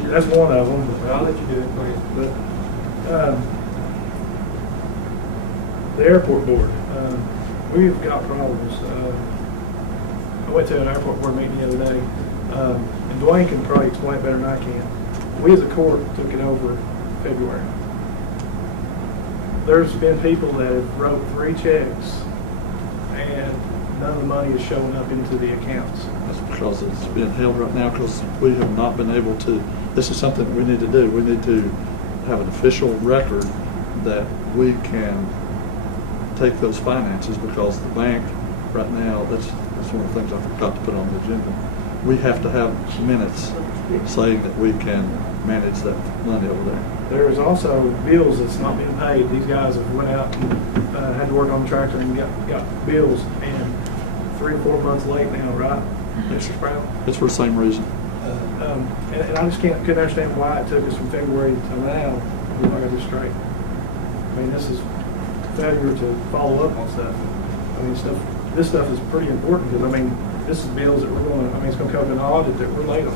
that's one of them, but I'll let you do it, please. But, the airport board, we've got problems. I went to an airport board meeting the other day, and Dwayne can probably explain it better than I can. We as a court took it over February. There's been people that have wrote 3 checks, and none of the money is showing up into the accounts. That's because it's being held right now because we have not been able to, this is something we need to do. We need to have an official record that we can take those finances because the bank right now, that's one of the things I forgot to put on the agenda. We have to have minutes saying that we can manage that money over there. There is also bills that's not being paid. These guys have went out and had to work on the tractor and got bills, and 3 or 4 months late now, right, Mr. Sprout? It's for the same reason. And I just couldn't understand why it took us from February to now to get this straight. I mean, this is failure to follow up on stuff. I mean, this stuff is pretty important because, I mean, this is bills that we're going to, I mean, it's going to cover an audit that we're late on.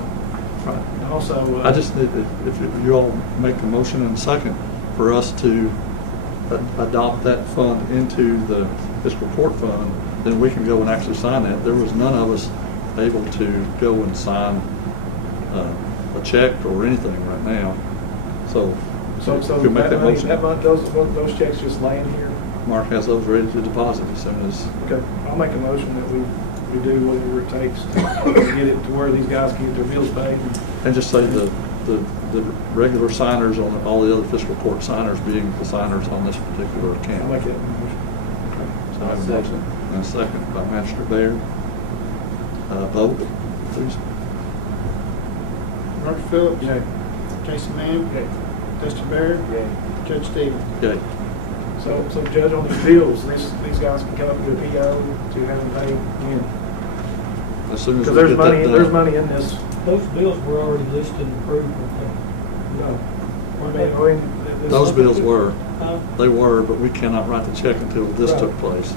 Right. And also, I just need, if you all make a motion in a second for us to adopt that fund into the fiscal court fund, then we can go and actually sign that. There was none of us able to go and sign a check or anything right now. So that money, those checks just laying here. Mark has those ready to deposit as soon as. Okay, I'll make a motion that we do whatever it takes to get it to where these guys can get their bills paid. And just say the regular signers on all the other fiscal court signers being the signers on this particular account. I'll make that motion. So I have a motion and a second by Magistrate Baird. Vote, please. Roger Phillips. Yay. Jason Mann. Yay. Dustin Baird. Yay. Judge Stevens. Okay. So Judge, on these bills, these guys can come up with a PO to have them paid in. As soon as Because we there's get money, that there's done. money in this. Those bills were already listed and approved. No. I mean, Those bills were. Huh? They were, but we cannot write the check until this Right. took place.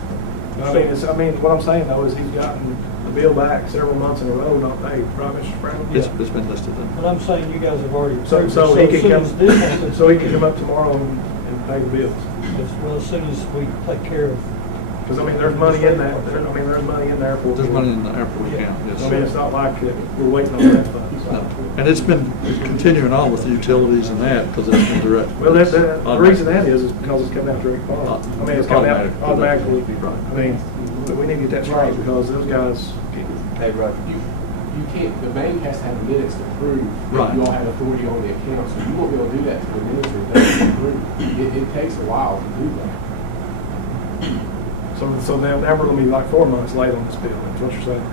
I mean, what I'm saying though is he's gotten the bill back several months in a row not paid, right, Mr. Brown? It's been listed then. But I'm saying you guys have already So approved. he as can soon come, as this happens- so he can come up tomorrow and pay the bills. Well, as soon as we take care of. Because I mean, there's money in that, there's money in the airport. There's money in the airport account, yes. I mean, it's not like we're waiting on that fund. No. And it's been continuing on with the utilities and that because it's been direct. Well, the reason that is because it's coming out direct deposit. I mean, it's coming out automatically. I mean, but we need to get that straight because those guys. Hey, Roger. You can't, the bank has to have minutes to prove Right. that you all have authority on the account, so you won't be able to do that to the minutes or doesn't approve. It takes a while to do that. So they'll never be like 4 months late on this bill. That's what you're saying.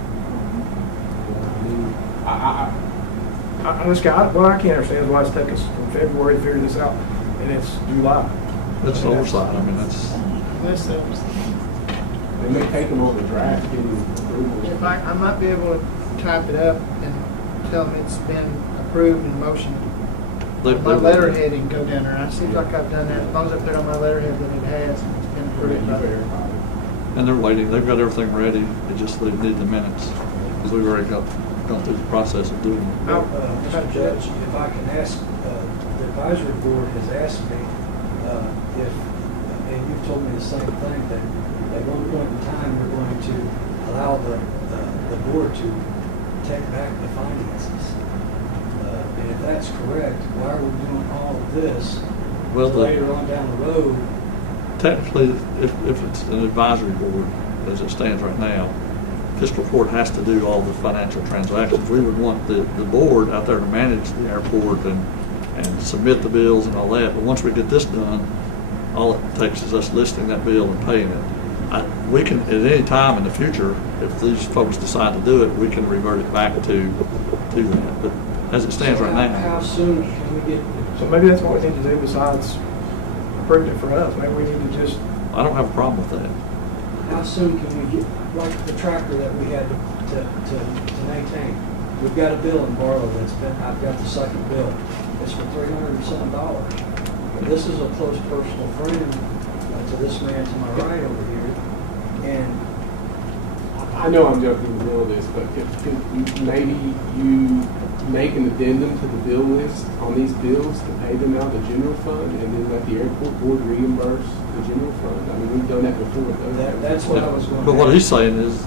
I just got what I can't understand is why it's taken us from February to figure this out, and it's July. That's oversight. I mean, that's. They may take them on the draft getting approval. If I might be able to type it up and tell them it's been approved and motioned. My letterhead can go down there. It seems like I've done that. As long as I put it on my letterhead that it has, it's been approved. And they're waiting. They've got everything ready. They just need the minutes because we've already gone through the process of doing it. Mr. Judge, if I can ask, the advisory board has asked me if, and you've told me the same thing, that at one point in time, we're going to allow the board to take back the finances. And if that's correct, why are we doing all of this later on down the road? Technically, if it's an advisory board, as it stands right now, fiscal court has to do all the financial transactions. We would want the board out there to manage the airport and submit the bills and all that. But once we get this done, all it takes is us listing that bill and paying it. We can, at any time in the future, if these folks decide to do it, we can revert it back to that. But as it stands right now. How soon can we get? So maybe that's what we need to do besides approving it for us. Maybe we need to just. I don't have a problem with that. How soon can we get, like the tractor that we had to maintain? We've got a bill in Barlow that's been, I've got the second bill. It's for $300 and some dollars. This is a close personal friend to this man to my right over here. And I I know I'm jumping in the middle of this, but if maybe you make an addendum to the bill list on these bills to pay them out of the general fund, and then let the airport board reimburse the general fund. I mean, we've done that before. That's what I was going to But what ask. he's saying is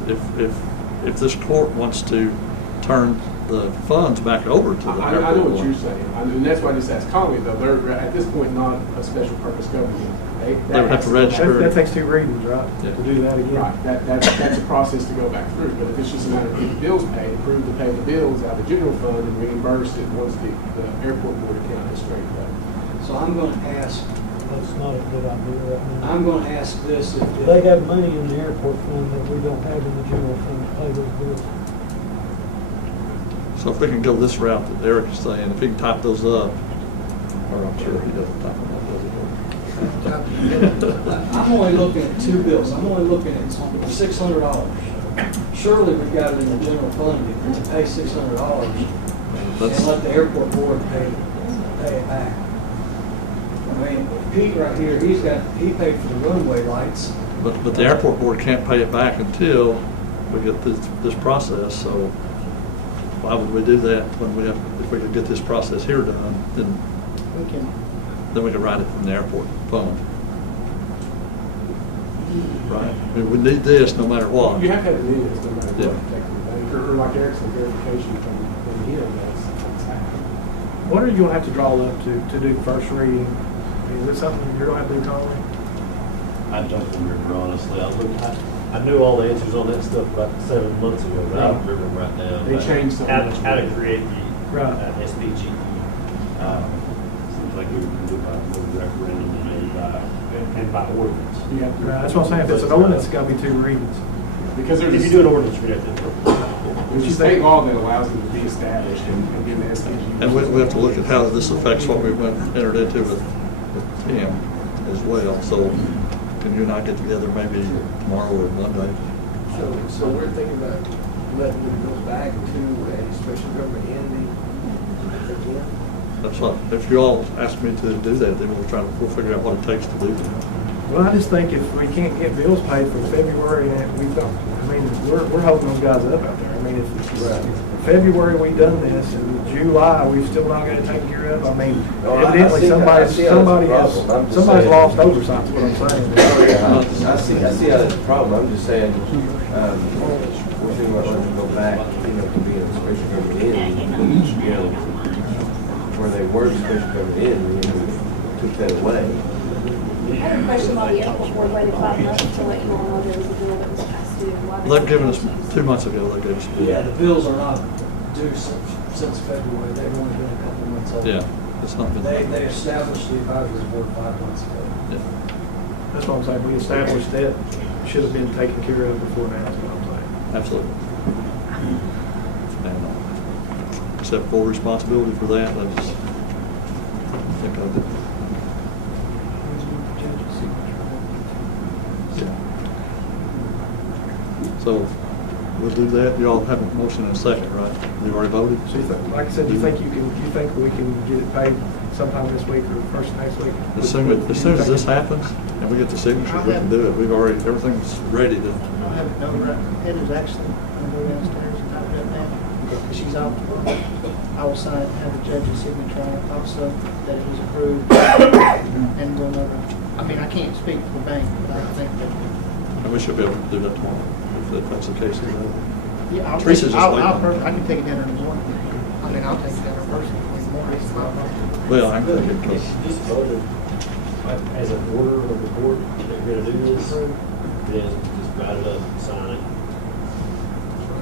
if this court wants to turn the funds back over to the I airport know what board. you're saying, and that's why I just asked Conley, though, they're at this point not a special purpose government. They would have to register. That takes 2 readings, right? Yeah. To do that again. Right, that's a process to go back through, but if it's just a matter of getting the bills paid, approved to pay the bills out of the general fund and reimburse it once the airport board account is straightened up. So I'm going to ask, That's not a good idea right now. I'm going to ask this, if They have money in the airport fund that we don't have in the general fund to pay those bills. So if we can go this route that Eric is saying, if he can type those up, or I'm sure he doesn't type them up, does he? I'm only looking at 2 bills. I'm only looking at $600. Surely we've got it in the general fund to pay $600 and let the airport board pay it back. I mean, Pete right here, he paid for the runway lights. But the airport board can't pay it back until we get this process, so why would we do that when if we could get this process here done, then we can write it from the airport fund. Right? I mean, we need this no matter what. You have to have this no matter Yeah. what, technically, or like Eric said, verification from him, that's happening. What are you going to have to draw up to do first reading? I mean, is this something you're going to have to do, Conley? I don't remember, honestly. I knew all the answers on that stuff about 7 months ago, but I don't remember them right now. They changed so much. How to create the SPG. Seems like we can do by referendum and maybe by ordinance. Yeah, right. That's what I'm saying. If it's an ordinance, it's got to be 2 readings. Because there's If you do an ordinance, you're going to have there's a state law that allows them to be established and be an SPG. And we have to look at how this affects what we entered into with Tim as well. So can you and I get together maybe tomorrow or Monday? So we're thinking about letting it go back to a special government entity again? That's what, if you all ask me to do that, then we'll figure out what it takes to do that. Well, I just think if we can't get bills paid for February and we don't, I mean, we're holding those guys up out there. I mean, if February we done this and July we've still not got it taken care of, I mean, evidently somebody's lost oversight, is what I'm saying. I see how that's a problem. I'm just saying, we're thinking about letting them go back, to be a special government entity, where they were special government entity, and we took that away. I have a question about the airport board waited 5 months to let you all know there was a bill that was passed due. They've given us 2 months ago. They gave us. Yeah, the bills are not due since February. They've only been a couple of months old. Yeah, it's not been. They established the advisory board 5 months ago. Yeah. That's what I'm saying. We established that should have been taken care of before now, is what I'm saying. Absolutely. And accept full responsibility for that. I just think I did. Yeah. So we'll do that. You all have a motion and a second, right? You already voted? So you think, like I said, you think we can get it paid sometime this week or first next week? As soon as this happens and we get the signatures, we can do it. We've already, everything's ready to. I'll have it done right. Heather's actually going to go downstairs and type it up now. She's out. I will sign it and have the judge's signature on it also, that it was approved. And we'll never, I mean, I can't speak for the bank, but I think that. And we should be able to do that tomorrow, if that's the case. Yeah, I'll Teresa's just waiting. I can take it down in the morning. I mean, I'll take it down in person in the morning. It's not a problem. Well, I can take it If because. you just voted as an order of the board that you're going to do this, then just write it up, sign it.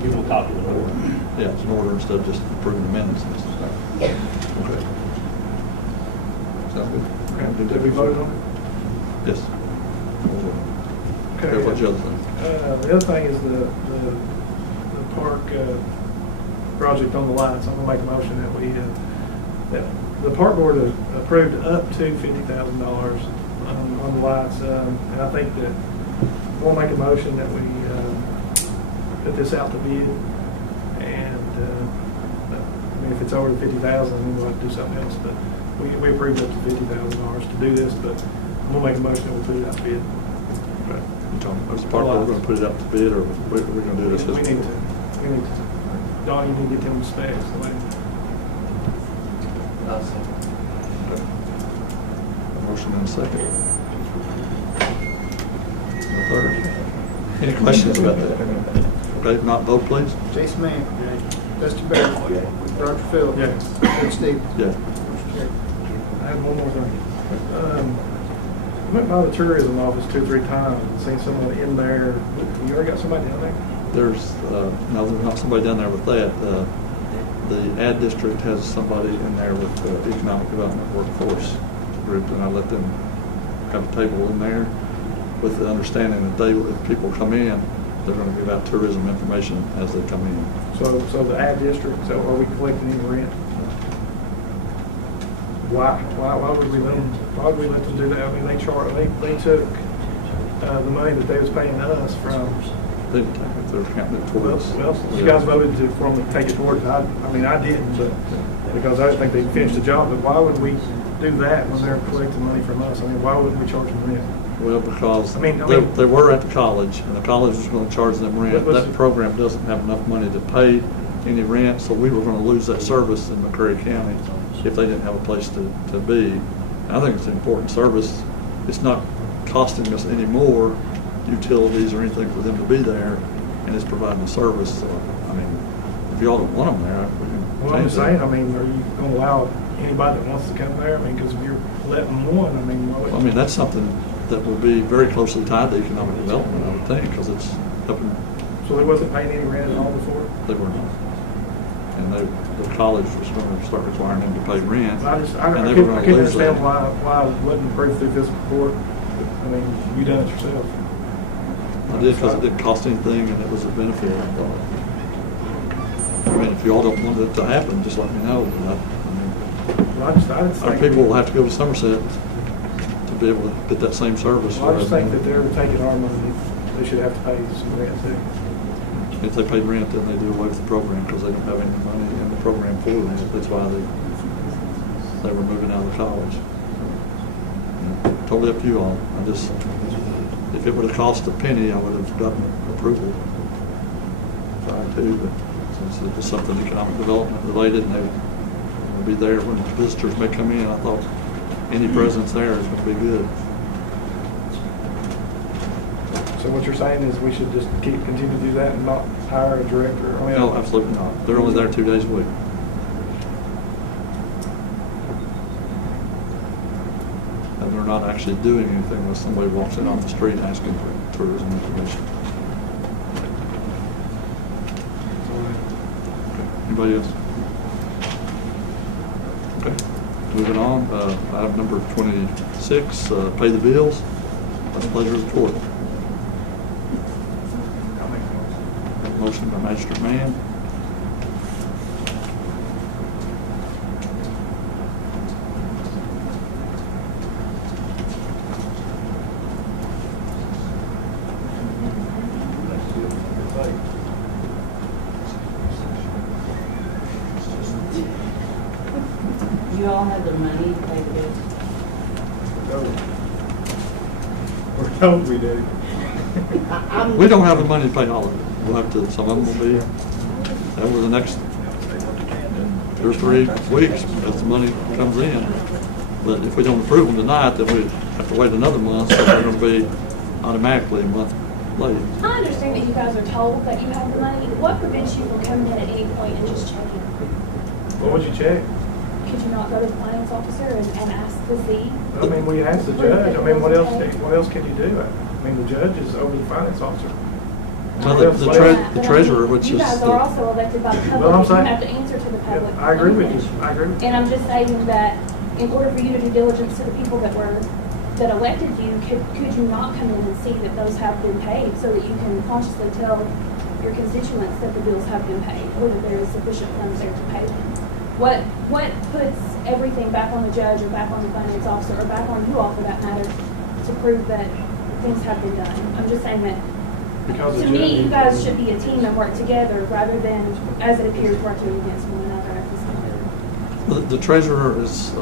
Give them a copy of the order. Yeah, it's an order instead of just approving the minutes. Okay. Sounds good. Okay. Did we vote on it? Yes. Okay, what's the other thing? The other thing is the park project on the lights. I'm gonna make a motion that the park board approved up to $50,000 on the lights, and I think that we'll make a motion that we put this out to bid, and I mean, if it's over the $50,000, then we'll have to do something else. But we approved up to $50,000 to do this, but I'm gonna make a motion that we put it out to bid. Right. Mr. Parker, we're gonna put it up to bid, or we're gonna do this as We need to, Don, you need to get them specs. So let him- I'll second. A motion and a second. And a third. Any questions about that? Okay, if not, vote please. Jason Mann. Dusty Baker. Roger Phillips. Yes. Ed Stevens. Yeah. Motion carried. I have one more thing. I went by the tourism office 2 or 3 times and seen someone in there. You already got somebody in there? There's, no, there's not somebody down there with that. The ad district has somebody in there with the economic development workforce group, and I let them have a table in there with the understanding that they, if people come in, they're gonna give out tourism information as they come in. So the ad district, so are we collecting any rent? Why would we let them do that? I mean, they took, the money that they was paying us from. They would take it, they're counting it towards. Well, you guys voted for them to take it towards, I mean, I didn't, but, because I didn't think they'd finished the job, but why would we do that when they're collecting money from us? I mean, why wouldn't we charge them rent? Well, because I mean, they were at the college, and the college was gonna charge them rent. But That program doesn't have enough money to pay any rent, so we were gonna lose that service in McCreary County if they didn't have a place to be. I think it's an important service. It's not costing us any more utilities or anything for them to be there, and it's providing a service. So, I mean, if y'all don't want them there, we can Well, I'm change just saying, that. I mean, are you gonna allow anybody that wants to come there? I mean, because if you're letting one, I mean, why would I mean, that's something that will be very closely tied to economic development, I would think, because it's helping. So they wasn't paying any rent at all before? They were not. And the college was going to start requiring them to pay rent. I and they couldn't were going to lose understand that. why it wasn't approved through fiscal court. I mean, you done it yourself. I did because it didn't cost anything and it was a benefit, I thought. I mean, if you all don't want it to happen, just let me know. Well, I just Our think. people will have to go to Somerset to be able to get that same service. Well, I just think that they're taking our money, they should have to pay some rent too. If they paid rent, then they do away with the program because they don't have any money in the program for rent. That's why they were moving out of the college. Totally up to you all. If it would have cost a penny, I would have gotten approval. Tried to, but since it was something economic development related and they would be there when visitors may come in, I thought any presence there is going to be good. So what you're saying is we should just continue to do that and not hire a director? I mean, No, absolutely not. They're only there 2 days a week. And they're not actually doing anything unless somebody walks in off the street asking for tourism information. Anybody else? Okay, moving on. Item number 26, pay the bills. That's pleasure of the court. Motion by Magistrate Mann. You all have the money to pay the bills? We're told we do. We don't have the money to pay all of it. We'll have to, some of them will be, over the next 2 or 3 weeks as the money comes in. But if we don't approve them tonight, then we have to wait another month, so they're going to be automatically a month late. I understand that you guys are told that you have the money. What prevents you from coming in at any point and just checking? What would you check? Could you not go to the finance officer and ask to see? I mean, we asked the judge. I mean, what else can you do? I mean, the judge is over the finance officer. Well, the treasurer, which You is guys the, are also elected by the public. Well, I'm You saying- have to answer to the public. I agree with you. I agree with you. And I'm just saying that in order for you to do diligence to the people that elected you, could you not come in and see that those have been paid so that you can consciously tell your constituents that the bills have been paid or that there is sufficient funds there to pay them? What puts everything back on the judge or back on the finance officer or back on you all for that matter to prove that things have been done? I'm just saying that Because to me, you guys should be a team and work together rather than, as it appears, working against one another at this point. the treasurer is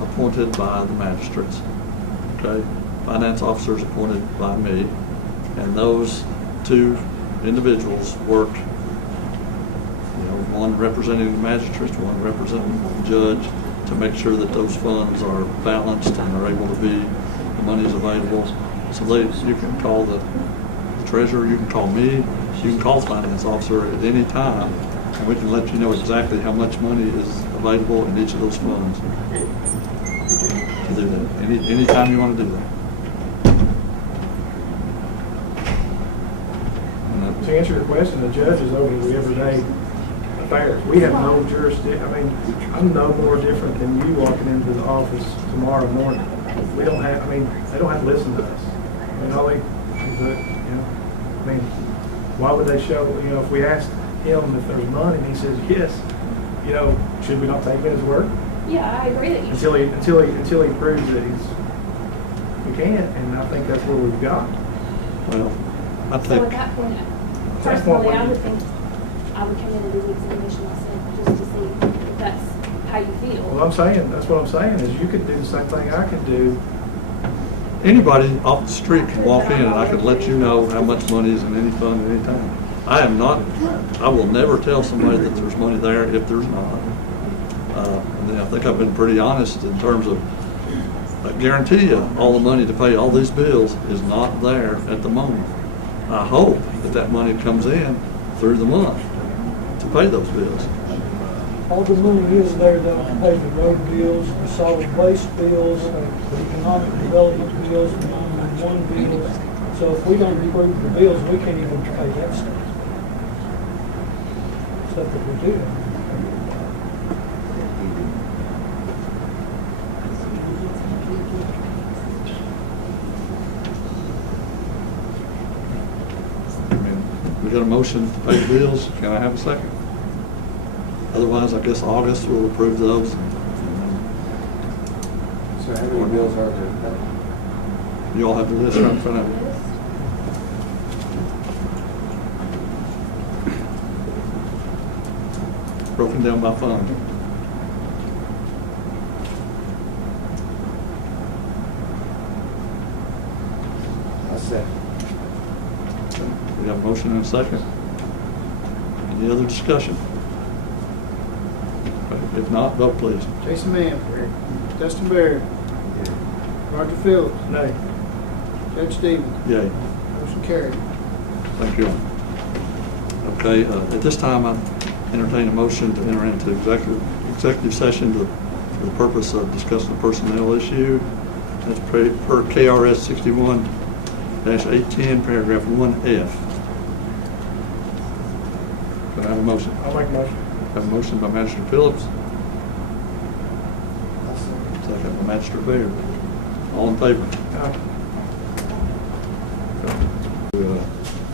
appointed by the magistrates. Okay, finance officer is appointed by me, And those two individuals worked, one representing the magistrate, one representing the judge, to make sure that those funds are balanced and are able to be, the money is available. So you can call the treasurer, you can call me, you can call the finance officer at any time, and we can let you know exactly how much money is available in each of those funds. To do that, anytime you want to do that. To answer your question, the judge is over the everyday affairs. We have no jurisdiction. I mean, I'm no more different than you walking into the office tomorrow morning. We don't have, they don't have to listen to us. I mean, all they do, why would they show, if we asked him if there's money and he says yes, should we not take him at his word? Yeah, I agree that you until he proves that we can, and I think that's where we've got. Well, I think. So at that point, personally, I would think I would come in and do the examination myself just to see if that's how you feel. Well, that's what I'm saying is you could do the same thing I could do. Anybody off the street can walk in and I can let you know how much money is in any fund at any time. I will never tell somebody that there's money there if there's not. I think I've been pretty honest in terms of, I guarantee you, all the money to pay all these bills is not there at the moment. I hope that money comes in through the month to pay those bills. All the money is there though to pay the road bills, the solid waste bills, the economic development bills, the 911 bills. So if we don't approve the bills, we can't even pay that stuff. Stuff that we do. We got a motion to pay the bills. Can I have a second? Otherwise, I guess August will approve those. So how many bills are there? You all have the list right in front of you. Broken down by fund. I said. We have a motion and a second. Any other discussion? If not, vote please. Jason Mann. Dustin Barrett. Roger Phillips. Nay. Judge Stevens. Yay. Motion carried. Thank you. Okay, at this time, I entertain a motion to enter into executive session for the purpose of discussing a personnel issue. That's per KRS 61-810, paragraph 1F. Can I have a motion? I'll make a motion. Have a motion by Magistrate Phillips. Second by Magistrate Baird. All in favor?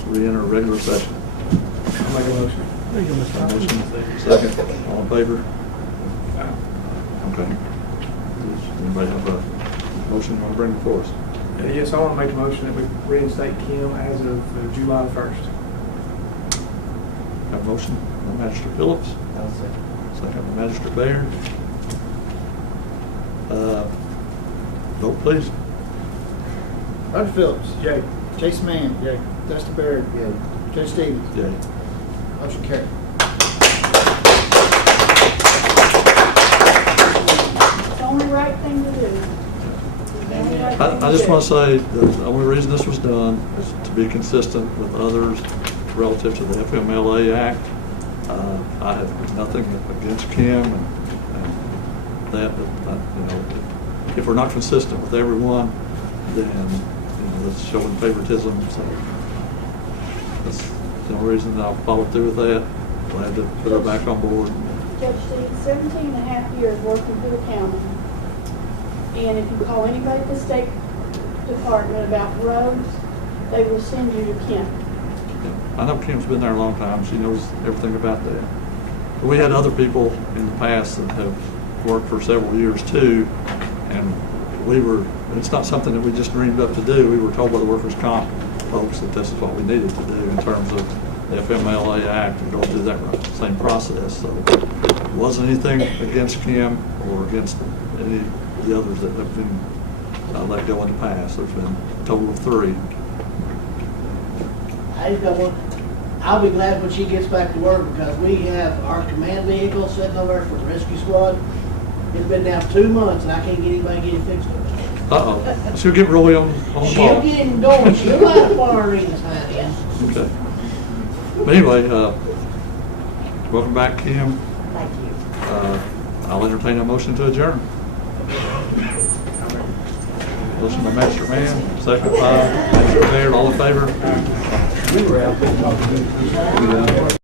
Re-enter regular session. I'll make a motion. Motion. Second. All in favor? Okay. Anybody have a motion you want to bring before us? Yes, I want to make a motion that we reinstate Kim as of July 1st. Have a motion by Magistrate Phillips. I'll say. Second by Magistrate Baird. Vote please. Roger Phillips. Yay. Jason Mann. Yay. Dustin Barrett. Yeah. Judge Stevens. Yay. Motion carried. It's the only right thing to do. I just want to say the only reason this was done is to be consistent with others relative to the FMLA Act. I have nothing against Kim and that, but if we're not consistent with everyone, then that's showing favoritism. So that's the only reason I'll follow through with that. Glad to put her back on board. Judge Stevens, 17 and a half years working for the county. And if you call anybody at the State Department about roads, they will send you to Kim. I know Kim's been there a long time. She knows everything about that. But we had other people in the past that have worked for several years too, and it's not something that we just dreamed up to do. We were told by the workers' comp folks that this is what we needed to do in terms of the FMLA Act and go through that same process. So it wasn't anything against Kim or against any of the others that have been let go in the past. There's been a total of 3. I've got one. I'll be glad when she gets back to work because we have our command vehicle sitting over there for the rescue squad. It's been now 2 months and I can't get anybody to get it fixed. Uh-oh. She'll get really on the She'll ball. get him going. She'll light a fire in his hand. Okay. But anyway, welcome back, Kim. Thank you. I'll entertain a motion to adjourn. Motion by Master Man, second by Master Baird, all in favor? We were out there talking.